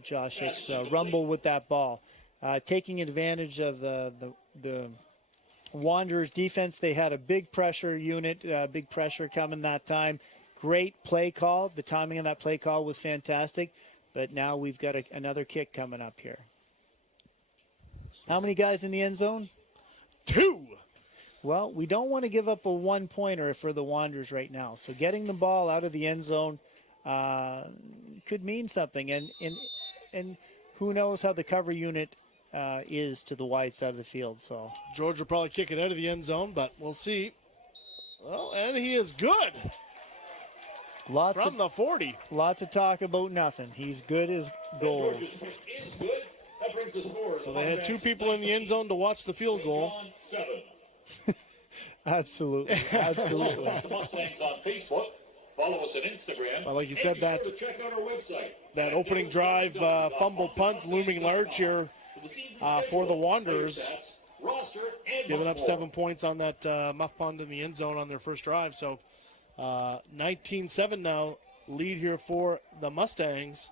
Josh Hicks rumble with that ball. Taking advantage of the Wanderers defense, they had a big pressure unit, big pressure coming that time. Great play call. The timing of that play call was fantastic. But now we've got another kick coming up here. How many guys in the end zone? 2. Well, we don't want to give up a one-pointer for the Wanderers right now. So getting the ball out of the end zone could mean something. And who knows how the cover unit is to the wide side of the field. So George will probably kick it out of the end zone, but we'll see. Well, and he is good. From the 40. Lots of talk about nothing. He's good as gold. So they had 2 people in the end zone to watch the field goal. Absolutely. Mustangs on Facebook. Follow us on Instagram. Well, like you said, that opening drive fumble punt looming large here for the Wanderers. Giving up 7 points on that muff punt in the end zone on their first drive. So 19-7 now lead here for the Mustangs.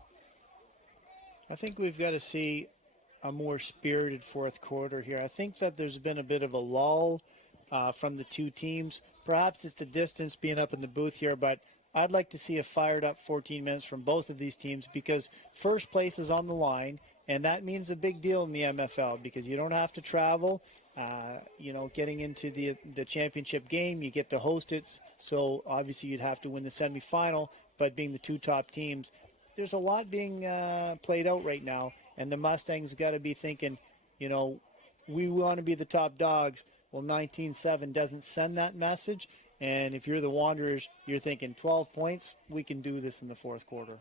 I think we've got to see a more spirited fourth quarter here. I think that there's been a bit of a lull from the two teams. Perhaps it's the distance being up in the booth here, but I'd like to see a fired up 14 minutes from both of these teams because first place is on the line, and that means a big deal in the MFL because you don't have to travel. Getting into the championship game, you get to host it, so obviously you'd have to win the semifinal, but being the 2 top teams, there's a lot being played out right now, and the Mustangs got to be thinking, we want to be the top dogs. Well, 19-7 doesn't send that message, and if you're the Wanderers, you're thinking 12 points, we can do this in the fourth quarter.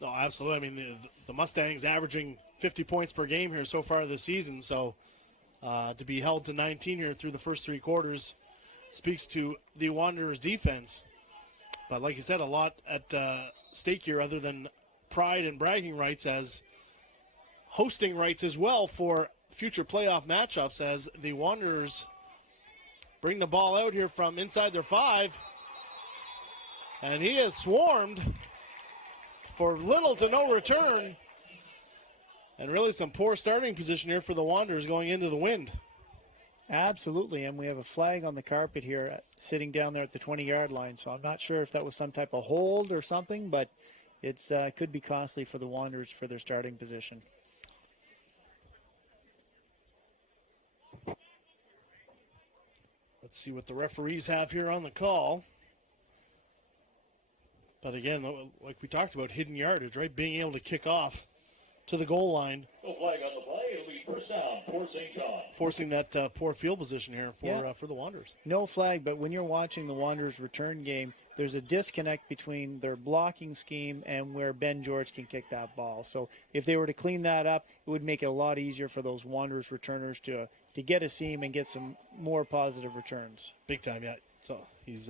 No, absolutely. I mean, the Mustangs averaging 50 points per game here so far this season, so to be held to 19 here through the first 3 quarters speaks to the Wanderers' defense. But like you said, a lot at stake here other than pride and bragging rights as hosting rights as well for future playoff matchups as the Wanderers bring the ball out here from inside their 5. And he is swarmed for little to no return. And really some poor starting position here for the Wanderers going into the wind. Absolutely, and we have a flag on the carpet here sitting down there at the 20-yard line, so I'm not sure if that was some type of hold or something, but it could be costly for the Wanderers for their starting position. Let's see what the referees have here on the call. But again, like we talked about, hidden yardage, right? Being able to kick off to the goal line. No flag on the play. It'll be first down for Saint John. Forcing that poor field position here for the Wanderers. No flag, but when you're watching the Wanderers return game, there's a disconnect between their blocking scheme and where Ben George can kick that ball. So if they were to clean that up, it would make it a lot easier for those Wanderers returners to get a seam and get some more positive returns. Big time, yeah. So he's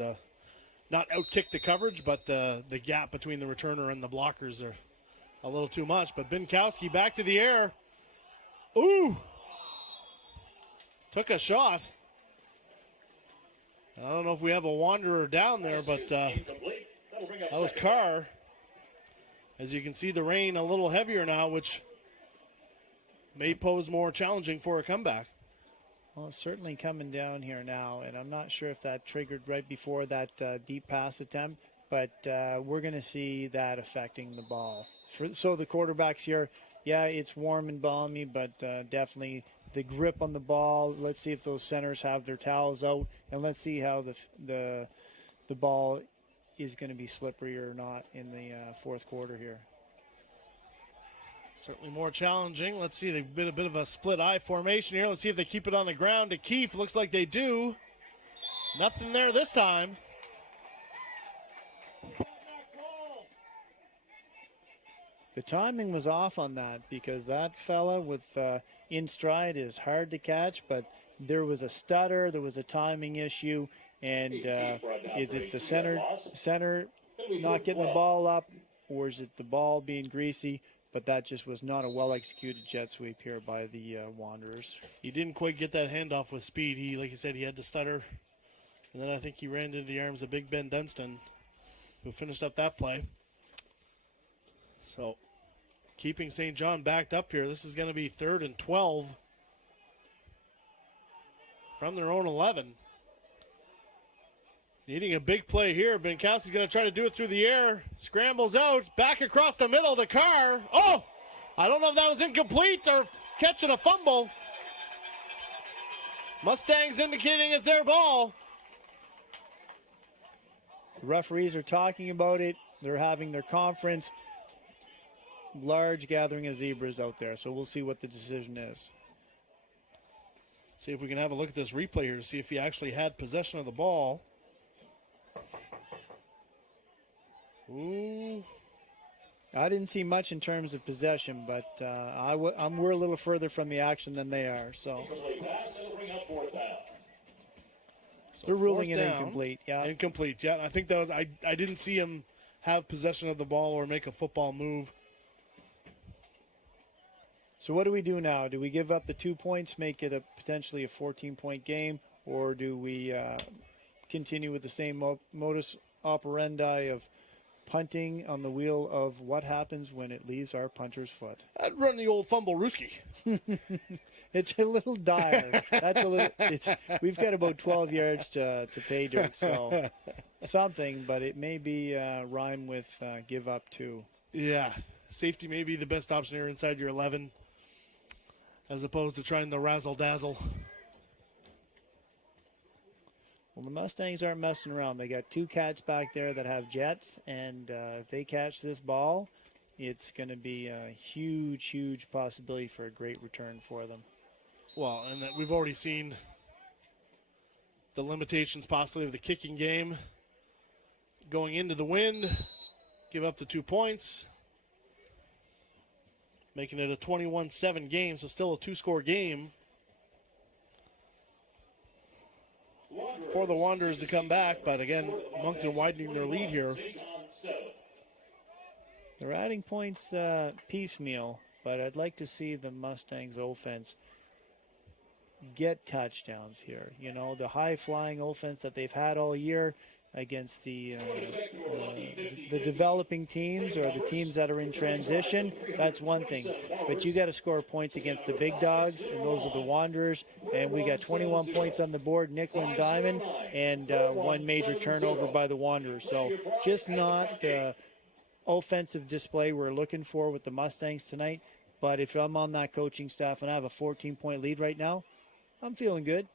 not outkicked the coverage, but the gap between the returner and the blockers are a little too much. But Binkowski back to the air. Ooh! Took a shot. I don't know if we have a Wanderer down there, but that was Carr. As you can see, the rain a little heavier now, which may pose more challenging for a comeback. Well, it's certainly coming down here now, and I'm not sure if that triggered right before that deep pass attempt, but we're going to see that affecting the ball. So the quarterbacks here, yeah, it's warm and balmy, but definitely the grip on the ball. Let's see if those centers have their towels out, and let's see how the ball is going to be slippery or not in the fourth quarter here. Certainly more challenging. Let's see, they've been a bit of a split eye formation here. Let's see if they keep it on the ground to Keefe. Looks like they do. Nothing there this time. The timing was off on that because that fella with in stride is hard to catch, but there was a stutter, there was a timing issue, and is it the center not getting the ball up, or is it the ball being greasy? But that just was not a well-executed jet sweep here by the Wanderers. He didn't quite get that handoff with speed. He, like you said, he had to stutter. And then I think he ran into the arms of Big Ben Dunstan, who finished up that play. So, keeping Saint John backed up here. This is going to be 3rd and 12 from their own 11. Needing a big play here. Binkowski's going to try to do it through the air. Scrambles out. Back across the middle to Carr. Oh! I don't know if that was incomplete or catching a fumble. Mustangs indicating it's their ball. The referees are talking about it. They're having their conference. Large gathering of zebras out there, so we'll see what the decision is. See if we can have a look at this replay here to see if he actually had possession of the ball. Ooh. I didn't see much in terms of possession, but we're a little further from the action than they are. So they're ruling it incomplete. Yeah, incomplete. Yeah, I think that was. I didn't see him have possession of the ball or make a football move. So what do we do now? Do we give up the 2 points, make it potentially a 14-point game, or do we continue with the same modus operandi of punting on the wheel of what happens when it leaves our punter's foot? I'd run the old fumble Ruski. It's a little dire. We've got about 12 yards to pay dirt, so something, but it may be rhyme with give up 2. Yeah, safety may be the best option here inside your 11, as opposed to trying the razzle-dazzle. Well, the Mustangs aren't messing around. They got 2 cats back there that have jets, and if they catch this ball, it's going to be a huge, huge possibility for a great return for them. Well, and we've already seen the limitations possibly of the kicking game. Going into the wind, give up the 2 points, making it a 21-7 game, so still a 2-score game for the Wanderers to come back. But again, Moncton widening their lead here. They're adding points piecemeal, but I'd like to see the Mustangs offense get touchdowns here. You know, the high-flying offense that they've had all year against the developing teams or the teams that are in transition, that's one thing. But you got to score points against the big dogs, and those are the Wanderers. And we got 21 points on the board, nickel and diamond, and 1 major turnover by the Wanderers. So just not the offensive display we're looking for with the Mustangs tonight. But if I'm on that coaching staff and I have a 14-point lead right now, I'm feeling good.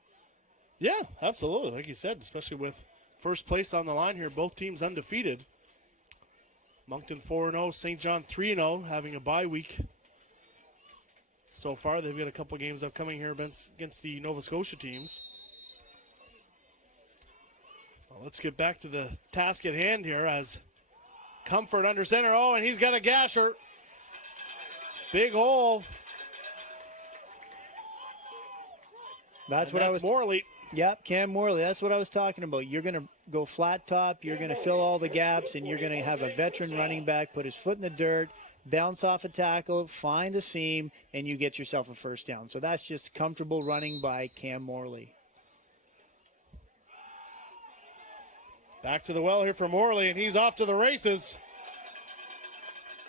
Yeah, absolutely. Like you said, especially with first place on the line here, both teams undefeated. Moncton 4-0, Saint John 3-0, having a bye week. So far, they've got a couple games upcoming here against the Nova Scotia teams. Well, let's get back to the task at hand here as Comfort under center. Oh, and he's got a gasher. Big hole. That's what I was. Morley. Yep, Cam Morley. That's what I was talking about. You're going to go flat top. You're going to fill all the gaps, and you're going to have a veteran running back put his foot in the dirt, bounce off a tackle, find a seam, and you get yourself a first down. So that's just comfortable running by Cam Morley. Back to the well here for Morley, and he's off to the races.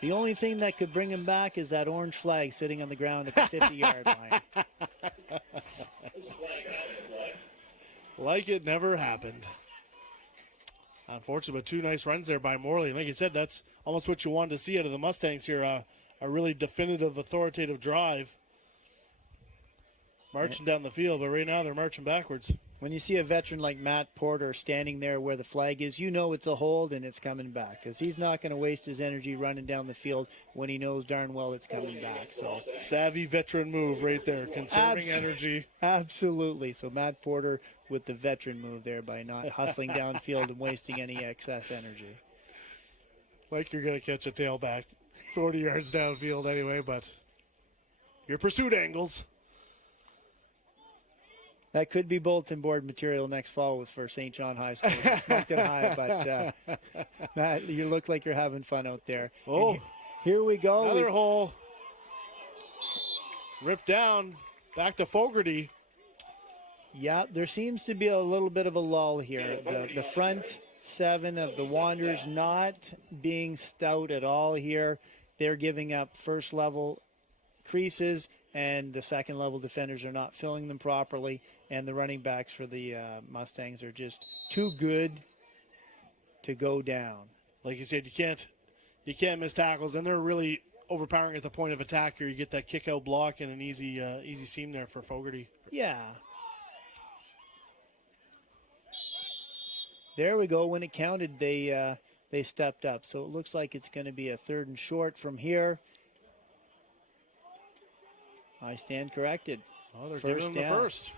The only thing that could bring him back is that orange flag sitting on the ground at the 50-yard line. Like it never happened. Unfortunately, but two nice runs there by Morley. Like you said, that's almost what you wanted to see out of the Mustangs here. A really definitive, authoritative drive. Marching down the field, but right now they're marching backwards. When you see a veteran like Matt Porter standing there where the flag is, you know it's a hold and it's coming back because he's not going to waste his energy running down the field when he knows darn well it's coming back. So savvy veteran move right there, conserving energy. Absolutely. So Matt Porter with the veteran move there by not hustling downfield and wasting any excess energy. Like you're going to catch a tailback 40 yards downfield anyway, but your pursuit angles. That could be bulletin board material next fall for Saint John High School. Moncton High, but Matt, you look like you're having fun out there. Oh, here we go. Another hole. Ripped down. Back to Fogarty. Yeah, there seems to be a little bit of a lull here. The front seven of the Wanderers not being stout at all here. They're giving up first level creases, and the second level defenders are not filling them properly. And the running backs for the Mustangs are just too good to go down. Like you said, you can't miss tackles, and they're really overpowering at the point of attack here. You get that kick out block and an easy seam there for Fogarty. Yeah. There we go. When it counted, they stepped up. So it looks like it's going to be a 3rd and short from here. I stand corrected. Oh, they're giving them the first.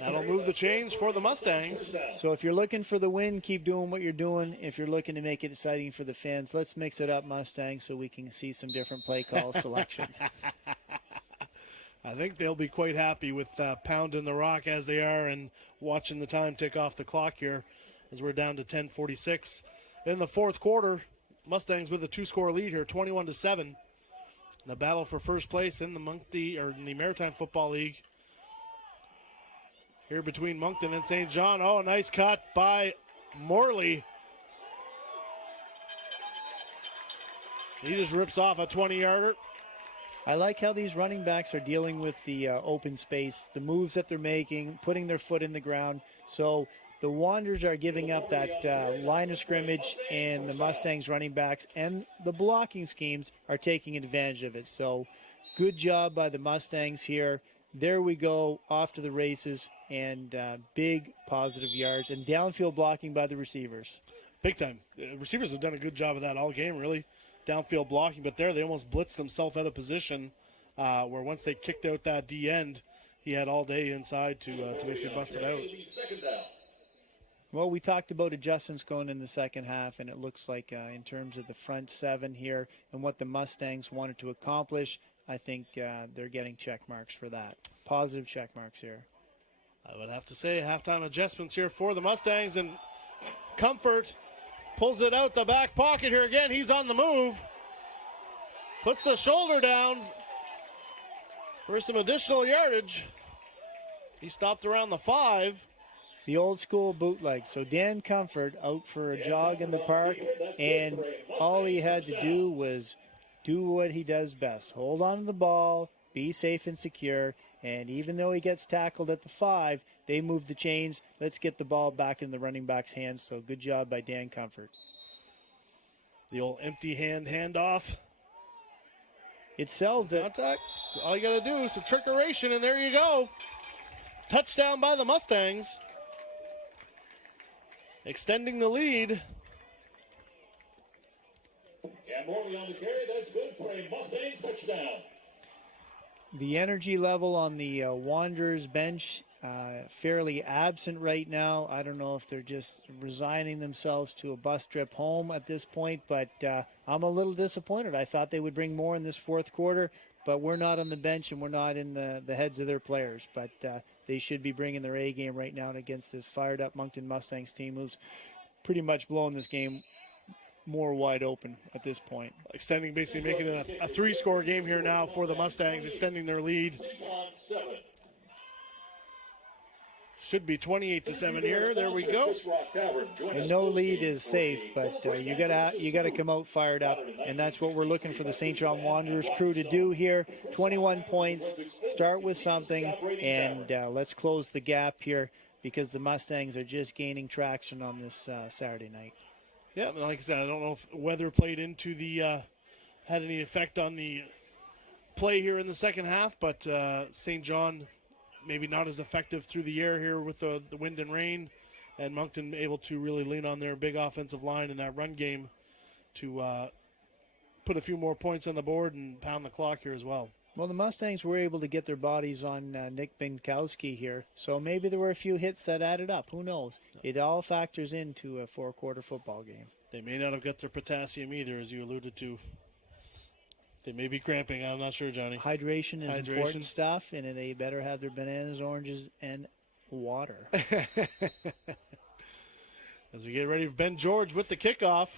That'll move the chains for the Mustangs. So if you're looking for the win, keep doing what you're doing. If you're looking to make it exciting for the fans, let's mix it up, Mustangs, so we can see some different play call selection. I think they'll be quite happy with pounding the rock as they are and watching the time tick off the clock here as we're down to 10:46 in the fourth quarter. Mustangs with a 2-score lead here, 21-7. The battle for first place in the Maritime Football League. Here between Moncton and Saint John. Oh, nice cut by Morley. He just rips off a 20-yarder. I like how these running backs are dealing with the open space, the moves that they're making, putting their foot in the ground. So the Wanderers are giving up that line of scrimmage, and the Mustangs running backs and the blocking schemes are taking advantage of it. So good job by the Mustangs here. There we go, off to the races, and big positive yards and downfield blocking by the receivers. Big time. The receivers have done a good job of that all game, really. Downfield blocking, but there they almost blitzed themselves out of position where once they kicked out that D end, he had all day inside to basically bust it out. Well, we talked about adjustments going in the second half, and it looks like in terms of the front seven here and what the Mustangs wanted to accomplish, I think they're getting check marks for that. Positive check marks here. I would have to say halftime adjustments here for the Mustangs, and Comfort pulls it out the back pocket here again. He's on the move. Puts the shoulder down for some additional yardage. He stopped around the 5. The old school bootleg. So Dan Comfort out for a jog in the park, and all he had to do was do what he does best. Hold on to the ball, be safe and secure, and even though he gets tackled at the 5, they move the chains. Let's get the ball back in the running back's hands. So good job by Dan Comfort. The old empty hand handoff. It sells it. Contact. So all you got to do is some trickeration, and there you go. Touchdown by the Mustangs. Extending the lead. And Morley on the carry. That's good for a Mustangs touchdown. The energy level on the Wanderers bench fairly absent right now. I don't know if they're just resigning themselves to a bus trip home at this point, but I'm a little disappointed. I thought they would bring more in this fourth quarter, but we're not on the bench and we're not in the heads of their players. But they should be bringing their A game right now against this fired-up Moncton Mustangs team who's pretty much blowing this game more wide open at this point. Basically making it a three-score game here now for the Mustangs, extending their lead. Should be 28-7 here. There we go. And no lead is safe, but you gotta come out fired up, and that's what we're looking for the Saint John Wanderers crew to do here. 21 points, start with something, and let's close the gap here because the Mustangs are just gaining traction on this Saturday night. Yeah, like I said, I don't know if weather played into had any effect on the play here in the second half, but Saint John maybe not as effective through the air here with the wind and rain, and Moncton able to really lean on their big offensive line in that run game to put a few more points on the board and pound the clock here as well. Well, the Mustangs were able to get their bodies on Nick Binkowski here, so maybe there were a few hits that added up. Who knows? It all factors into a four-quarter football game. They may not have got their potassium either, as you alluded to. They may be cramping. I'm not sure, Johnny. Hydration is important stuff, and they better have their bananas, oranges, and water. As we get ready for Ben George with the kickoff.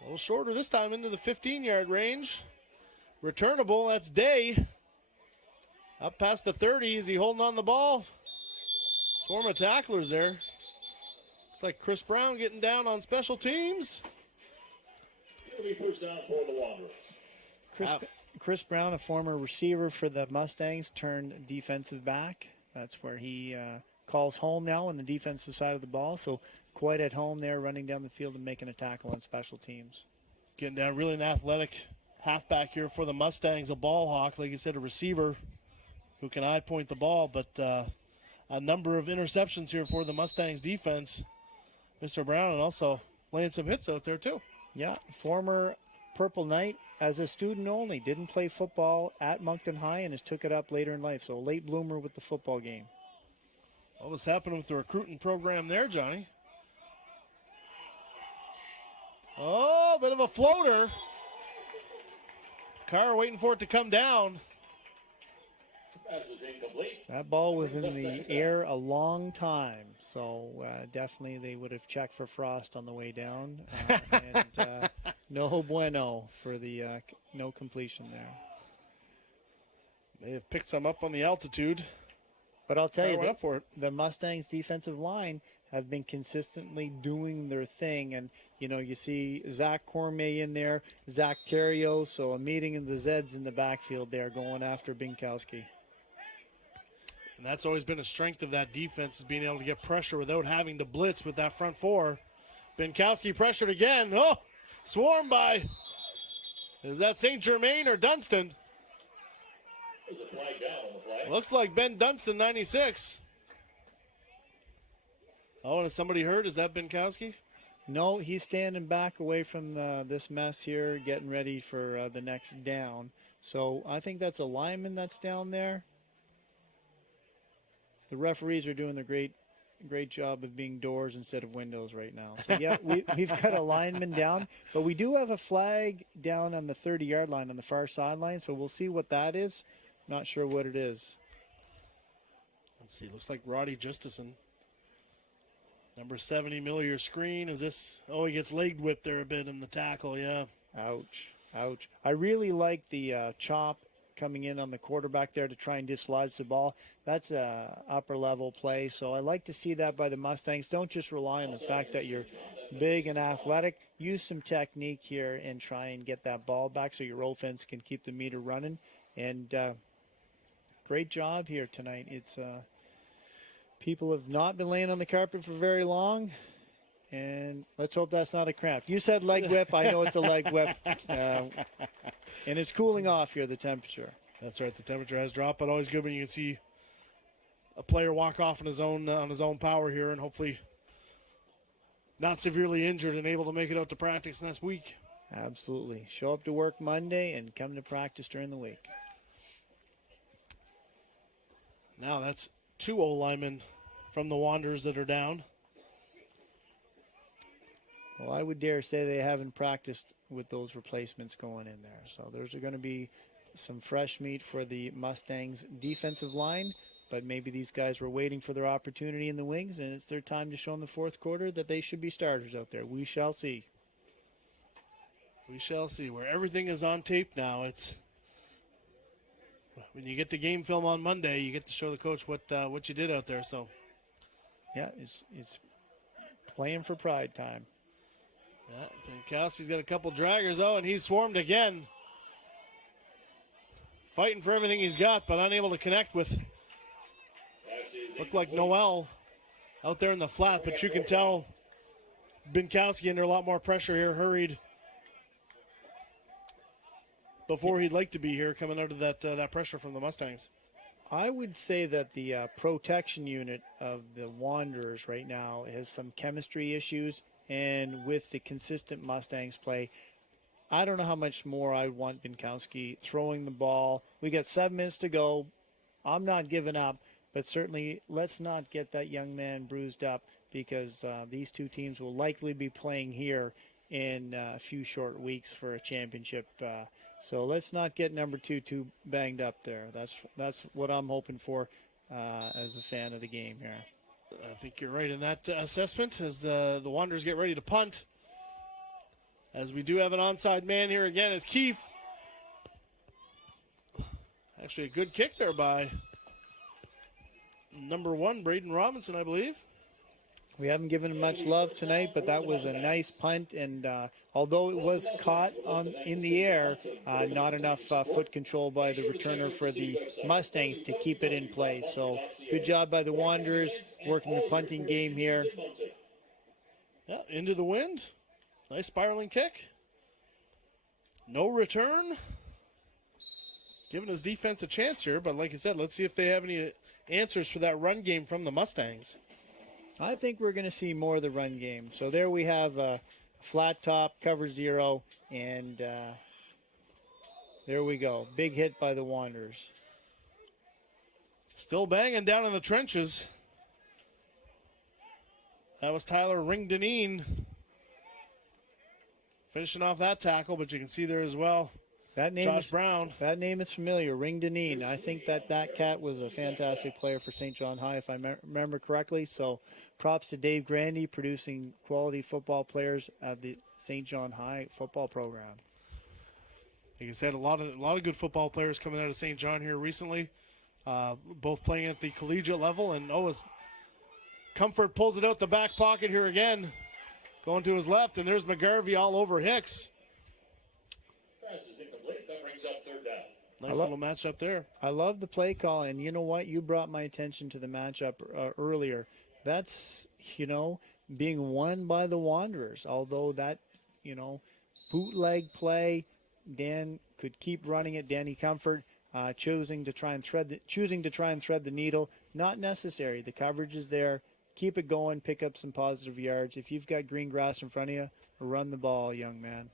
A little shorter this time into the 15-yard range. Returnable, that's Day. Up past the 30. Is he holding on the ball? Swarm of tacklers there. Looks like Chris Brown getting down on special teams. It'll be first down for the Wanderers. Chris Brown, a former receiver for the Mustangs, turned defensive back. That's where he calls home now on the defensive side of the ball. So quite at home there, running down the field and making a tackle on special teams. Getting down, really an athletic halfback here for the Mustangs, a ball hawk, like you said, a receiver who can eye point the ball, but a number of interceptions here for the Mustangs defense. Mr. Brown, and also laying some hits out there too. Yeah, former Purple Knight as a student only. Didn't play football at Moncton High and has took it up later in life. So a late bloomer with the football game. What was happening with the recruiting program there, Johnny? Oh, bit of a floater. Carr waiting for it to come down. That ball was in the air a long time, so definitely they would have checked for frost on the way down. And no bueno for the no completion there. May have picked some up on the altitude. But I'll tell you, went up for it. The Mustangs defensive line have been consistently doing their thing. And, you know, you see Zach Cormier in there, Zach Terrio, so a meeting of the Zeds in the backfield there going after Binkowski. And that's always been a strength of that defense, is being able to get pressure without having to blitz with that front four. Binkowski pressured again. Oh, swarmed by, is that St. Germain or Dunstan? There's a flag down on the flag. Looks like Ben Dunstan, 96. Oh, and is somebody hurt? Is that Binkowski? No, he's standing back away from this mess here, getting ready for the next down. So I think that's a lineman that's down there. The referees are doing a great job of being doors instead of windows right now. So, yeah, we've got a lineman down, but we do have a flag down on the 30-yard line on the far sideline, so we'll see what that is. Not sure what it is. Let's see. Looks like Roddy Justison. Number 70, middle of your screen. Is this? Oh, he gets leg whipped there a bit in the tackle, yeah. Ouch. Ouch. I really like the chop coming in on the quarterback there to try and dislodge the ball. That's a upper-level play, so I like to see that by the Mustangs. Don't just rely on the fact that you're big and athletic. Use some technique here and try and get that ball back so your offense can keep the meter running. And great job here tonight. It's people have not been laying on the carpet for very long, and let's hope that's not a cramp. You said leg whip. I know it's a leg whip. And it's cooling off here, the temperature. That's right. The temperature has dropped, but always good when you can see a player walk off on his own power here, and hopefully not severely injured and able to make it out to practice next week. Absolutely. Show up to work Monday and come to practice during the week. Now that's 2 O-linemen from the Wanderers that are down. Well, I would dare say they haven't practiced with those replacements going in there. So there's going to be some fresh meat for the Mustangs defensive line, but maybe these guys were waiting for their opportunity in the wings, and it's their time to show in the fourth quarter that they should be starters out there. We shall see. We shall see. Where everything is on tape now, it's when you get the game film on Monday, you get to show the coach what you did out there. So, yeah, it's playing for pride time. yeah, Pinkowski's got a couple draggers, and he's swarmed again. Fighting for everything he's got, but unable to connect with. Looked like Noel out there in the flat, but you can tell Binkowski under a lot more pressure here, hurried before he'd like to be here, coming out of that pressure from the Mustangs. I would say that the protection unit of the Wanderers right now has some chemistry issues, and with the consistent Mustangs play, I don't know how much more I want Binkowski throwing the ball. We got 7 minutes to go. I'm not giving up, but certainly let's not get that young man bruised up, because these two teams will likely be playing here in a few short weeks for a championship. So let's not get number 2 too banged up there. That's what I'm hoping for as a fan of the game here. I think you're right in that assessment as the Wanderers get ready to punt. As we do have an onside man here again as Keefe. Actually a good kick there by number 1, Braden Robinson, I believe. We haven't given him much love tonight, but that was a nice punt, and although it was caught in the air, not enough foot control by the returner for the Mustangs to keep it in play. So good job by the Wanderers working the punting game here. Yeah, into the wind. Nice spiraling kick. No return. Giving his defense a chance here, but like I said, let's see if they have any answers for that run game from the Mustangs. I think we're going to see more of the run game. So there we have a flat top, cover 0, and there we go. Big hit by the Wanderers. Still banging down in the trenches. That was Tyler Ringdeneen finishing off that tackle, but you can see there as well Josh Brown. That name is familiar, Ringdeneen. I think that cat was a fantastic player for Saint John High, if I remember correctly. So props to Dave Grandy, producing quality football players at the Saint John High football program. Like I said, a lot of good football players coming out of Saint John here recently, both playing at the collegiate level. And as Comfort pulls it out the back pocket here again, going to his left, and there's McGarvey all over Hicks. That brings up 3rd down. Nice little matchup there. I love the play call, and you know what? You brought my attention to the matchup earlier. That's, being won by the Wanderers, although that, bootleg play, Dan could keep running it. Danny Comfort choosing to try and thread the needle. Not necessary. The coverage is there. Keep it going. Pick up some positive yards. If you've got green grass in front of you, run the ball, young man.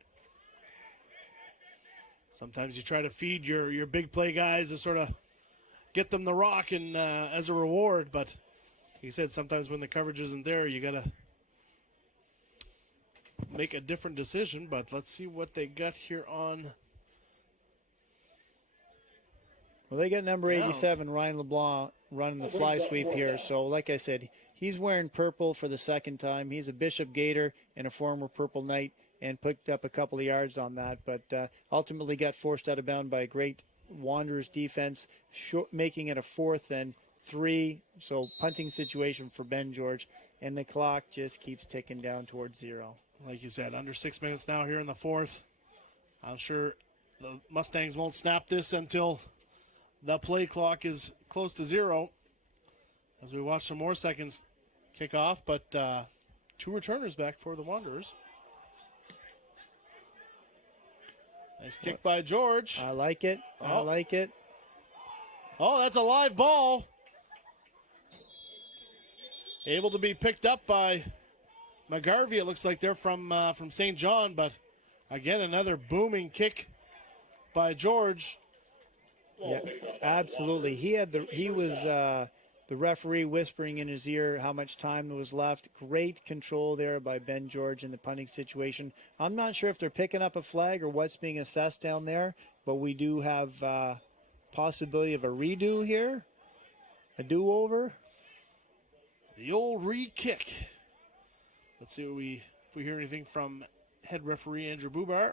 Sometimes you try to feed your big play guys to sort of get them the rock and as a reward, but he said sometimes when the coverage isn't there, you got to make a different decision. But let's see what they got here on. Well, they got number 87, Ryan LeBlanc, running the fly sweep here. So, like I said, he's wearing purple for the second time. He's a Bishop Gator and a former Purple Knight, and picked up a couple of yards on that, but ultimately got forced out of bounds by a great Wanderers defense, making it a 4th and 3. So punting situation for Ben George, and the clock just keeps ticking down towards 0. Like you said, under 6 minutes now here in the 4th. I'm sure the Mustangs won't snap this until the play clock is close to 0. As we watch some more seconds kick off, but 2 returners back for the Wanderers. Nice kick by George. I like it. I like it. Oh, that's a live ball. Able to be picked up by McGarvey, it looks like they're from Saint John, but again, another booming kick by George. Yeah, absolutely. He was the referee whispering in his ear how much time was left. Great control there by Ben George in the punting situation. I'm not sure if they're picking up a flag or what's being assessed down there, but we do have possibility of a redo here, a do-over. The old re-kick. Let's see if we hear anything from head referee Andrew Bubar.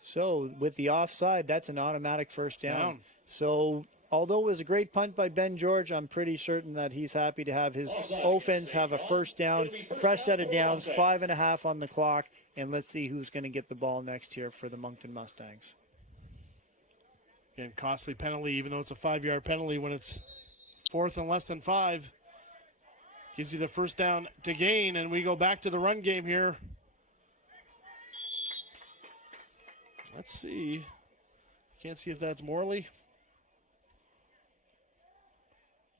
So with the offside, that's an automatic first down. So although it was a great punt by Ben George, I'm pretty certain that he's happy to have his offense have a first down, fresh set of downs, 5.5 on the clock, and let's see who's going to get the ball next here for the Moncton Mustangs. Again, costly penalty, even though it's a 5-yard penalty when it's 4th and less than 5. Gives you the first down to gain, and we go back to the run game here. Let's see. Can't see if that's Morley.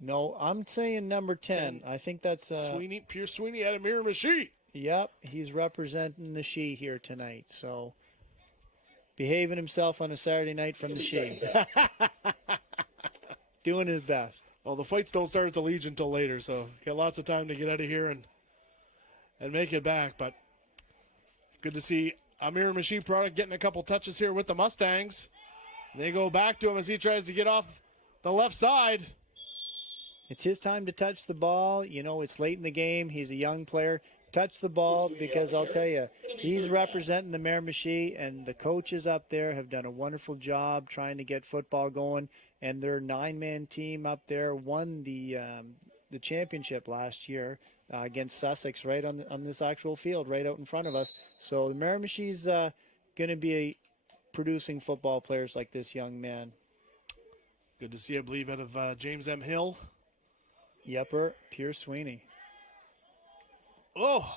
No, I'm saying number 10. I think that's Pierce Sweeney out of Miramichi. Yep, he's representing the She here tonight. So behaving himself on a Saturday night from the She. Doing his best. Well, the fights don't start at the Legion until later, so got lots of time to get out of here and make it back. But good to see a Miramichi product getting a couple touches here with the Mustangs. They go back to him as he tries to get off the left side. It's his time to touch the ball. You know, it's late in the game. He's a young player. Touch the ball, because I'll tell you, he's representing the Miramichi, and the coaches up there have done a wonderful job trying to get football going. And their 9-man team up there won the championship last year against Sussex, right on this actual field, right out in front of us. So the Miramichi's going to be producing football players like this young man. Good to see, I believe, out of James M. Hill. Yepper, Pierce Sweeney. Oh,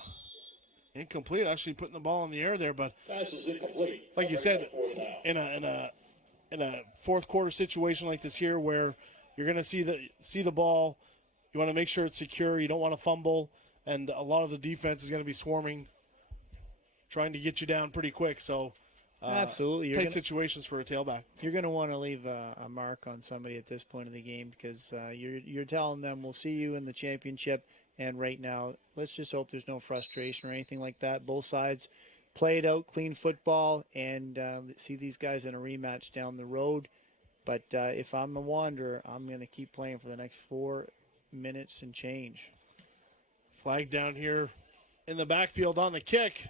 incomplete. Actually putting the ball in the air there, but Pass is incomplete. like you said, in a fourth quarter situation like this here, where you're going to see the ball, you want to make sure it's secure. You don't want to fumble, and a lot of the defense is going to be swarming, trying to get you down pretty quick. So absolutely, tight situations for a tailback. You're going to want to leave a mark on somebody at this point of the game, because you're telling them we'll see you in the championship. And right now, let's just hope there's no frustration or anything like that. Both sides played out clean football, and see these guys in a rematch down the road. But if I'm the Wanderer, I'm going to keep playing for the next 4 minutes and change. Flag down here in the backfield on the kick.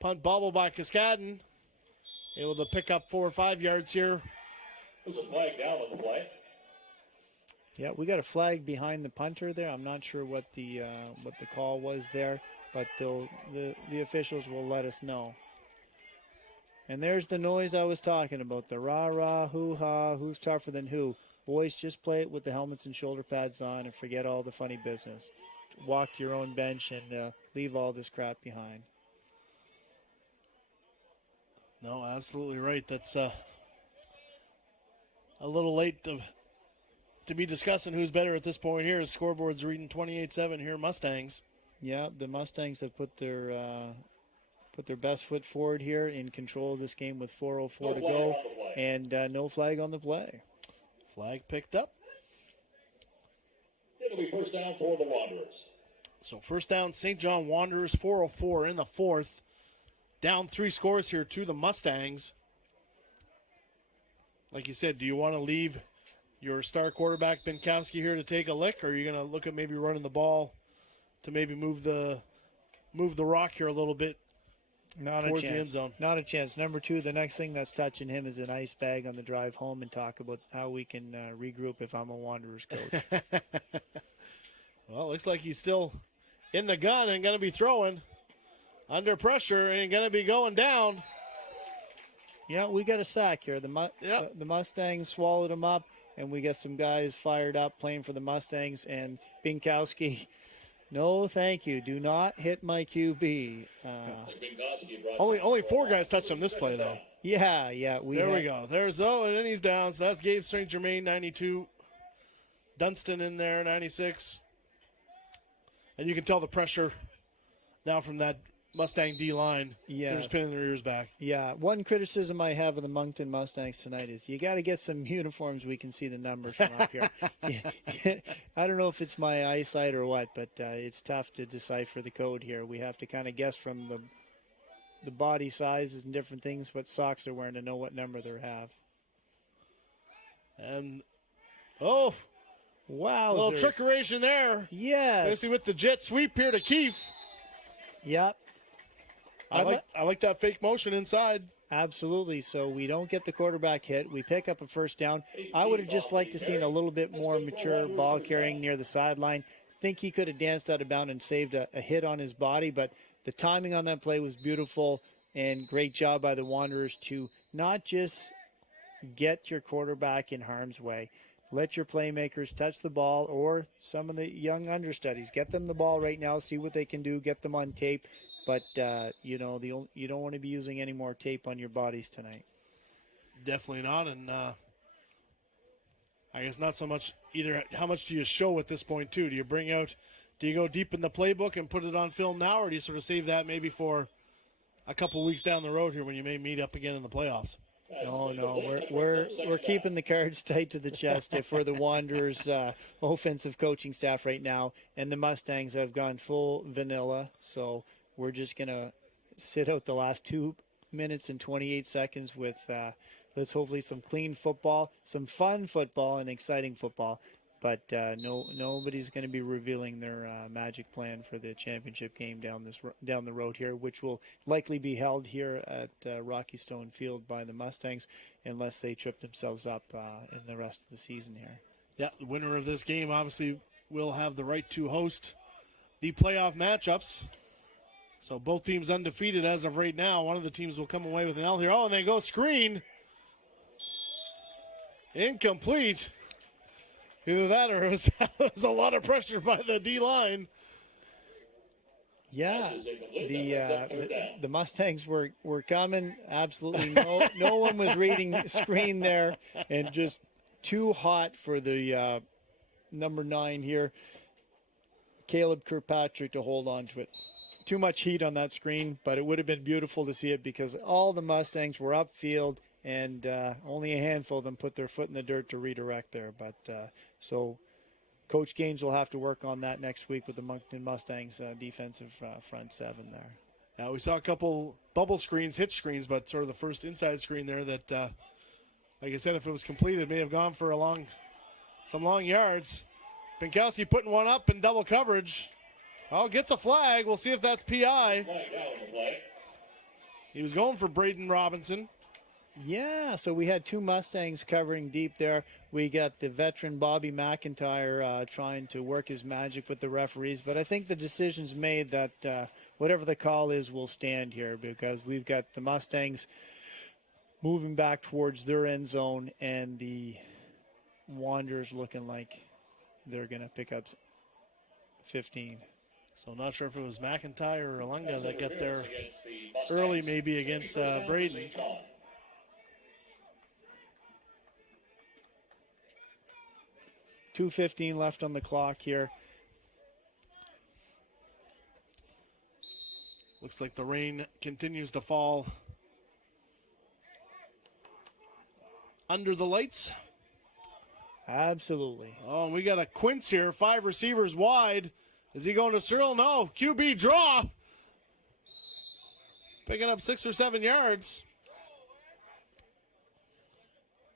Punt bobble by Cascadon. Able to pick up 4 or 5 yards here. There's a flag down on the play. Yeah, we got a flag behind the punter there. I'm not sure what the call was there, but the officials will let us know. And there's the noise I was talking about, the rah-rah, hoo-ha, who's tougher than who. Boys, just play it with the helmets and shoulder pads on and forget all the funny business. Walk to your own bench and leave all this crap behind. No, absolutely right. That's a little late to be discussing who's better at this point here. As scoreboard's reading 28-7 here, Mustangs. Yeah, the Mustangs have put their best foot forward here, in control of this game with 4:04 to go, and no flag on the play. Flag picked up. It'll be first down for the Wanderers. So first down, Saint John Wanderers, 4:04 in the fourth. Down 3 scores here to the Mustangs. Like you said, do you want to leave your star quarterback Binkowski here to take a lick, or are you going to look at maybe running the ball to maybe move the rock here a little bit towards the end zone? Not a chance. Number 2, the next thing that's touching him is an ice bag on the drive home, and talk about how we can regroup if I'm a Wanderers coach. Well, looks like he's still in the gun and going to be throwing under pressure and going to be going down. Yeah, we got a sack here. The Mustangs swallowed him up, and we got some guys fired up playing for the Mustangs, and Binkowski, no thank you. Do not hit my QB. Only 4 guys touched him this play, though. Yeah. We go. There's and then he's down. So that's Gabe St. Germain, 92. Dunstan in there, 96. And you can tell the pressure now from that Mustang D-line. Yeah. They're just pinning their ears back. Yeah, one criticism I have of the Moncton Mustangs tonight is you got to get some uniforms we can see the numbers from up here. I don't know if it's my eyesight or what, but it's tough to decipher the code here. We have to kind of guess from the body sizes and different things what socks they're wearing to know what number they have. And, oh, wow. little trickeration there. Yes. Basically with the jet sweep here to Keefe. Yep. I like that fake motion inside. Absolutely. So we don't get the quarterback hit. We pick up a first down. I would have just liked to seen a little bit more mature ball carrying near the sideline. Think he could have danced out of bounds and saved a hit on his body, but the timing on that play was beautiful and great job by the Wanderers to not just get your quarterback in harm's way. Let your playmakers touch the ball, or some of the young understudies. Get them the ball right now, see what they can do, get them on tape. But, you don't want to be using any more tape on your bodies tonight. Definitely not. And I guess not so much either. How much do you show at this point, too? Do you go deep in the playbook and put it on film now, or do you sort of save that maybe for a couple weeks down the road here when you may meet up again in the playoffs? No, we're keeping the cards tight to the chest for the Wanderers' offensive coaching staff right now, and the Mustangs have gone full vanilla. So we're just gonna sit out the last 2 minutes and 28 seconds with let's hopefully some clean football, some fun football, and exciting football. But nobody's going to be revealing their magic plan for the championship game down the road here, which will likely be held here at Rocky Stone Field by the Mustangs, unless they trip themselves up in the rest of the season here. Yeah, the winner of this game obviously will have the right to host the playoff matchups. So both teams undefeated as of right now. One of the teams will come away with an L here. Oh, and they go screen. Incomplete. Either that or it was a lot of pressure by the D-line. Yeah, the Mustangs were coming. Absolutely no one was reading screen there, and just too hot for the number 9 here, Caleb Kirkpatrick, to hold on to it. Too much heat on that screen, but it would have been beautiful to see it because all the Mustangs were upfield, and only a handful of them put their foot in the dirt to redirect there. But so Coach Gaines will have to work on that next week with the Moncton Mustangs defensive front 7 there. Now we saw a couple bubble screens, hitch screens, but sort of the first inside screen there that, like I said, if it was completed, may have gone for some long yards. Pinkowski putting one up in double coverage. Oh, gets a flag. We'll see if that's PI. He was going for Braden Robinson. Yeah, so we had 2 Mustangs covering deep there. We got the veteran Bobby McIntyre trying to work his magic with the referees. But I think the decision's made that whatever the call is will stand here, because we've got the Mustangs moving back towards their end zone and the Wanderers looking like they're going to pick up 15. So not sure if it was McIntyre or Alunga that got there early, maybe against Braden. .2:15 left on the clock here. Looks like the rain continues to fall under the lights. Absolutely. Oh, and we got a Quince here, 5 receivers wide. Is he going to Cyril? No. QB draw. Picking up 6 or 7 yards.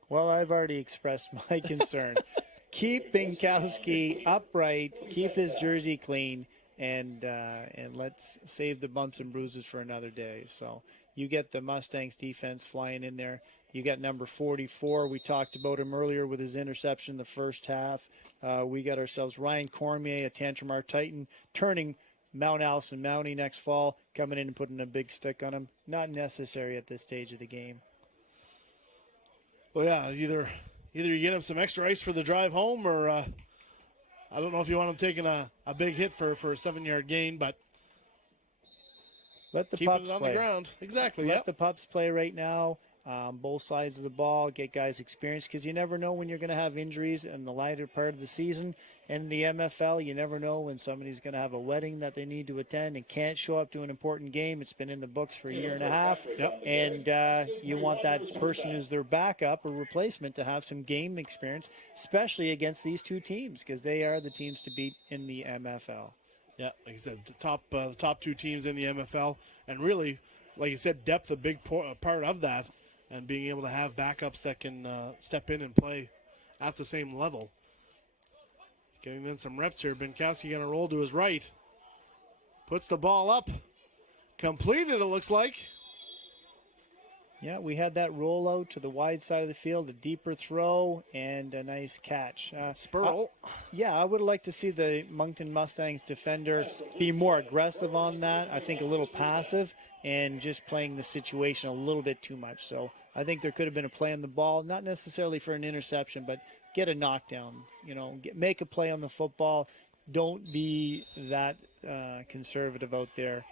Well, I've already expressed my concern. Keep Pinkowski upright, keep his jersey clean, and let's save the bumps and bruises for another day. So you get the Mustangs defense flying in there. You got number 44. We talked about him earlier with his interception in the first half. We got ourselves Ryan Cormier, a Tantramar Titan, turning Mount Allison Mountie next fall, coming in and putting a big stick on him. Not necessary at this stage of the game. Well, yeah, either you get him some extra ice for the drive home, or I don't know if you want him taking a big hit for a 7-yard gain, but let the keeping pups it on play. the ground. Exactly, Let the pups play right now. both sides of the ball, get guys experience, because you never know when you're going to have injuries in the latter part of the season. And in the MFL, you never know when somebody's going to have a wedding that they need to attend and can't show up to an important game. It's been in the books for a year and a half. Yep. And you want that person who's their backup or replacement to have some game experience, especially against these two teams, because they are the teams to beat in the MFL. Yeah, like I said, the top two teams in the MFL. And really, like you said, depth a big part of that. And being able to have backups that can step in and play at the same level. Getting in some reps here. Binkowski going to roll to his right. Puts the ball up. Completed, it looks like. Yeah, we had that rollout to the wide side of the field, a deeper throw, and a nice catch. Spurl. Yeah, I would like to see the Moncton Mustangs defender be more aggressive on that. I think a little passive and just playing the situation a little bit too much. So I think there could have been a play on the ball, not necessarily for an interception, but get a knockdown. Make a play on the football. Don't be that conservative out there.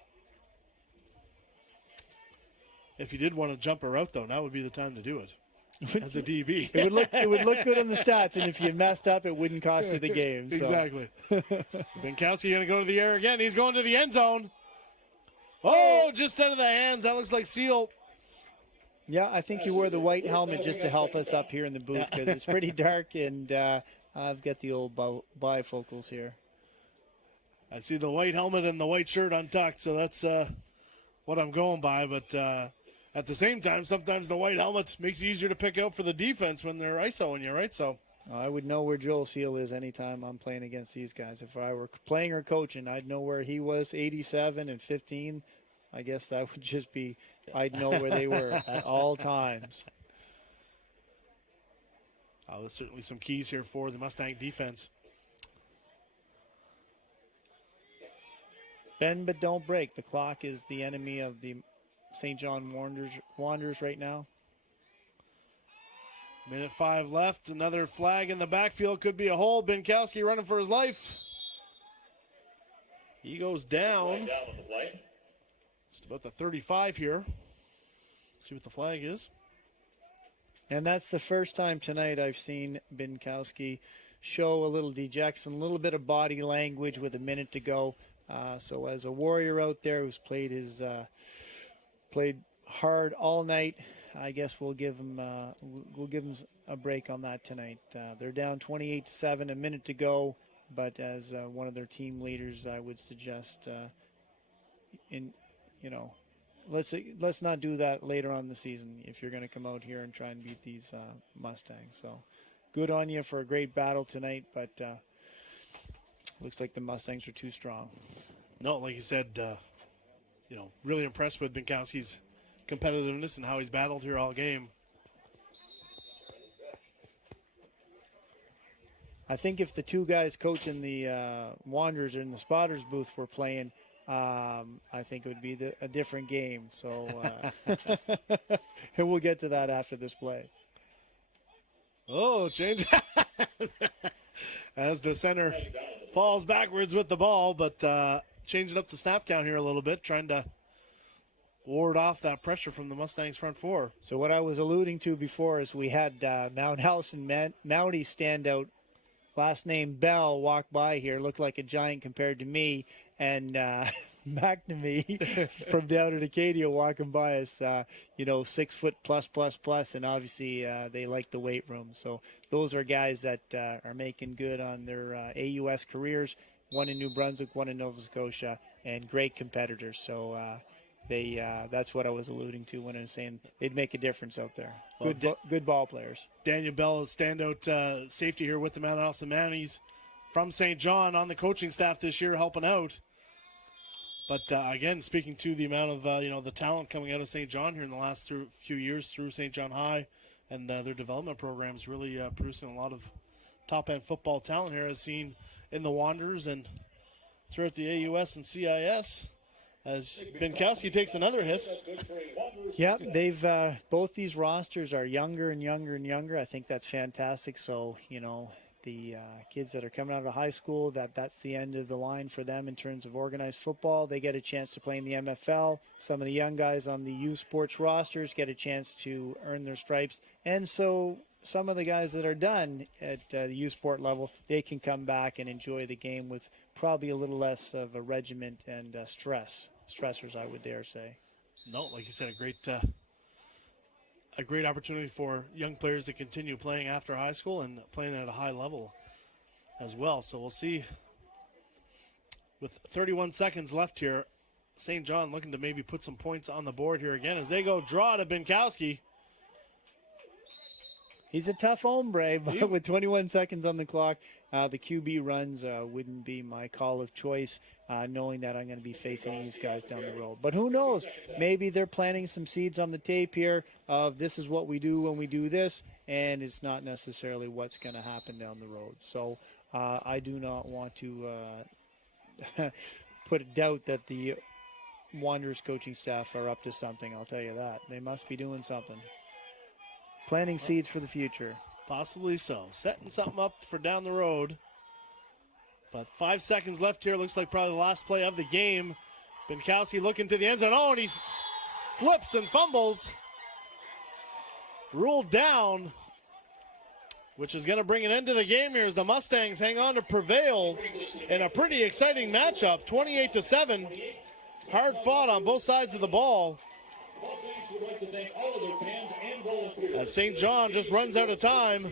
If you did want to jump a route, though, now would be the time to do it. As a DB. It would look good on the stats, and if you messed up, it wouldn't cost you the game. So. Exactly. Binkowski going to go to the air again. He's going to the end zone. Oh, just out of the hands. That looks like Seal. Yeah, I think you wear the white helmet just to help us up here in the booth because it's pretty dark, and I've got the old bifocals here. I see the white helmet and the white shirt untucked, so that's what I'm going by. But at the same time, sometimes the white helmet makes it easier to pick out for the defense when they're ISOing you, right? So I would know where Joel Seal is anytime I'm playing against these guys. If I were playing or coaching, I'd know where he was, 87 and 15. I guess that would just be, I'd know where they were at all times. There's certainly some keys here for the Mustang defense. Bend but don't break. The clock is the enemy of the Saint John Wanderers right now. Minute 5 left. Another flag in the backfield. Could be a hole. Binkowski running for his life. He goes down. Just about the 35 here. See what the flag is. And that's the first time tonight I've seen Binkowski show a little dejection, a little bit of body language with a minute to go. So as a warrior out there who's played hard all night, I guess we'll give him a break on that tonight. They're down 28-7, a minute to go. But as one of their team leaders, I would suggest, let's not do that later on in the season if you're going to come out here and try and beat these Mustangs. So good on you for a great battle tonight, but looks like the Mustangs are too strong. No, like you said, really impressed with Binkowski's competitiveness and how he's battled here all game. I think if the two guys coaching the Wanderers in the spotters booth were playing, I think it would be a different game. So and we'll get to that after this play. Oh, change. As the center falls backwards with the ball, but changing up the snap count here a little bit, trying to ward off that pressure from the Mustangs front four. So what I was alluding to before is we had Mount Allison Mountie standout, last name Bell, walk by here, looked like a giant compared to me, and McNamee from down in Acadia walking by us, 6 foot plus, and obviously they like the weight room. So those are guys that are making good on their AUS careers, one in New Brunswick, one in Nova Scotia, and great competitors. So that's what I was alluding to when I was saying they'd make a difference out there. Good ball players. Daniel Bell is standout safety here with the Mount Allison Mounties from Saint John on the coaching staff this year, helping out. But again, speaking to the amount of the talent coming out of Saint John here in the last few years through Saint John High and their development programs, really producing a lot of top-end football talent here, as seen in the Wanderers and throughout the AUS and CIS. As Binkowski takes another hit. Yeah, they've both these rosters are younger and younger and younger. I think that's fantastic. So, the kids that are coming out of high school, that's the end of the line for them in terms of organized football. They get a chance to play in the MFL. Some of the young guys on the youth sports rosters get a chance to earn their stripes. And so some of the guys that are done at the youth sport level, they can come back and enjoy the game with probably a little less of a regiment and stressors, I would dare say. No, like you said, a great opportunity for young players to continue playing after high school and playing at a high level as well. So we'll see. With 31 seconds left here, Saint John looking to maybe put some points on the board here again as they go draw to Binkowski. He's a tough hombre, but with 21 seconds on the clock, the QB runs wouldn't be my call of choice, knowing that I'm going to be facing these guys down the road. But who knows? Maybe they're planting some seeds on the tape here of this is what we do when we do this, and it's not necessarily what's going to happen down the road. So I do not want to put a doubt that the Wanderers coaching staff are up to something. I'll tell you that. They must be doing something. Planting seeds for the future. Possibly so. Setting something up for down the road. But 5 seconds left here. Looks like probably the last play of the game. Binkowski looking to the end zone. Oh, and he slips and fumbles. Ruled down, which is going to bring an end to the game here as the Mustangs hang on to prevail in a pretty exciting matchup. 28-7. Hard fought on both sides of the ball. As Saint John just runs out of time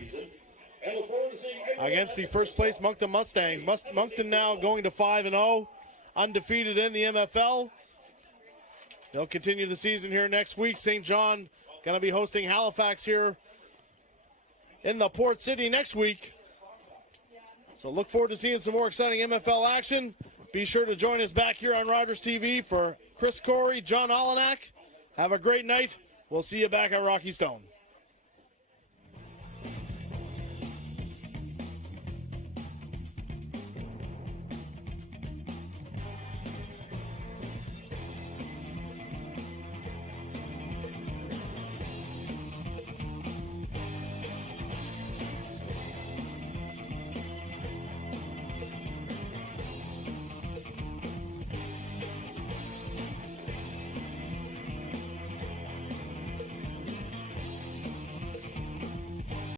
against the first place Moncton Mustangs. Moncton now going to 5-0, undefeated in the MFL. They'll continue the season here next week. Saint John going to be hosting Halifax here in the Port City next week. So look forward to seeing some more exciting MFL action. Be sure to join us back here on Riders TV. For Chris Corey, John Olenak, have a great night. We'll see you back at Rocky Stone.